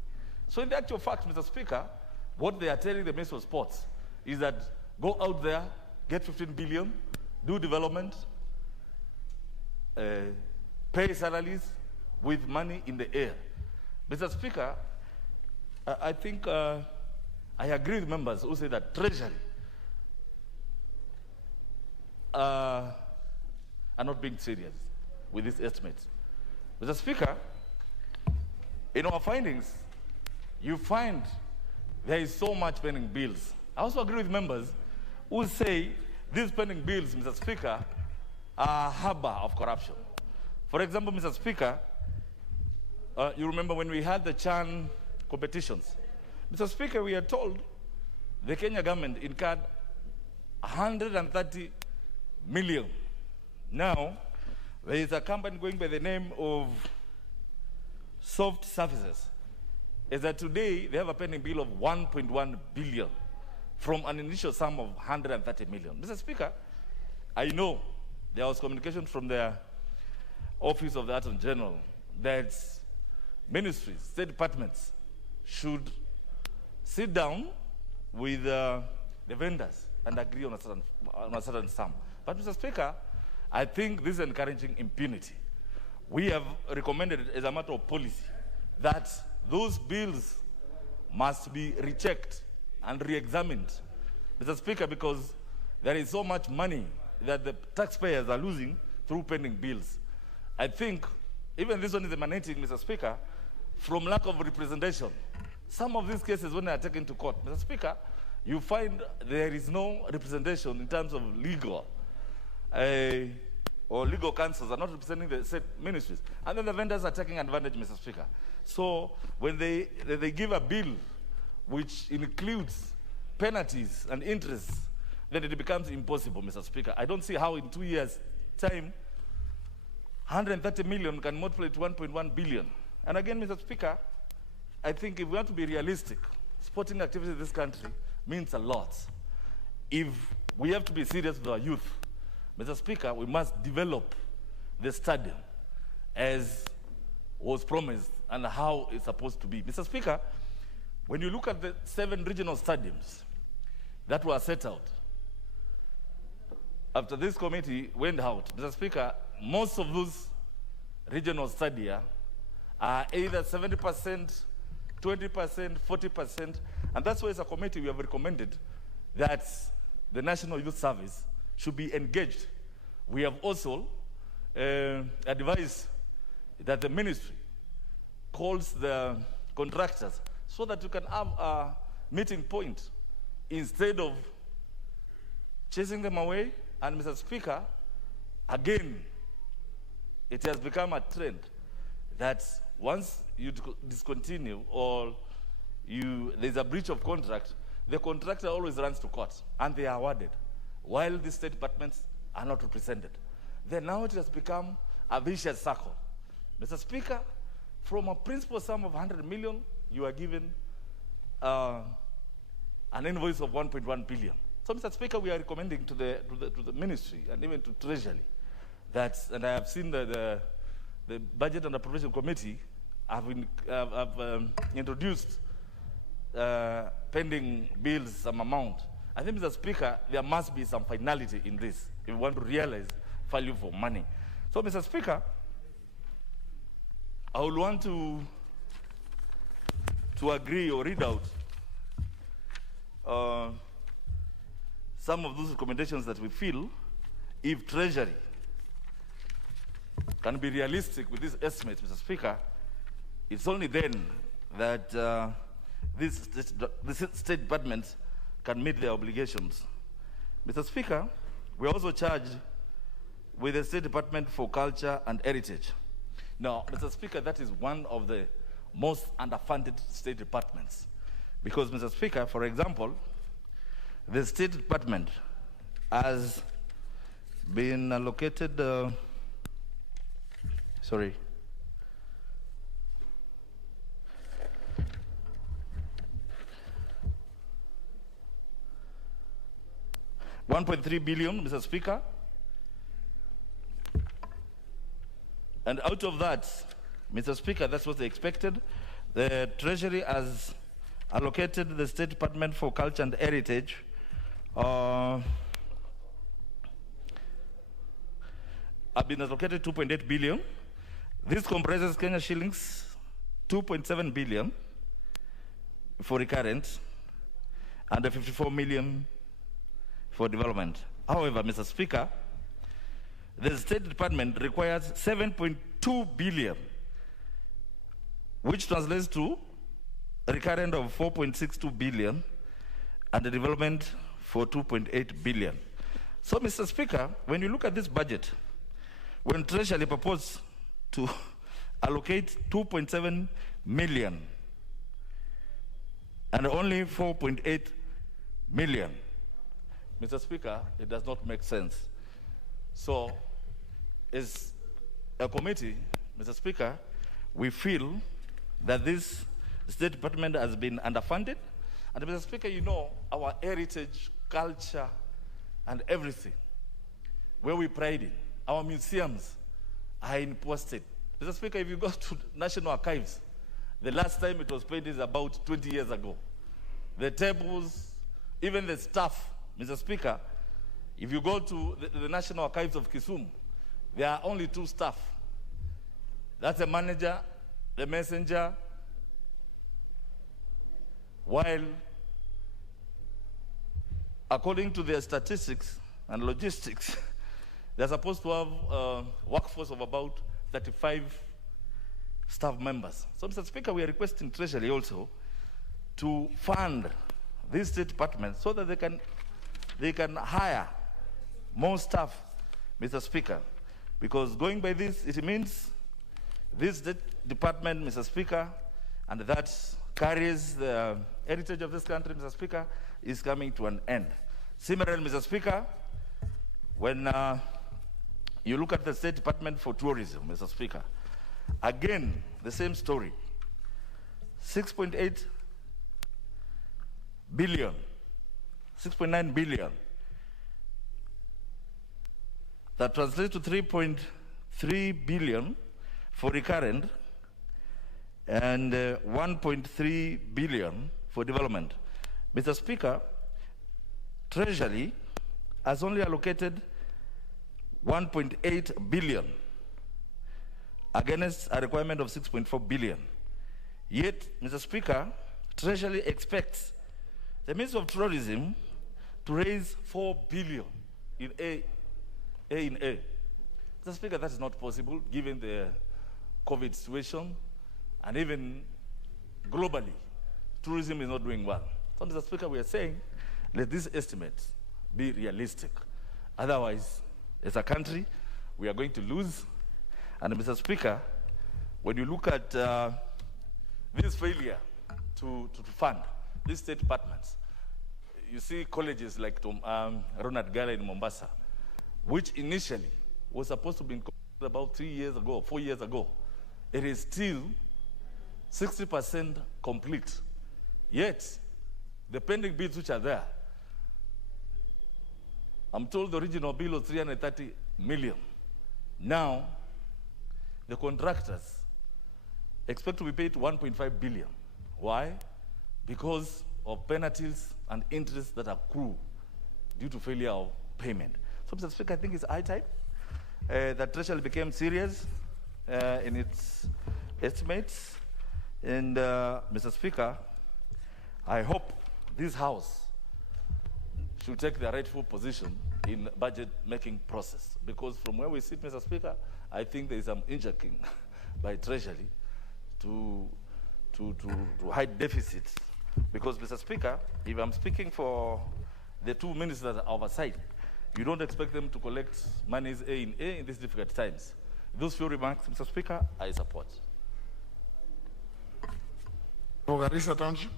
So in the actual fact, Mr. Speaker, what they are telling the Minister of Sports is that go out there, get 15 billion, do development, pay salaries with money in the air. Mr. Speaker, I think I agree with members who say that Treasury are not being serious with these estimates. Mr. Speaker, in our findings, you find there is so much pending bills. I also agree with members who say these pending bills, Mr. Speaker, are a harbor of corruption. For example, Mr. Speaker, you remember when we had the Chan competitions. Mr. Speaker, we are told the Kenya government incurred 130 million. Now, there is a company going by the name of Soft Services. Is that today they have a pending bill of 1.1 billion from an initial sum of 130 million. Mr. Speaker, I know there was communication from the Office of the Attorney General that ministries, state departments should sit down with the vendors and agree on a certain sum. But Mr. Speaker, I think this is encouraging impunity. We have recommended as a matter of policy that those bills must be rechecked and re-examined, Mr. Speaker, because there is so much money that the taxpayers are losing through pending bills. I think even this one is emanating, Mr. Speaker, from lack of representation. Some of these cases, when they are taken to court, Mr. Speaker, you find there is no representation in terms of legal or legal counsels are not representing the state ministries. And then the vendors are taking advantage, Mr. Speaker. So when they give a bill which includes penalties and interest, then it becomes impossible, Mr. Speaker. I don't see how in 2 years' time, 130 million can multiply to 1.1 billion. And again, Mr. Speaker, I think if we want to be realistic, sporting activity in this country means a lot. If we have to be serious with our youth, Mr. Speaker, we must develop the stadium as was promised and how it's supposed to be. Mr. Speaker, when you look at the 7 regional stadiums that were set out, after this committee went out, Mr. Speaker, most of those regional stadia are either 70%, 20%, 40%, and that's why as a committee we have recommended that the National Youth Service should be engaged. We have also advised that the ministry calls the contractors so that you can have a meeting point instead of chasing them away. And Mr. Speaker, again, it has become a trend that once you discontinue or there's a breach of contract, the contractor always runs to court and they are awarded, while the state departments are not represented. Then now it has become a vicious circle. Mr. Speaker, from a principal sum of 100 million, you are given an invoice of 1.1 billion. So, Mr. Speaker, we are recommending to the ministry and even to Treasury that, and I have seen the Budget and Appropriation Committee have introduced pending bills some amount. I think, Mr. Speaker, there must be some finality in this if we want to realize value for money. So, Mr. Speaker, I would want to agree or read out some of those recommendations that we feel, if Treasury can be realistic with these estimates, Mr. Speaker, it's only then that these state departments can meet their obligations. Mr. Speaker, we are also charged with the State Department for Culture and Heritage. Now, Mr. Speaker, that is one of the most underfunded state departments. Because, Mr. Speaker, for example, the State Department has been allocated, sorry, $1.3 billion, Mr. Speaker. And out of that, Mr. Speaker, that's what they expected. The Treasury has allocated the State Department for Culture and Heritage have been allocated 2.8 billion. This comprises Kenya shillings 2.7 billion for recurrent and 54 million for development. However, Mr. Speaker, the State Department requires 7.2 billion, which translates to a recurrent of 4.62 billion and a development for 2.8 billion. So, Mr. Speaker, when you look at this budget, when Treasury proposed to allocate 2.7 million and only 4.8 million, Mr. Speaker, it does not make sense. So, as a committee, Mr. Speaker, we feel that this State Department has been underfunded. And Mr. Speaker, you know, our heritage, culture, and everything, where we pride in, our museums are in poor state. Mr. Speaker, if you go to National Archives, the last time it was paid is about 20 years ago. The tables, even the staff, Mr. Speaker, if you go to the National Archives of Kisumu, there are only 2 staff. That's a manager, the messenger, while according to their statistics and logistics, they're supposed to have a workforce of about 35 staff members. So, Mr. Speaker, we are requesting Treasury also to fund these state departments so that they can hire more staff, Mr. Speaker. Because going by this, it means this department, Mr. Speaker, and that carries the heritage of this country, Mr. Speaker, is coming to an end. Similarly, Mr. Speaker, when you look at the State Department for Tourism, Mr. Speaker, again, the same story. 6.8 billion, 6.9 billion. That translates to 3.3 billion for recurrent and 1.3 billion for development. Mr. Speaker, Treasury has only allocated 1.8 billion against a requirement of 6.4 billion. Yet, Mr. Speaker, Treasury expects the Ministry of Tourism to raise 4 billion in A. Mr. Speaker, that is not possible given the COVID situation, and even globally, tourism is not doing well. So, Mr. Speaker, we are saying let these estimates be realistic. Otherwise, as a country, we are going to lose. And Mr. Speaker, when you look at this failure to fund these state departments, you see colleges like Ronald Gala in Mombasa, which initially was supposed to be about 3 years ago, 4 years ago. It is still 60% complete. Yet, the pending bills which are there, I'm told the original bill was 330 million. Now, the contractors expect to be paid 1.5 billion. Why? Because of penalties and interest that accrue due to failure of payment. So, Mr. Speaker, I think it's high time that Treasury became serious in its estimates. And, Mr. Speaker, I hope this House should take the rightful position in budget-making process. Because from where we sit, Mr. Speaker, I think there is some injecting by Treasury to hide deficits. Because, Mr. Speaker, if I'm speaking for the two ministers that are oversight, you don't expect them to collect monies in these difficult times. Those few remarks, Mr. Speaker, I support. Garissa Township.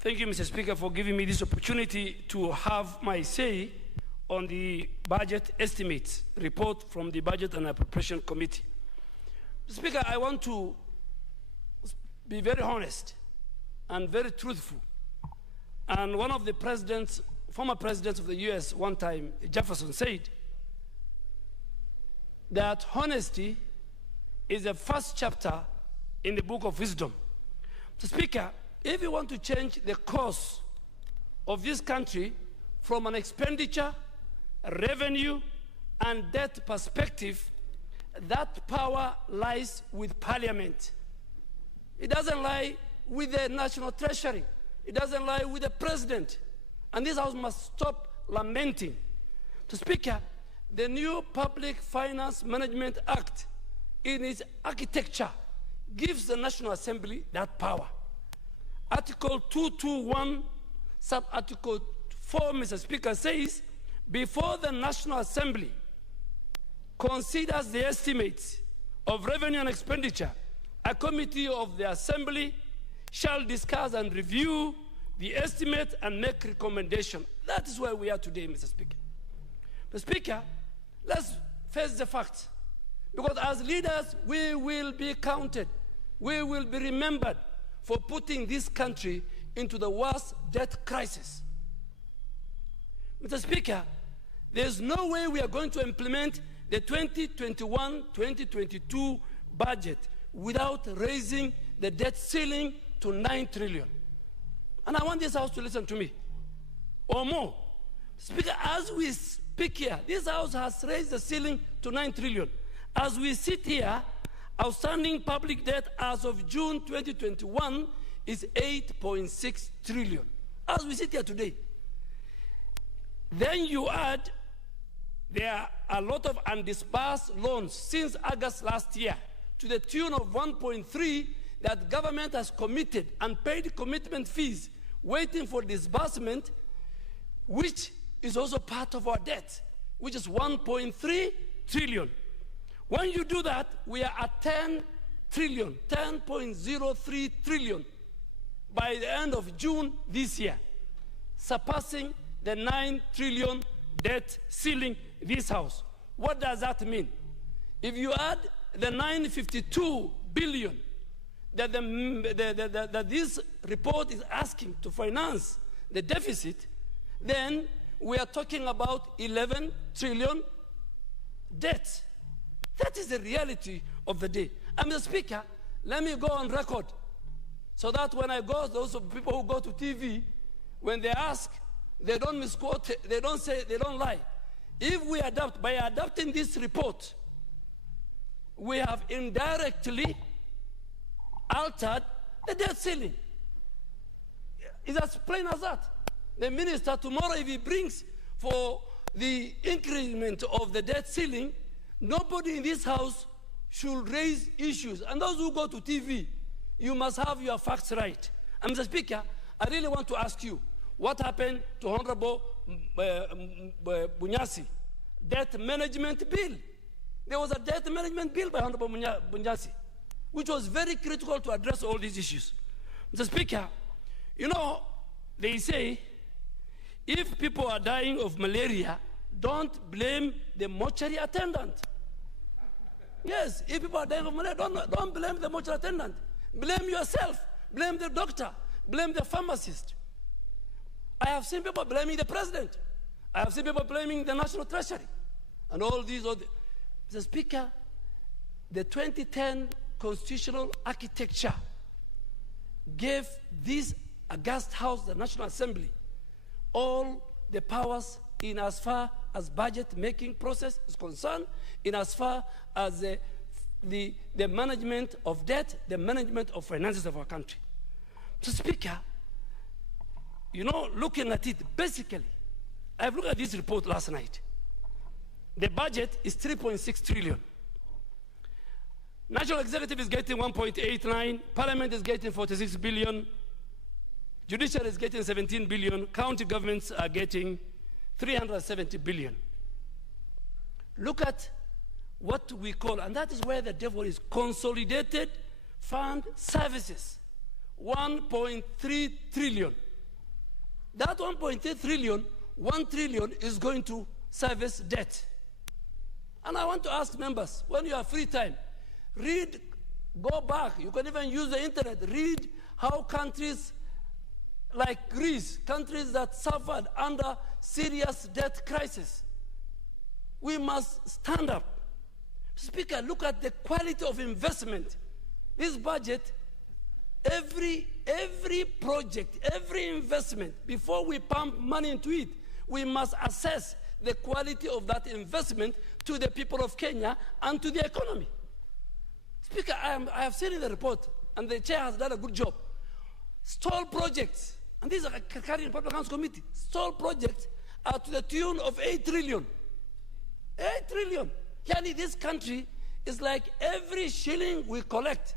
Thank you, Mr. Speaker, for giving me this opportunity to have my say on the budget estimates report from the Budget and Appropriation Committee. Mr. Speaker, I want to be very honest and very truthful. And one of the former presidents of the US one time, Jefferson, said that honesty is the first chapter in the book of wisdom. Mr. Speaker, if you want to change the course of this country from an expenditure, revenue, and debt perspective, that power lies with Parliament. It doesn't lie with the National Treasury. It doesn't lie with the President. And this House must stop lamenting. Mr. Speaker, the new Public Finance Management Act, in its architecture, gives the National Assembly that power. Article 221, sub-article 4, Mr. Speaker, says, before the National Assembly considers the estimates of revenue and expenditure, a committee of the Assembly shall discuss and review the estimate and make recommendation. That is where we are today, Mr. Speaker. Mr. Speaker, let's face the facts. Because as leaders, we will be counted. We will be remembered for putting this country into the worst debt crisis. Mr. Speaker, there's no way we are going to implement the 2021-2022 budget without raising the debt ceiling to 9 trillion. And I want this House to listen to me, or more. Speaker, as we speak here, this House has raised the ceiling to 9 trillion. As we sit here, outstanding public debt as of June 2021 is 8.6 trillion. As we sit here today. Then you add, there are a lot of undisbursed loans since August last year to the tune of 1.3 that government has committed and paid commitment fees waiting for disbursement, which is also part of our debt, which is 1.3 trillion. When you do that, we are at 10 trillion, 10.03 trillion by the end of June this year, surpassing the 9 trillion debt ceiling this House. What does that mean? If you add the 952 billion that this report is asking to finance the deficit, then we are talking about 11 trillion debt. That is the reality of the day. And Mr. Speaker, let me go on record so that when I go, those people who go to TV, when they ask, they don't misquote, they don't say, they don't lie. If we adapt, by adopting this report, we have indirectly altered the debt ceiling. It's as plain as that. The minister tomorrow, if he brings for the increment of the debt ceiling, nobody in this House should raise issues. And those who go to TV, you must have your facts right. And Mr. Speaker, I really want to ask you, what happened to Honorable Bunyasi? Debt management bill. There was a debt management bill by Honorable Bunyasi, which was very critical to address all these issues. Mr. Speaker, you know, they say, if people are dying of malaria, don't blame the mortuary attendant. Yes, if people are dying of malaria, don't blame the mortuary attendant. Blame yourself. Blame the doctor. Blame the pharmacist. I have seen people blaming the president. I have seen people blaming the National Treasury. And all these. Mr. Speaker, the 2010 constitutional architecture gave this august house, the National Assembly, all the powers in as far as budget-making process is concerned, in as far as the management of debt, the management of finances of our country. Mr. Speaker, you know, looking at it, basically, I've looked at this report last night. The budget is 3.6 trillion. National Executive is getting 1.89, Parliament is getting 46 billion, Judiciary is getting 17 billion, county governments are getting 370 billion. Look at what we call, and that is where the devil is, consolidated fund services, 1.3 trillion. That 1.3 trillion, 1 trillion is going to service debt. And I want to ask members, when you have free time, read, go back, you can even use the internet, read how countries like Greece, countries that suffered under serious debt crisis. We must stand up. Speaker, look at the quality of investment. This budget, every project, every investment, before we pump money into it, we must assess the quality of that investment to the people of Kenya and to the economy. Speaker, I have seen in the report, and the chair has done a good job. Stall projects, and these are carried in Public Accounts Committee, stall projects are to the tune of 8 trillion. 8 trillion. Yani this country is like every shilling we collect,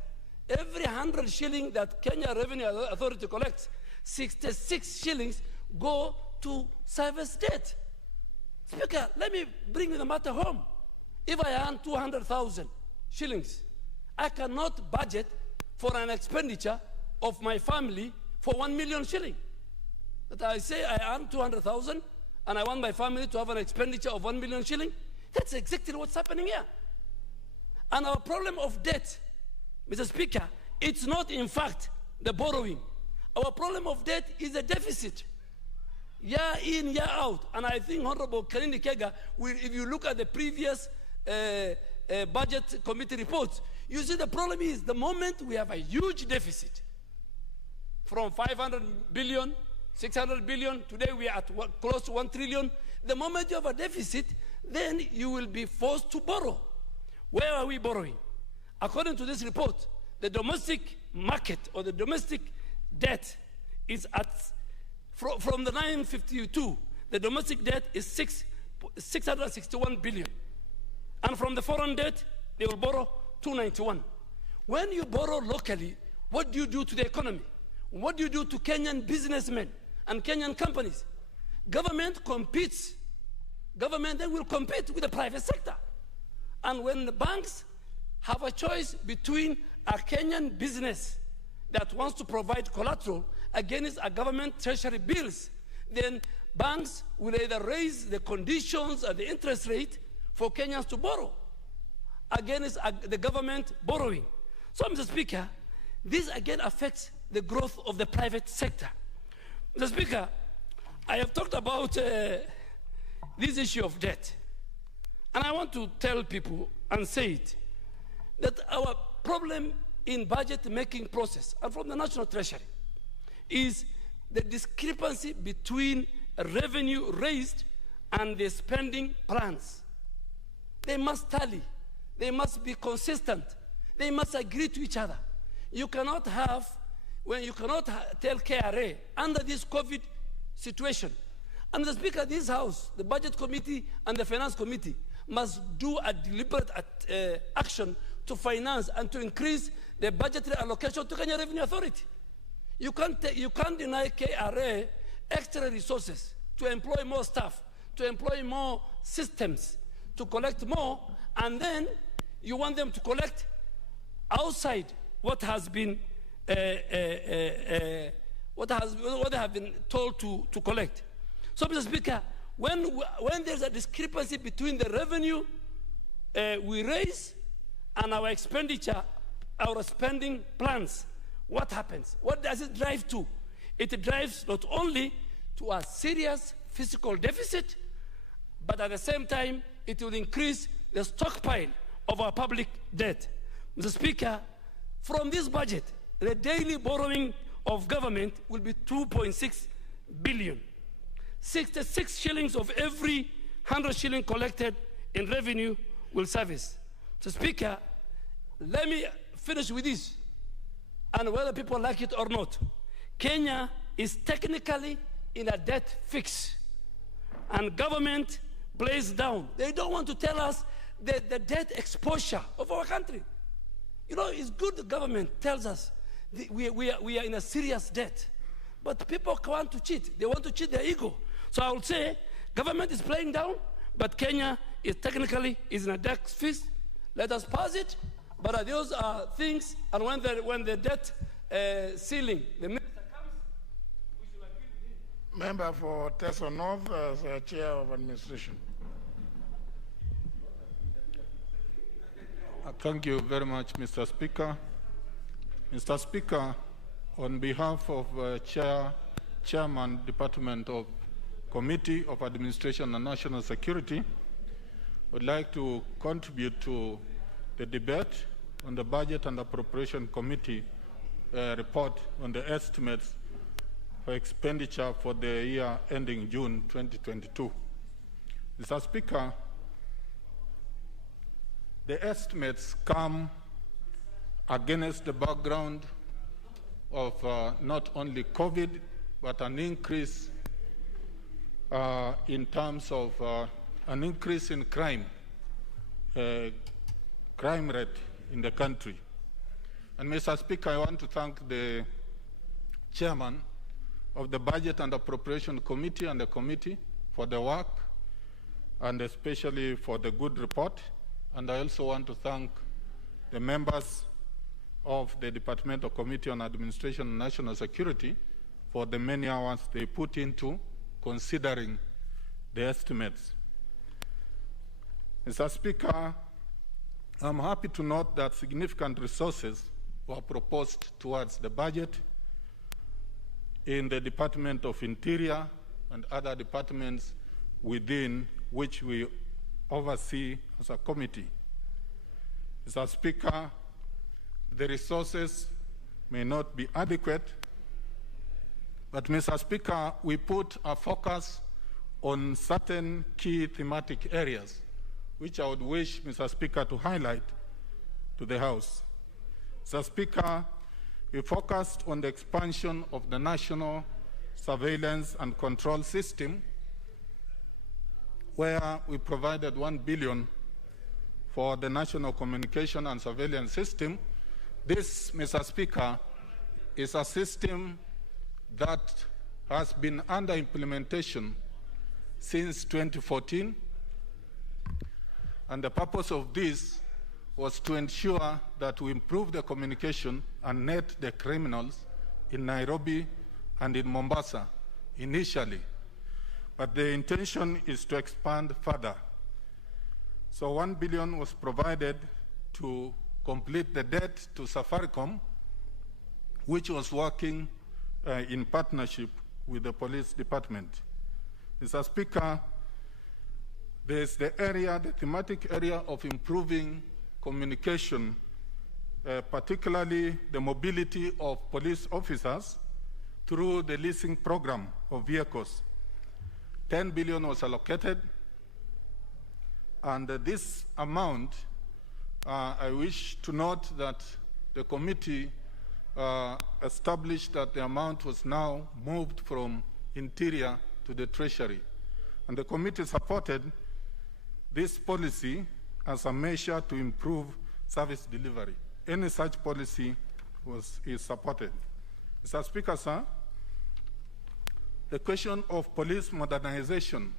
every 100 shilling that Kenya Revenue Authority collects, 66 shillings go to service debt. Speaker, let me bring the matter home. If I earn 200,000 shillings, I cannot budget for an expenditure of my family for 1 million shilling. But I say I earn 200,000 and I want my family to have an expenditure of 1 million shilling. That's exactly what's happening here. And our problem of debt, Mr. Speaker, it's not in fact the borrowing. Our problem of debt is the deficit. Year in, year out. And I think Honorable Kanini Kega, if you look at the previous budget committee reports, you see the problem is the moment we have a huge deficit, from 500 billion, 600 billion, today we are at close to 1 trillion. The moment you have a deficit, then you will be forced to borrow. Where are we borrowing? According to this report, the domestic market or the domestic debt is at, from the 952, the domestic debt is 661 billion. And from the foreign debt, they will borrow 291. When you borrow locally, what do you do to the economy? What do you do to Kenyan businessmen and Kenyan companies? Government competes. Government then will compete with the private sector. And when the banks have a choice between a Kenyan business that wants to provide collateral against a government treasury bills, then banks will either raise the conditions and the interest rate for Kenyans to borrow against the government borrowing. So, Mr. Speaker, this again affects the growth of the private sector. Mr. Speaker, I have talked about this issue of debt. And I want to tell people and say it, that our problem in budget-making process and from the National Treasury is the discrepancy between revenue raised and the spending plans. They must tally. They must be consistent. They must agree to each other. You cannot have, when you cannot tell KRA under this COVID situation, and the Speaker of this House, the Budget Committee and the Finance Committee must do a deliberate action to finance and to increase the budgetary allocation to Kenya Revenue Authority. You can't deny KRA extra resources to employ more staff, to employ more systems, to collect more, and then you want them to collect outside what has been what they have been told to collect. So, Mr. Speaker, when there's a discrepancy between the revenue we raise and our expenditure, our spending plans, what happens? What does it drive to? It drives not only to a serious fiscal deficit, but at the same time, it will increase the stockpile of our public debt. Mr. Speaker, from this budget, the daily borrowing of government will be 2.6 billion. 66 shillings of every 100 shilling collected in revenue will service. Mr. Speaker, let me finish with this, and whether people like it or not, Kenya is technically in a debt fix, and government plays down. They don't want to tell us the debt exposure of our country. You know, it's good the government tells us we are in a serious debt, but people want to cheat. They want to cheat their ego. So I would say government is playing down, but Kenya is technically in a debt fix. Let us pass it, but those are things, and when the debt ceiling, the minister comes, we should agree with him. Member for Teso North as Chair of Administration. Thank you very much, Mr. Speaker. Mr. Speaker, on behalf of Chairman, Department of Committee of Administration and National Security, I would like to contribute to the debate on the Budget and Appropriation Committee report on the estimates for expenditure for the year ending June 2022. Mr. Speaker, the estimates come against the background of not only COVID, but an increase in terms of an increase in crime rate in the country. And Mr. Speaker, I want to thank the Chairman of the Budget and Appropriation Committee and the committee for the work, and especially for the good report. And I also want to thank the members of the Departmental Committee on Administration and National Security for the many hours they put into considering the estimates. Mr. Speaker, I'm happy to note that significant resources were proposed towards the budget in the Department of Interior and other departments within which we oversee as a committee. Mr. Speaker, the resources may not be adequate, but Mr. Speaker, we put a focus on certain key thematic areas, which I would wish, Mr. Speaker, to highlight to the House. Mr. Speaker, we focused on the expansion of the national surveillance and control system, where we provided 1 billion for the national communication and surveillance system. This, Mr. Speaker, is a system that has been under implementation since 2014, and the purpose of this was to ensure that we improve the communication and net the criminals in Nairobi and in Mombasa initially. But the intention is to expand further. So 1 billion was provided to complete the debt to Safaricom, which was working in partnership with the police department. Mr. Speaker, there's the thematic area of improving communication, particularly the mobility of police officers through the leasing program of vehicles. 10 billion was allocated, and this amount, I wish to note that the committee established that the amount was now moved from Interior to the Treasury. And the committee supported this policy as a measure to improve service delivery. Any such policy is supported. Mr. Speaker, sir, the question of police modernization,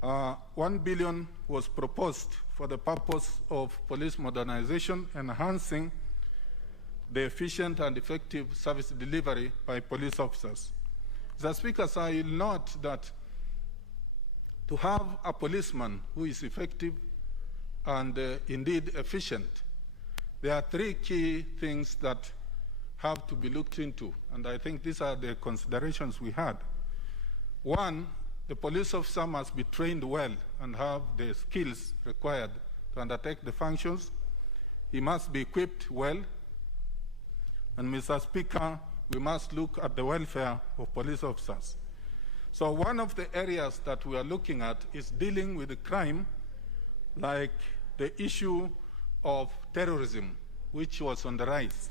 1 billion was proposed for the purpose of police modernization, enhancing the efficient and effective service delivery by police officers. Mr. Speaker, sir, I will note that to have a policeman who is effective and indeed efficient. There are three key things that have to be looked into, and I think these are the considerations we had. One, the police officer must be trained well and have the skills required to undertake the functions. He must be equipped well. And Mr. Speaker, we must look at the welfare of police officers. So one of the areas that we are looking at is dealing with the crime, like the issue of terrorism, which was on the rise.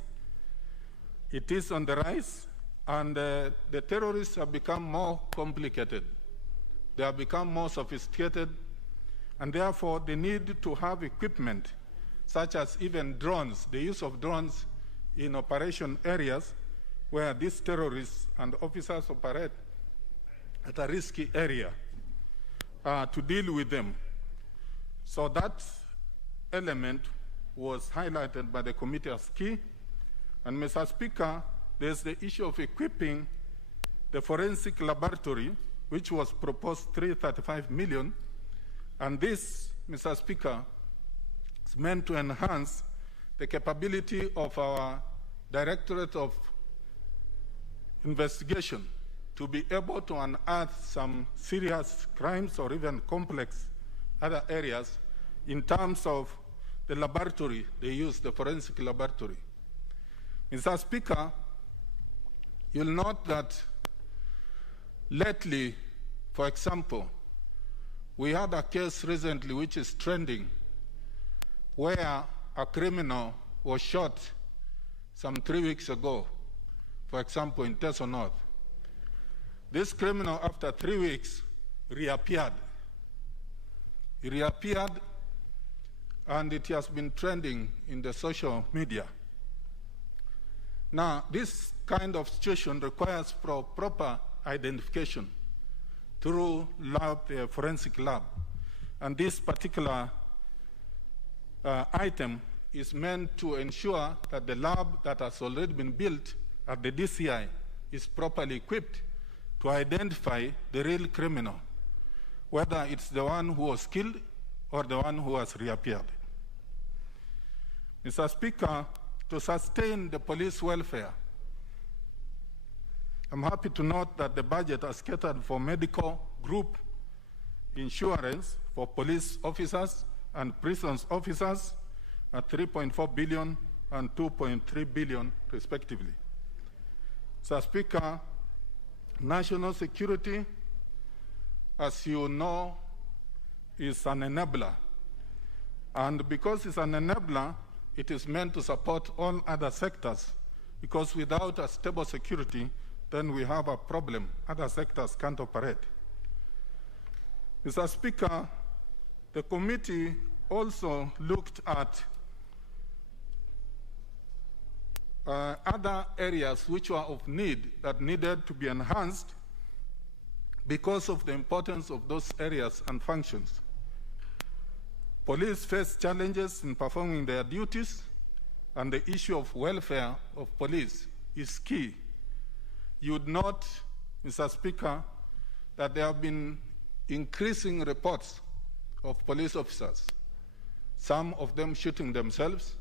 It is on the rise, and the terrorists have become more complicated. They have become more sophisticated, and therefore they need to have equipment, such as even drones, the use of drones in operation areas where these terrorists and officers operate at a risky area to deal with them. So that element was highlighted by the committee as key. And Mr. Speaker, there's the issue of equipping the forensic laboratory, which was proposed 335 million. And this, Mr. Speaker, is meant to enhance the capability of our Directorate of Investigation to be able to unearth some serious crimes or even complex other areas in terms of the laboratory they use, the forensic laboratory. Mr. Speaker, you'll note that lately, for example, we had a case recently which is trending where a criminal was shot some 3 weeks ago, for example, in Teso North. This criminal, after 3 weeks, reappeared. He reappeared, and it has been trending in the social media. Now, this kind of situation requires proper identification through the forensic lab. And this particular item is meant to ensure that the lab that has already been built at the DCI is properly equipped to identify the real criminal, whether it's the one who was killed or the one who has reappeared. Mr. Speaker, to sustain the police welfare, I'm happy to note that the budget has catered for medical group insurance for police officers and prisons officers at 3.4 billion and 2.3 billion respectively. Mr. Speaker, national security, as you know, is an enabler. And because it's an enabler, it is meant to support all other sectors, because without a stable security, then we have a problem. Other sectors can't operate. Mr. Speaker, the committee also looked at other areas which were of need that needed to be enhanced because of the importance of those areas and functions. Police face challenges in performing their duties, and the issue of welfare of police is key. You would note, Mr. Speaker, that there have been increasing reports of police officers, some of them shooting themselves,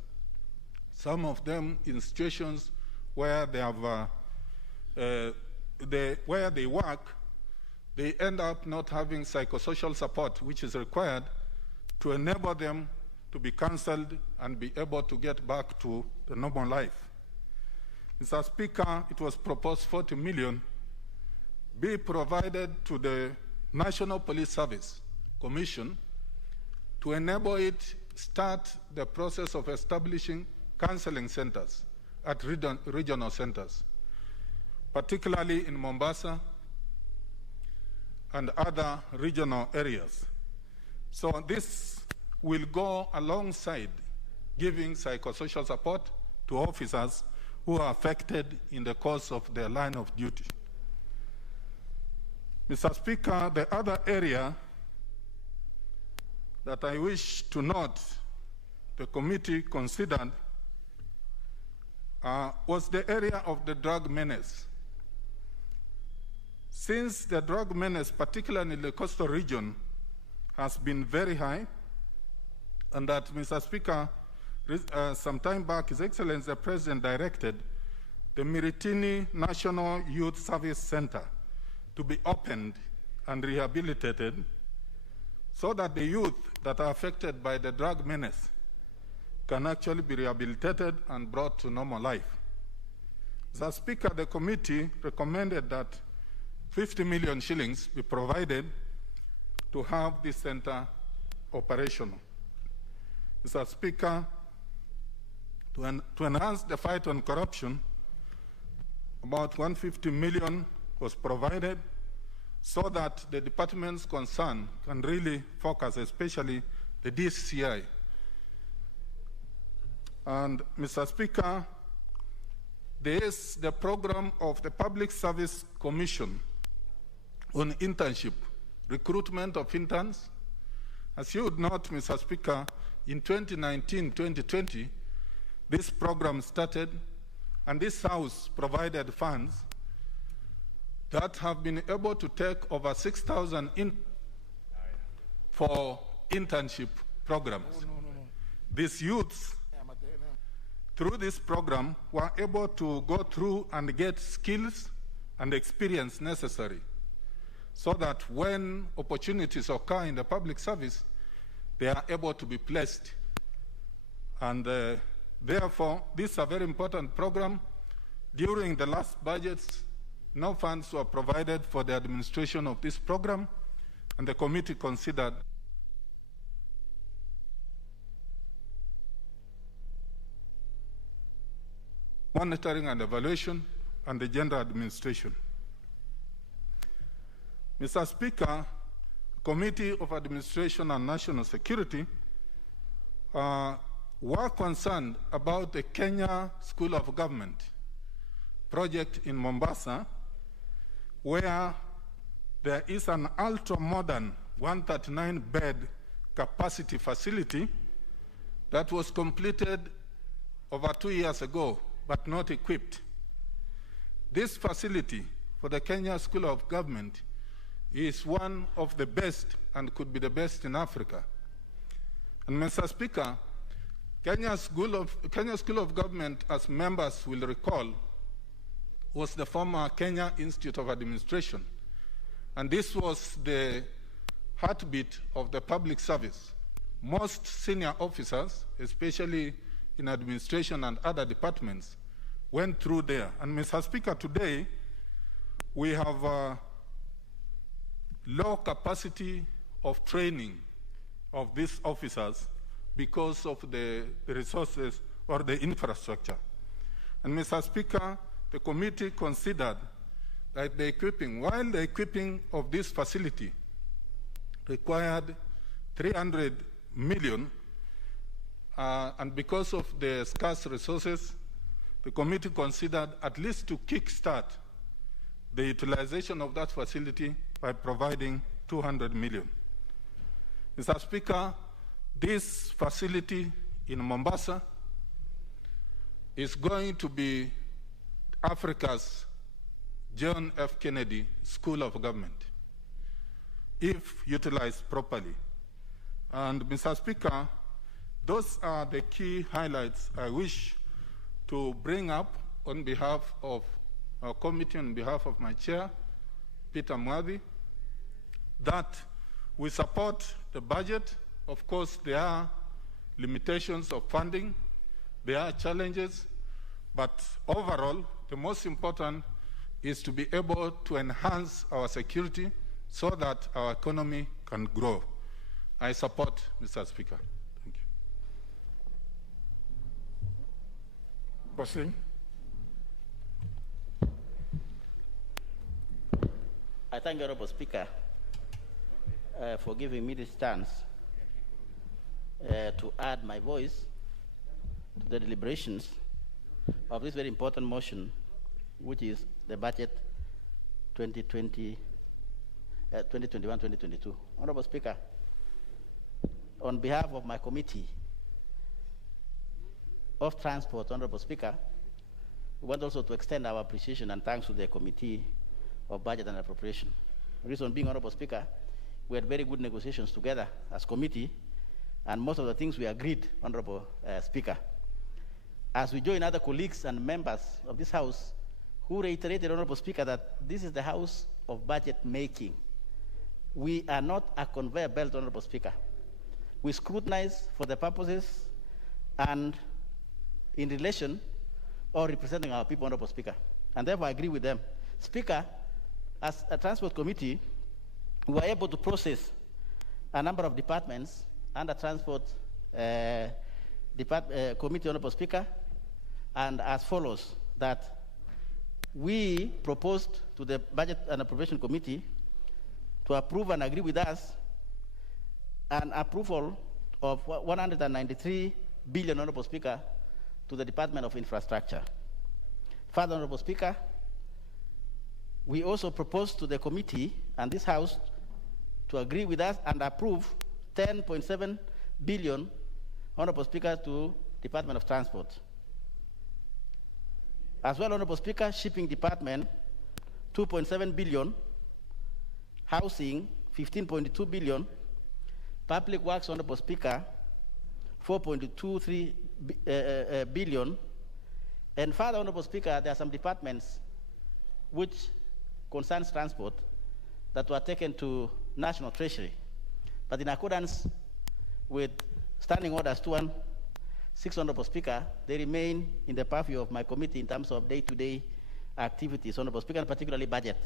some of them in situations where they have, where they work, they end up not having psychosocial support, which is required to enable them to be counseled and be able to get back to the normal life. Mr. Speaker, it was proposed 40 million be provided to the National Police Service Commission to enable it start the process of establishing counseling centers at regional centers, particularly in Mombasa and other regional areas. So this will go alongside giving psychosocial support to officers who are affected in the course of their line of duty. Mr. Speaker, the other area that I wish to note the committee considered was the area of the drug menace. Since the drug menace, particularly in the coastal region, has been very high, And that, Mr. Speaker, some time back, His Excellency the President directed the Miritini National Youth Service Center to be opened and rehabilitated so that the youth that are affected by the drug menace can actually be rehabilitated and brought to normal life. Mr. Speaker, the committee recommended that 50 million shillings be provided to have this center operational. Mr. Speaker, to enhance the fight on corruption, about 150 million was provided so that the departments concerned can really focus, especially the DCI. And Mr. Speaker, there is the program of the Public Service Commission on internship, recruitment of interns. As you would note, Mr. Speaker, in 2019-2020, this program started, and this House provided funds that have been able to take over 6,000 for internship programs. These youths, through this program, were able to go through and get skills and experience necessary so that when opportunities occur in the public service, they are able to be placed. And therefore, this is a very important program. During the last budgets, no funds were provided for the administration of this program, and the committee considered monitoring and evaluation and the gender administration. Mr. Speaker, Committee of Administration and National Security were concerned about the Kenya School of Government project in Mombasa, where there is an ultra-modern 139-bed capacity facility that was completed over 2 years ago, but not equipped. This facility for the Kenya School of Government is one of the best and could be the best in Africa. And Mr. Speaker, Kenya School of Government, as members will recall, was the former Kenya Institute of Administration. And this was the heartbeat of the public service. Most senior officers, especially in administration and other departments, went through there. And Mr. Speaker, today we have a low capacity of training of these officers because of the resources or the infrastructure. And Mr. Speaker, the committee considered that the equipping, while the equipping of this facility required 300 million, and because of the scarce resources, the committee considered at least to kickstart the utilization of that facility by providing 200 million. Mr. Speaker, this facility in Mombasa is going to be Africa's John F. Kennedy School of Government, if utilized properly. And Mr. Speaker, those are the key highlights I wish to bring up on behalf of our committee, on behalf of my chair, Peter Mwadhi, that we support the budget. Of course, there are limitations of funding, there are challenges, but overall, the most important is to be able to enhance our security so that our economy can grow. I support, Mr. Speaker. Thank you. Proceedings. I thank the Honorable Speaker for giving me this chance to add my voice to the deliberations of this very important motion, which is the budget 2021-2022. Honorable Speaker, on behalf of my committee of Transport, Honorable Speaker, we want also to extend our appreciation and thanks to the Committee of Budget and Appropriation. The reason being, Honorable Speaker, we had very good negotiations together as committee, and most of the things we agreed, Honorable Speaker. As we join other colleagues and members of this House who reiterated, Honorable Speaker, that this is the House of budget making. We are not a conveyor belt, Honorable Speaker. We scrutinize for the purposes and in relation or representing our people, Honorable Speaker. And therefore I agree with them. Speaker, as a Transport Committee, we were able to process a number of departments under Transport Committee, Honorable Speaker, and as follows, that we proposed to the Budget and Appropriation Committee to approve and agree with us an approval of 193 billion, Honorable Speaker, to the Department of Infrastructure. Further, Honorable Speaker, we also proposed to the committee and this House to agree with us and approve 10.7 billion, Honorable Speaker, to Department of Transport. As well, Honorable Speaker, Shipping Department, 2.7 billion, Housing, 15.2 billion, Public Works, Honorable Speaker, 4.23 billion, and further, Honorable Speaker, there are some departments which concerns transport that were taken to National Treasury, but in accordance with Standing Orders 216, Honorable Speaker, they remain in the purview of my committee in terms of day-to-day activities, Honorable Speaker, and particularly budget.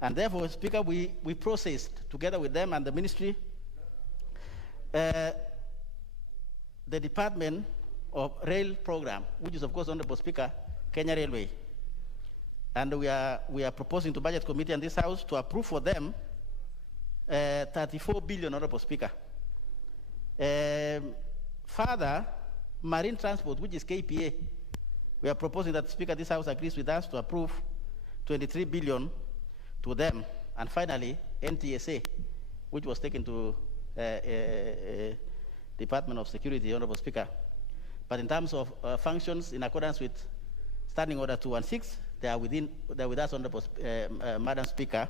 And therefore, Speaker, we processed, together with them and the ministry, the Department of Rail Program, which is, of course, Honorable Speaker, Kenya Railway. And we are proposing to Budget Committee and this House to approve for them 34 billion, Honorable Speaker. Further, Marine Transport, which is KPA, we are proposing that, Speaker, this House agrees with us to approve 23 billion to them. And finally, NTSA, which was taken to Department of Security, Honorable Speaker. But in terms of functions, in accordance with Standing Order 216, they are with us, Honorable Madam Speaker,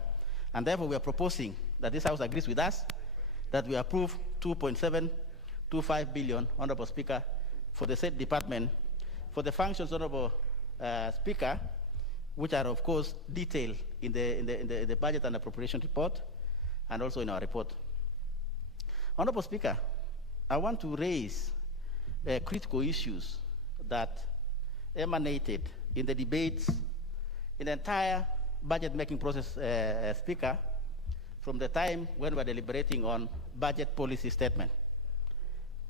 and therefore we are proposing that this House agrees with us that we approve 2.725 billion, Honorable Speaker, for the said department, for the functions, Honorable Speaker, which are, of course, detailed in the Budget and Appropriation Report and also in our report. Honorable Speaker, I want to raise critical issues that emanated in the debates in the entire budget-making process, Speaker, from the time when we were deliberating on budget policy statement.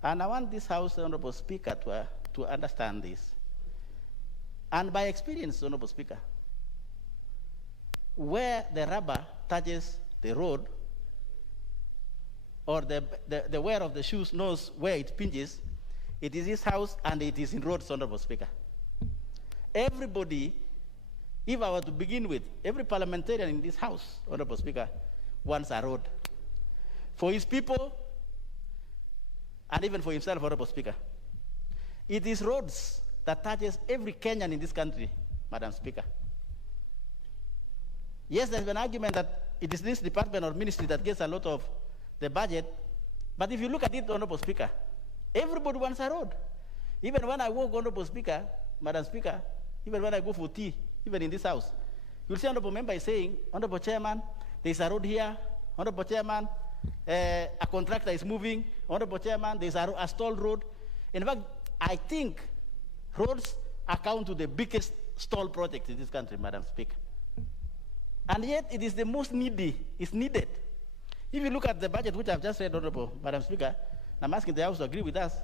And I want this House, Honorable Speaker, to understand this. And by experience, Honorable Speaker, where the rubber touches the road, or the wearer of the shoes knows where it pinches, it is this House and it is in roads, Honorable Speaker. Everybody, if I were to begin with, every parliamentarian in this House, Honorable Speaker, wants a road for his people and even for himself, Honorable Speaker. It is roads that touches every Kenyan in this country, Madam Speaker. Yes, there's been an argument that it is this department or ministry that gets a lot of the budget, but if you look at it, Honorable Speaker, everybody wants a road. Even when I walk, Honorable Speaker, Madam Speaker, even when I go for tea, even in this House, you'll see Honorable Member is saying, Honorable Chairman, there's a road here, Honorable Chairman, a contractor is moving, Honorable Chairman, there's a stalled road. In fact, I think roads account to the biggest stall project in this country, Madam Speaker. And yet it is the most needy, it's needed. If you look at the budget, which I've just read, Honorable Madam Speaker, I'm asking the House to agree with us,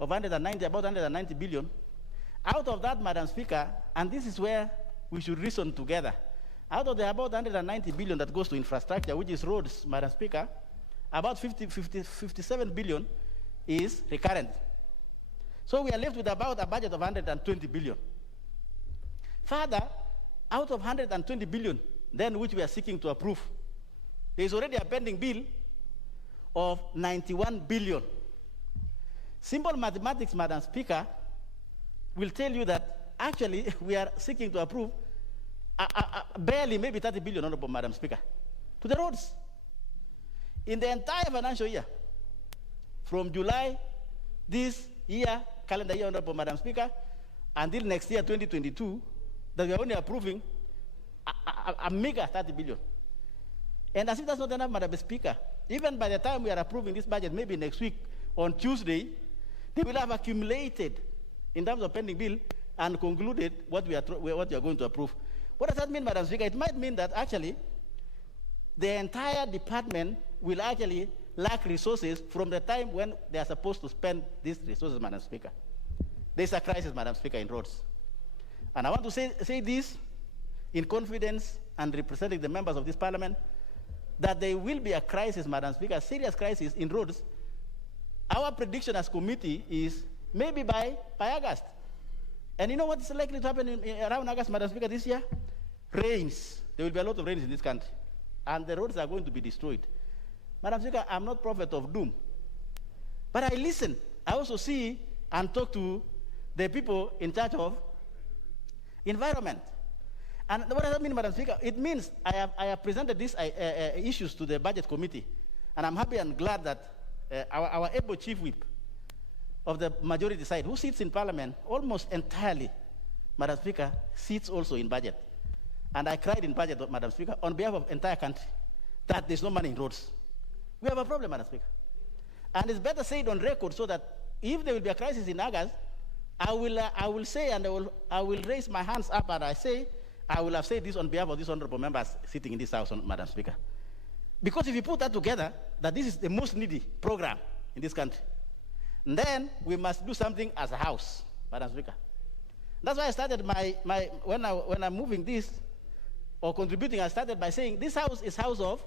of about 190 billion. Out of that, Madam Speaker, and this is where we should reason together, out of the about 190 billion that goes to infrastructure, which is roads, Madam Speaker, about 57 billion is recurrent. So we are left with about a budget of 120 billion. Further, out of 120 billion, then which we are seeking to approve, there is already a pending bill of 91 billion. Simple mathematics, Madam Speaker, will tell you that actually we are seeking to approve barely maybe 30 billion, Honorable Madam Speaker, to the roads. In the entire financial year, from July this year, calendar year, Honorable Madam Speaker, until next year, 2022, that we are only approving a meager 30 billion. And as if that's not enough, Madam Speaker, even by the time we are approving this budget, maybe next week on Tuesday, they will have accumulated in terms of pending bill and concluded what we are going to approve. What does that mean, Madam Speaker? It might mean that actually the entire department will actually lack resources from the time when they are supposed to spend these resources, Madam Speaker. There's a crisis, Madam Speaker, in roads. And I want to say this in confidence and representing the members of this parliament, that there will be a crisis, Madam Speaker, a serious crisis in roads. Our prediction as committee is maybe by August. And you know what's likely to happen around August, Madam Speaker, this year? Rains. There will be a lot of rains in this country. And the roads are going to be destroyed. Madam Speaker, I'm not prophet of doom. But I listen. I also see and talk to the people in charge of environment. And what does that mean, Madam Speaker? It means I have presented these issues to the budget committee. And I'm happy and glad that our able chief whip of the majority side, who sits in parliament almost entirely, Madam Speaker, sits also in budget. And I cried in budget, Madam Speaker, on behalf of the entire country, that there's no money in roads. We have a problem, Madam Speaker. And it's better said on record so that if there will be a crisis in August, I will say and I will raise my hands up and I say, I will have said this on behalf of these honorable members sitting in this house, Madam Speaker. Because if you put that together, that this is the most needy program in this country, then we must do something as a house, Madam Speaker. That's why I started when I'm moving this or contributing, I started by saying this house is house of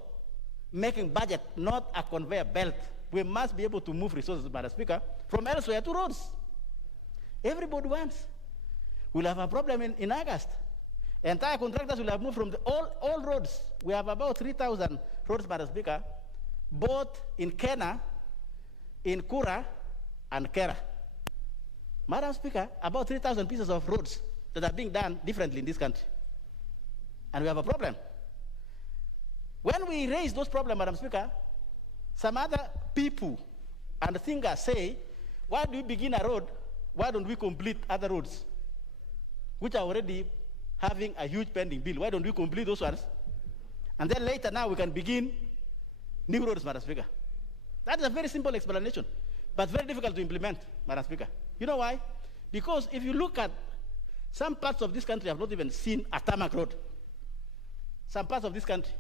making budget, not a conveyor belt. We must be able to move resources, Madam Speaker, from elsewhere to roads. Everybody wants. We'll have a problem in August. Entire contractors will have moved from all roads. We have about 3,000 roads, Madam Speaker, both in Kenya, in Kura, and Kera. Madam Speaker, about 3,000 pieces of roads that are being done differently in this country. And we have a problem. When we raise those problems, Madam Speaker, some other people and thinkers say, why do we begin a road? Why don't we complete other roads, which are already having a huge pending bill? Why don't we complete those ones? And then later now we can begin new roads, Madam Speaker. That is a very simple explanation, but very difficult to implement, Madam Speaker. You know why? Because if you look at some parts of this country have not even seen a tarmac road. Some parts of this country.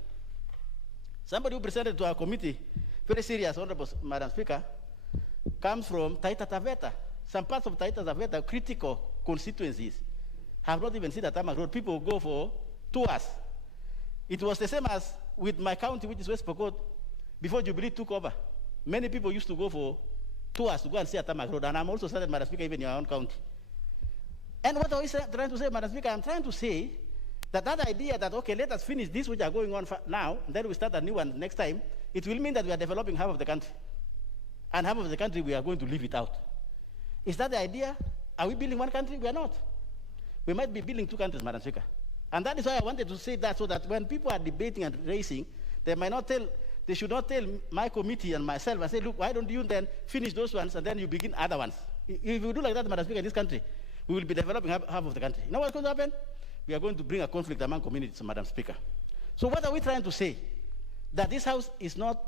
Somebody who presented to our committee, very serious, Honorable Madam Speaker, comes from Taita Taveta. Some parts of Taita Taveta, critical constituencies, have not even seen a tarmac road. People go for tours. It was the same as with my county, which is West Pokot, before Jubilee took over. Many people used to go for tours to go and see a tarmac road, and I'm also started, Madam Speaker, even in your own county. And what are we trying to say, Madam Speaker? I'm trying to say that idea that, okay, let us finish this which are going on now, and then we start a new one next time, it will mean that we are developing half of the country. And half of the country, we are going to leave it out. Is that the idea? Are we building one country? We are not. We might be building two countries, Madam Speaker. And that is why I wanted to say that, so that when people are debating and racing, they should not tell my committee and myself and say, look, why don't you then finish those ones and then you begin other ones? If you do like that, Madam Speaker, in this country, we will be developing half of the country. You know what's going to happen? We are going to bring a conflict among communities, Madam Speaker. So what are we trying to say? That this house is not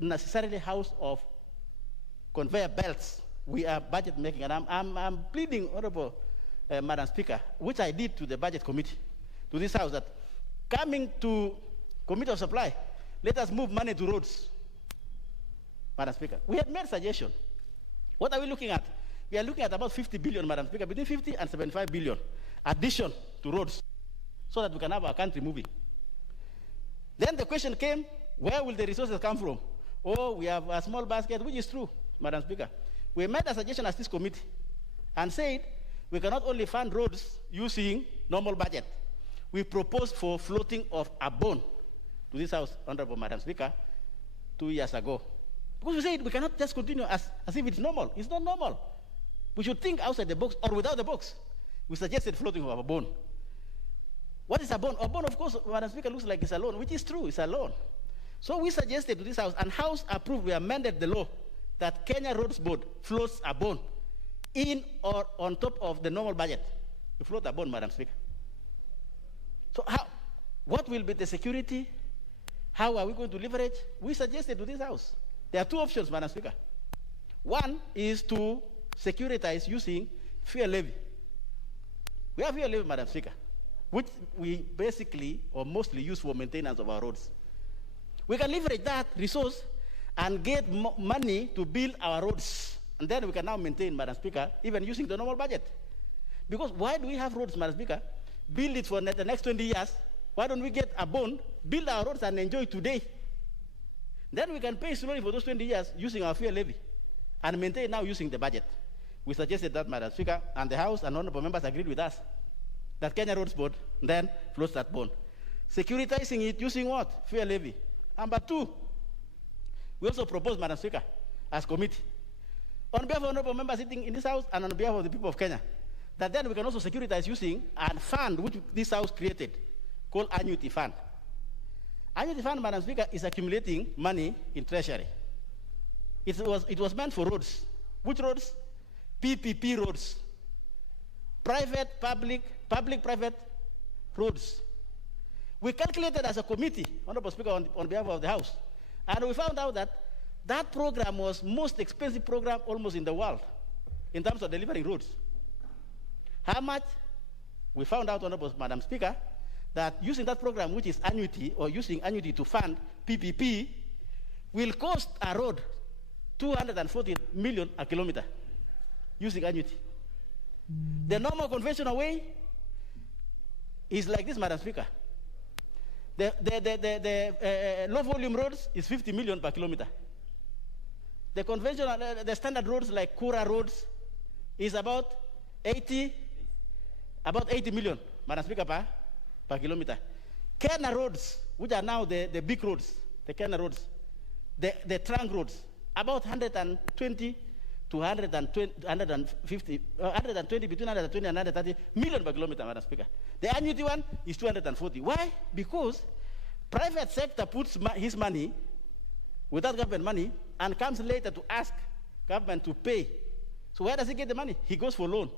necessarily a house of conveyor belts. We are budget making, and I'm pleading, Honorable Madam Speaker, which I did to the budget committee, to this house, that coming to Committee of Supply, let us move money to roads, Madam Speaker. We had made suggestion. What are we looking at? We are looking at about 50 billion, Madam Speaker, between 50 and 75 billion addition to roads, so that we can have our country moving. Then the question came, where will the resources come from? Oh, we have a small basket, which is true, Madam Speaker. We made a suggestion as this committee and said we cannot only fund roads using normal budget. We proposed for floating of a bond to this house, Honorable Madam Speaker, 2 years ago. Because we said we cannot just continue as if it's normal. It's not normal. We should think outside the box or without the box. We suggested floating of a bond. What is a bond? A bond, of course, Madam Speaker, looks like it's a loan, which is true, it's a loan. So we suggested to this house, and House approved, we amended the law that Kenya Roads Board floats a bond in or on top of the normal budget. You float a bond, Madam Speaker. So what will be the security? How are we going to leverage? We suggested to this House. There are two options, Madam Speaker. One is to securitize using fuel levy. We have fuel levy, Madam Speaker, which we basically or mostly use for maintenance of our roads. We can leverage that resource and get money to build our roads. And then we can now maintain, Madam Speaker, even using the normal budget. Because why do we have roads, Madam Speaker? Build it for the next 20 years. Why don't we get a bond, build our roads and enjoy today? Then we can pay slowly for those 20 years using our fuel levy and maintain now using the budget. We suggested that, Madam Speaker, and the House and honorable members agreed with us that Kenya Roads Board then floats that bond. Securitizing it using what? Fuel levy. Number two, we also proposed, Madam Speaker, as committee, on behalf of honorable members sitting in this House and on behalf of the people of Kenya, that then we can also securitize using a fund which this House created called Annuity Fund. Annuity Fund, Madam Speaker, is accumulating money in Treasury. It was meant for roads. Which roads? PPP roads. Private, public-private roads. We calculated as a committee, Honorable Speaker, on behalf of the House, and we found out that that program was most expensive program almost in the world in terms of delivering roads. How much? We found out, Honorable Madam Speaker, that using that program, which is annuity, or using annuity to fund PPP, will cost a road 240 million a kilometer using annuity. The normal conventional way is like this, Madam Speaker. The low volume roads is 50 million per kilometer. The conventional, the standard roads like Kura roads is about 80 million, Madam Speaker, per kilometer. Kenya roads, which are now the big roads, the Kenya roads, the trunk roads, about 120 to 150, 120, between 120 and 130 million per kilometer, Madam Speaker. The annuity one is 240. Why? Because private sector puts his money without government money and comes later to ask government to pay. So where does he get the money? He goes for loan.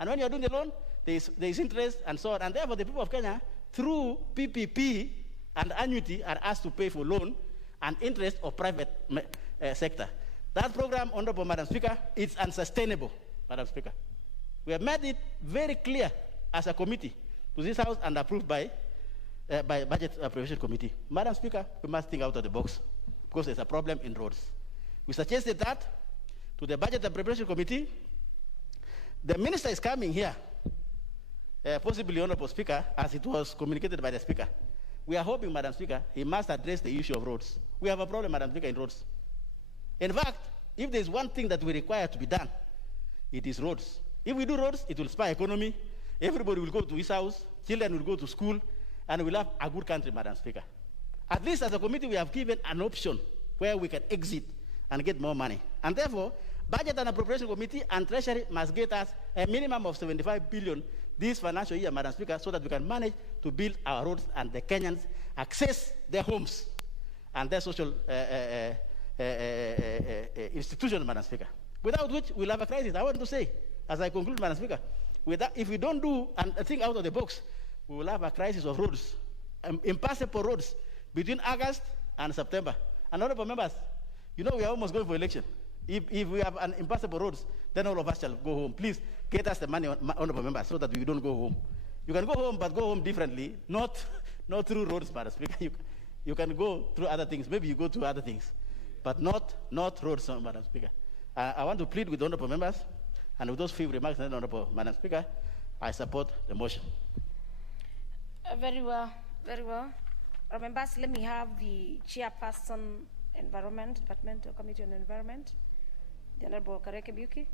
And when you're doing the loan, there is interest and so on. And therefore, the people of Kenya, through PPP and annuity, are asked to pay for loan and interest of private sector. That program, Honorable Madam Speaker, is unsustainable, Madam Speaker. We have made it very clear as a committee to this House and approved by Budget Appropriation Committee. Madam Speaker, we must think out of the box because there's a problem in roads. We suggested that to the Budget Appropriation Committee. The minister is coming here, possibly, Honorable Speaker, as it was communicated by the Speaker. We are hoping, Madam Speaker, he must address the issue of roads. We have a problem, Madam Speaker, in roads. In fact, if there's one thing that we require to be done, it is roads. If we do roads, it will spur economy. Everybody will go to his house, children will go to school, and we'll have a good country, Madam Speaker. At least as a committee, we have given an option where we can exit and get more money. And therefore, Budget and Appropriation Committee and Treasury must get us a minimum of 75 billion this financial year, Madam Speaker, so that we can manage to build our roads and the Kenyans access their homes and their social institutions, Madam Speaker. Without which, we'll have a crisis. I want to say, as I conclude, Madam Speaker, if we don't do and think out of the box, we will have a crisis of roads, impassable roads between August and September. And honorable members, you know we are almost going for election. If we have an impassable roads, then all of us shall go home. Please get us the money, honorable members, so that we don't go home. You can go home, but go home differently, not through roads, Madam Speaker. You can go through other things. Maybe you go through other things, but not roads, Madam Speaker. I want to plead with the honorable members, and with those few remarks, honorable Madam Speaker, I support the motion. Very well, very well. Members, let me have the chairperson, Environment, Departmental Committee on Environment, the Honorable Kareke Buki.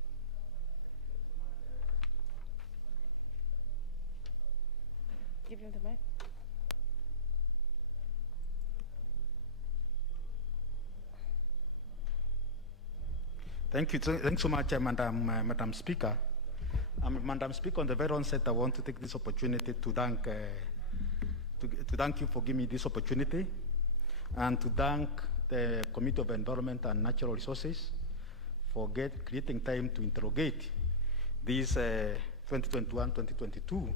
Give him the mic. Thank you. Thanks so much, Madam Speaker. Madam Speaker, on the very onset, I want to take this opportunity to thank you for giving me this opportunity, and to thank the Committee of Environment and Natural Resources for creating time to interrogate this 2021-2022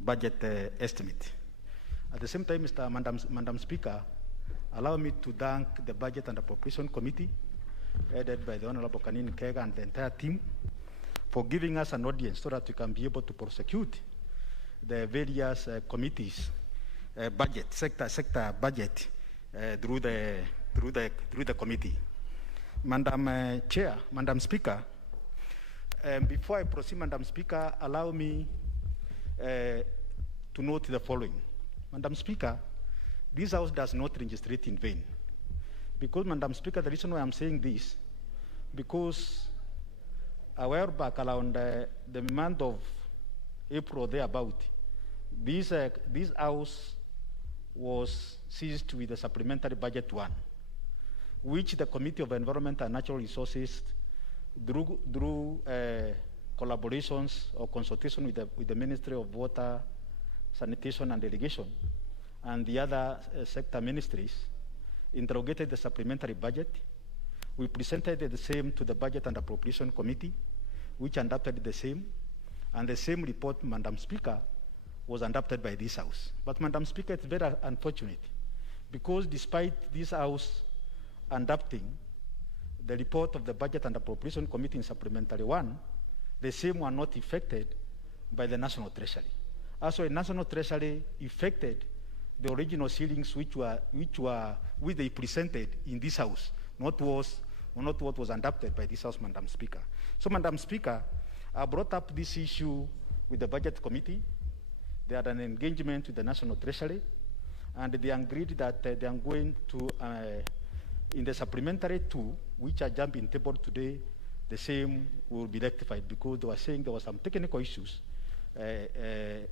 budget estimate. At the same time, Madam Speaker, allow me to thank the Budget and Appropriation Committee, headed by the Honorable Kanin Kega and the entire team, for giving us an audience so that we can be able to prosecute the various committees, budget, sector budget, through the committee. Madam Chair, Madam Speaker, before I proceed, Madam Speaker, allow me to note the following. Madam Speaker, this House does not legislate in vain. Because, Madam Speaker, the reason why I'm saying this, because a while back, around the month of April, thereabout, this House was seized with the Supplementary Budget 1, which the Committee of Environment and Natural Resources, through collaborations or consultation with the Ministry of Water, Sanitation and Irrigation, and the other sector ministries, interrogated the supplementary budget. We presented the same to the Budget and Appropriation Committee, which adopted the same, and the same report, Madam Speaker, was adopted by this House. But, Madam Speaker, it's very unfortunate, because despite this House adopting the report of the Budget and Appropriation Committee in Supplementary 1, the same were not affected by the National Treasury. Also, the National Treasury affected the original ceilings which they presented in this House, not what was adopted by this House, Madam Speaker. So, Madam Speaker, I brought up this issue with the Budget Committee. They had an engagement with the National Treasury, and they agreed that they are going to, in the Supplementary 2, which are jumping table today, the same will be rectified, because they were saying there were some technical issues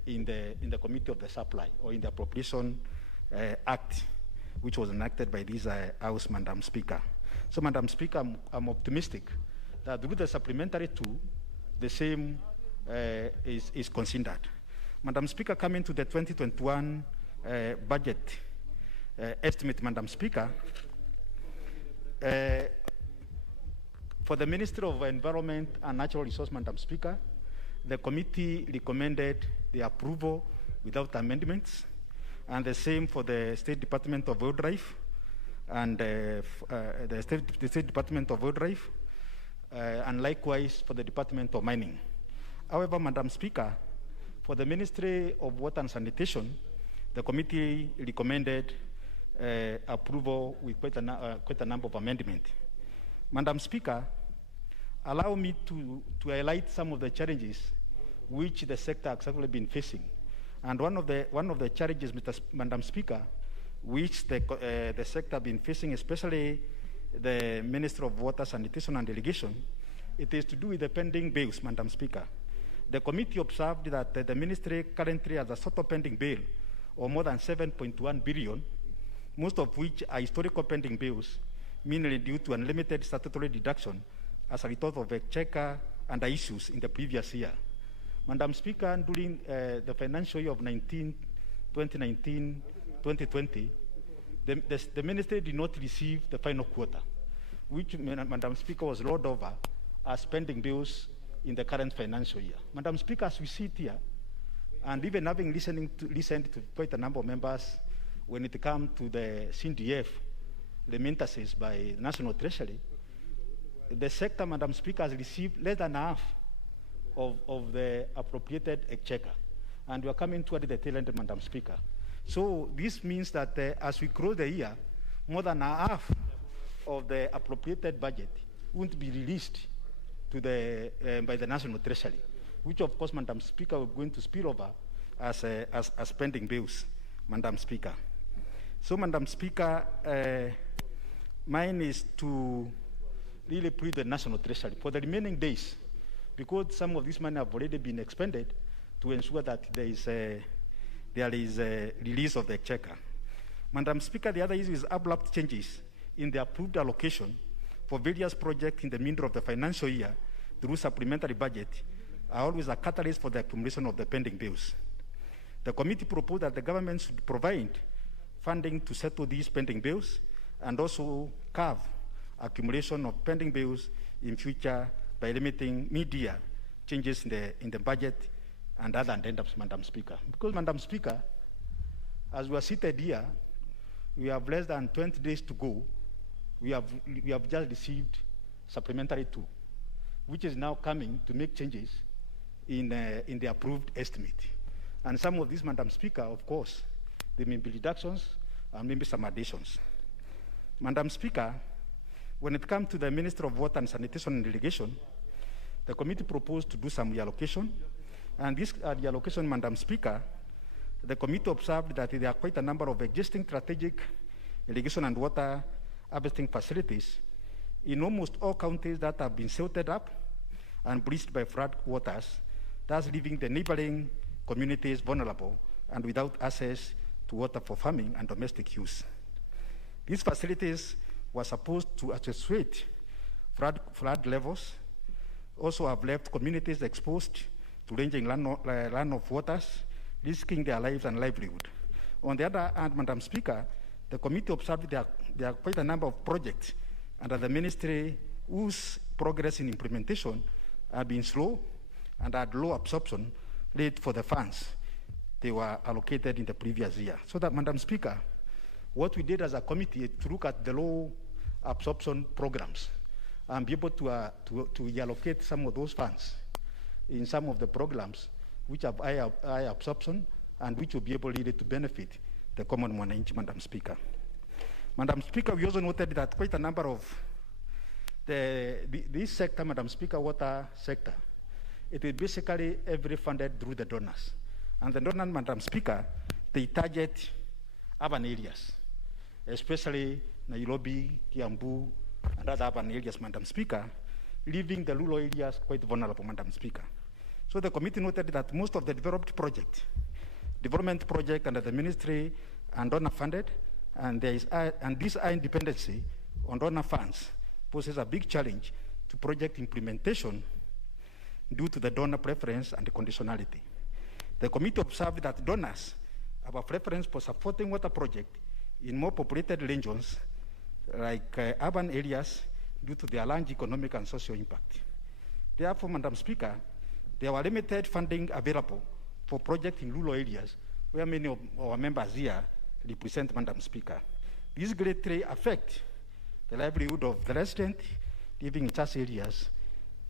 in the Committee of the Supply, or in the Appropriation Act, which was enacted by this House, Madam Speaker. So, Madam Speaker, I'm optimistic that through the Supplementary 2, the same is considered. Madam Speaker, coming to the 2021 budget estimate, Madam Speaker, for the Ministry of Environment and Natural Resources, Madam Speaker, the committee recommended the approval without amendments, and the same for the State Department of Wildlife and the State Department of Wildlife, and likewise for the Department of Mining. However, Madam Speaker, for the Ministry of Water and Sanitation, the committee recommended approval with quite a number of amendments. Madam Speaker, allow me to highlight some of the challenges which the sector has actually been facing. And one of the challenges, Madam Speaker, which the sector has been facing, especially the Ministry of Water, Sanitation and Irrigation, it is to do with the pending bills, Madam Speaker. The committee observed that the ministry currently has a sort of pending bill of more than 7.1 billion, most of which are historical pending bills, mainly due to unlimited statutory deduction as a result of exchequer and the issues in the previous year. Madam Speaker, during the financial year of 2019-2020, the ministry did not receive the final quota, which, Madam Speaker, was rolled over as pending bills in the current financial year. Madam Speaker, as we sit here, and even having listened to quite a number of members when it comes to the CNDF remittances by the National Treasury, the sector, Madam Speaker, has received less than half of the appropriated exchequer. And we are coming toward the tail end, Madam Speaker. So this means that as we close the year, more than half of the appropriated budget won't be released to by the National Treasury, which of course, Madam Speaker, we're going to spill over as pending bills, Madam Speaker. So, Madam Speaker, mine is to really plead the National Treasury for the remaining days, because some of this money have already been expended, to ensure that there is a release of the exchequer. Madam Speaker, the other issue is abrupt changes in the approved allocation for various projects in the middle of the financial year through supplementary budget are always a catalyst for the accumulation of the pending bills. The committee proposed that the government should provide funding to settle these pending bills and also carve accumulation of pending bills in future by limiting mid-year changes in the budget and other addendums, Madam Speaker. Because, Madam Speaker, as we are seated here, we have less than 20 days to go. We have just received supplementary 2, which is now coming to make changes in the approved estimate. And some of these, Madam Speaker, of course, there may be reductions and maybe some additions. Madam Speaker, when it comes to the Minister of Water and Sanitation and Irrigation, the committee proposed to do some reallocation. And this reallocation, Madam Speaker, the committee observed that there are quite a number of existing strategic irrigation and water harvesting facilities in almost all counties that have been silted up and breached by flood waters, thus leaving the neighboring communities vulnerable and without access to water for farming and domestic use. These facilities were supposed to attenuate flood levels, also have left communities exposed to ranging runoff waters, risking their lives and livelihood. On the other hand, Madam Speaker, the committee observed there are quite a number of projects under the ministry whose progress in implementation have been slow and had low absorption rate for the funds they were allocated in the previous year. So that, Madam Speaker, what we did as a committee is to look at the low absorption programs and be able to allocate some of those funds in some of the programs which have high absorption and which will be able really to benefit the common man, Madam Speaker. Madam Speaker, we also noted that quite a number of this sector, Madam Speaker, water sector, it is basically every funded through the donors. And the donors, Madam Speaker, they target urban areas, especially Nairobi, Kiambu, and other urban areas, Madam Speaker, leaving the rural areas quite vulnerable, Madam Speaker. So the committee noted that most of the development project under the ministry and donor funded, and this high dependency on donor funds poses a big challenge to project implementation due to the donor preference and the conditionality. The committee observed that donors have a preference for supporting water projects in more populated regions like urban areas due to their large economic and social impact. Therefore, Madam Speaker, there were limited funding available for projects in rural areas where many of our members here represent, Madam Speaker. These greatly affect the livelihood of the residents living in such areas,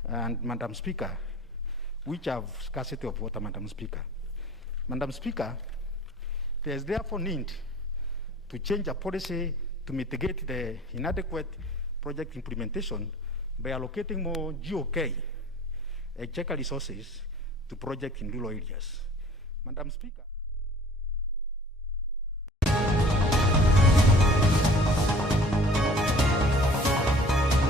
and Madam Speaker, which have scarcity of water, Madam Speaker. Madam Speaker, there is therefore need to change a policy to mitigate the inadequate project implementation by allocating more GOK, checker resources, to projects in rural areas. Madam Speaker.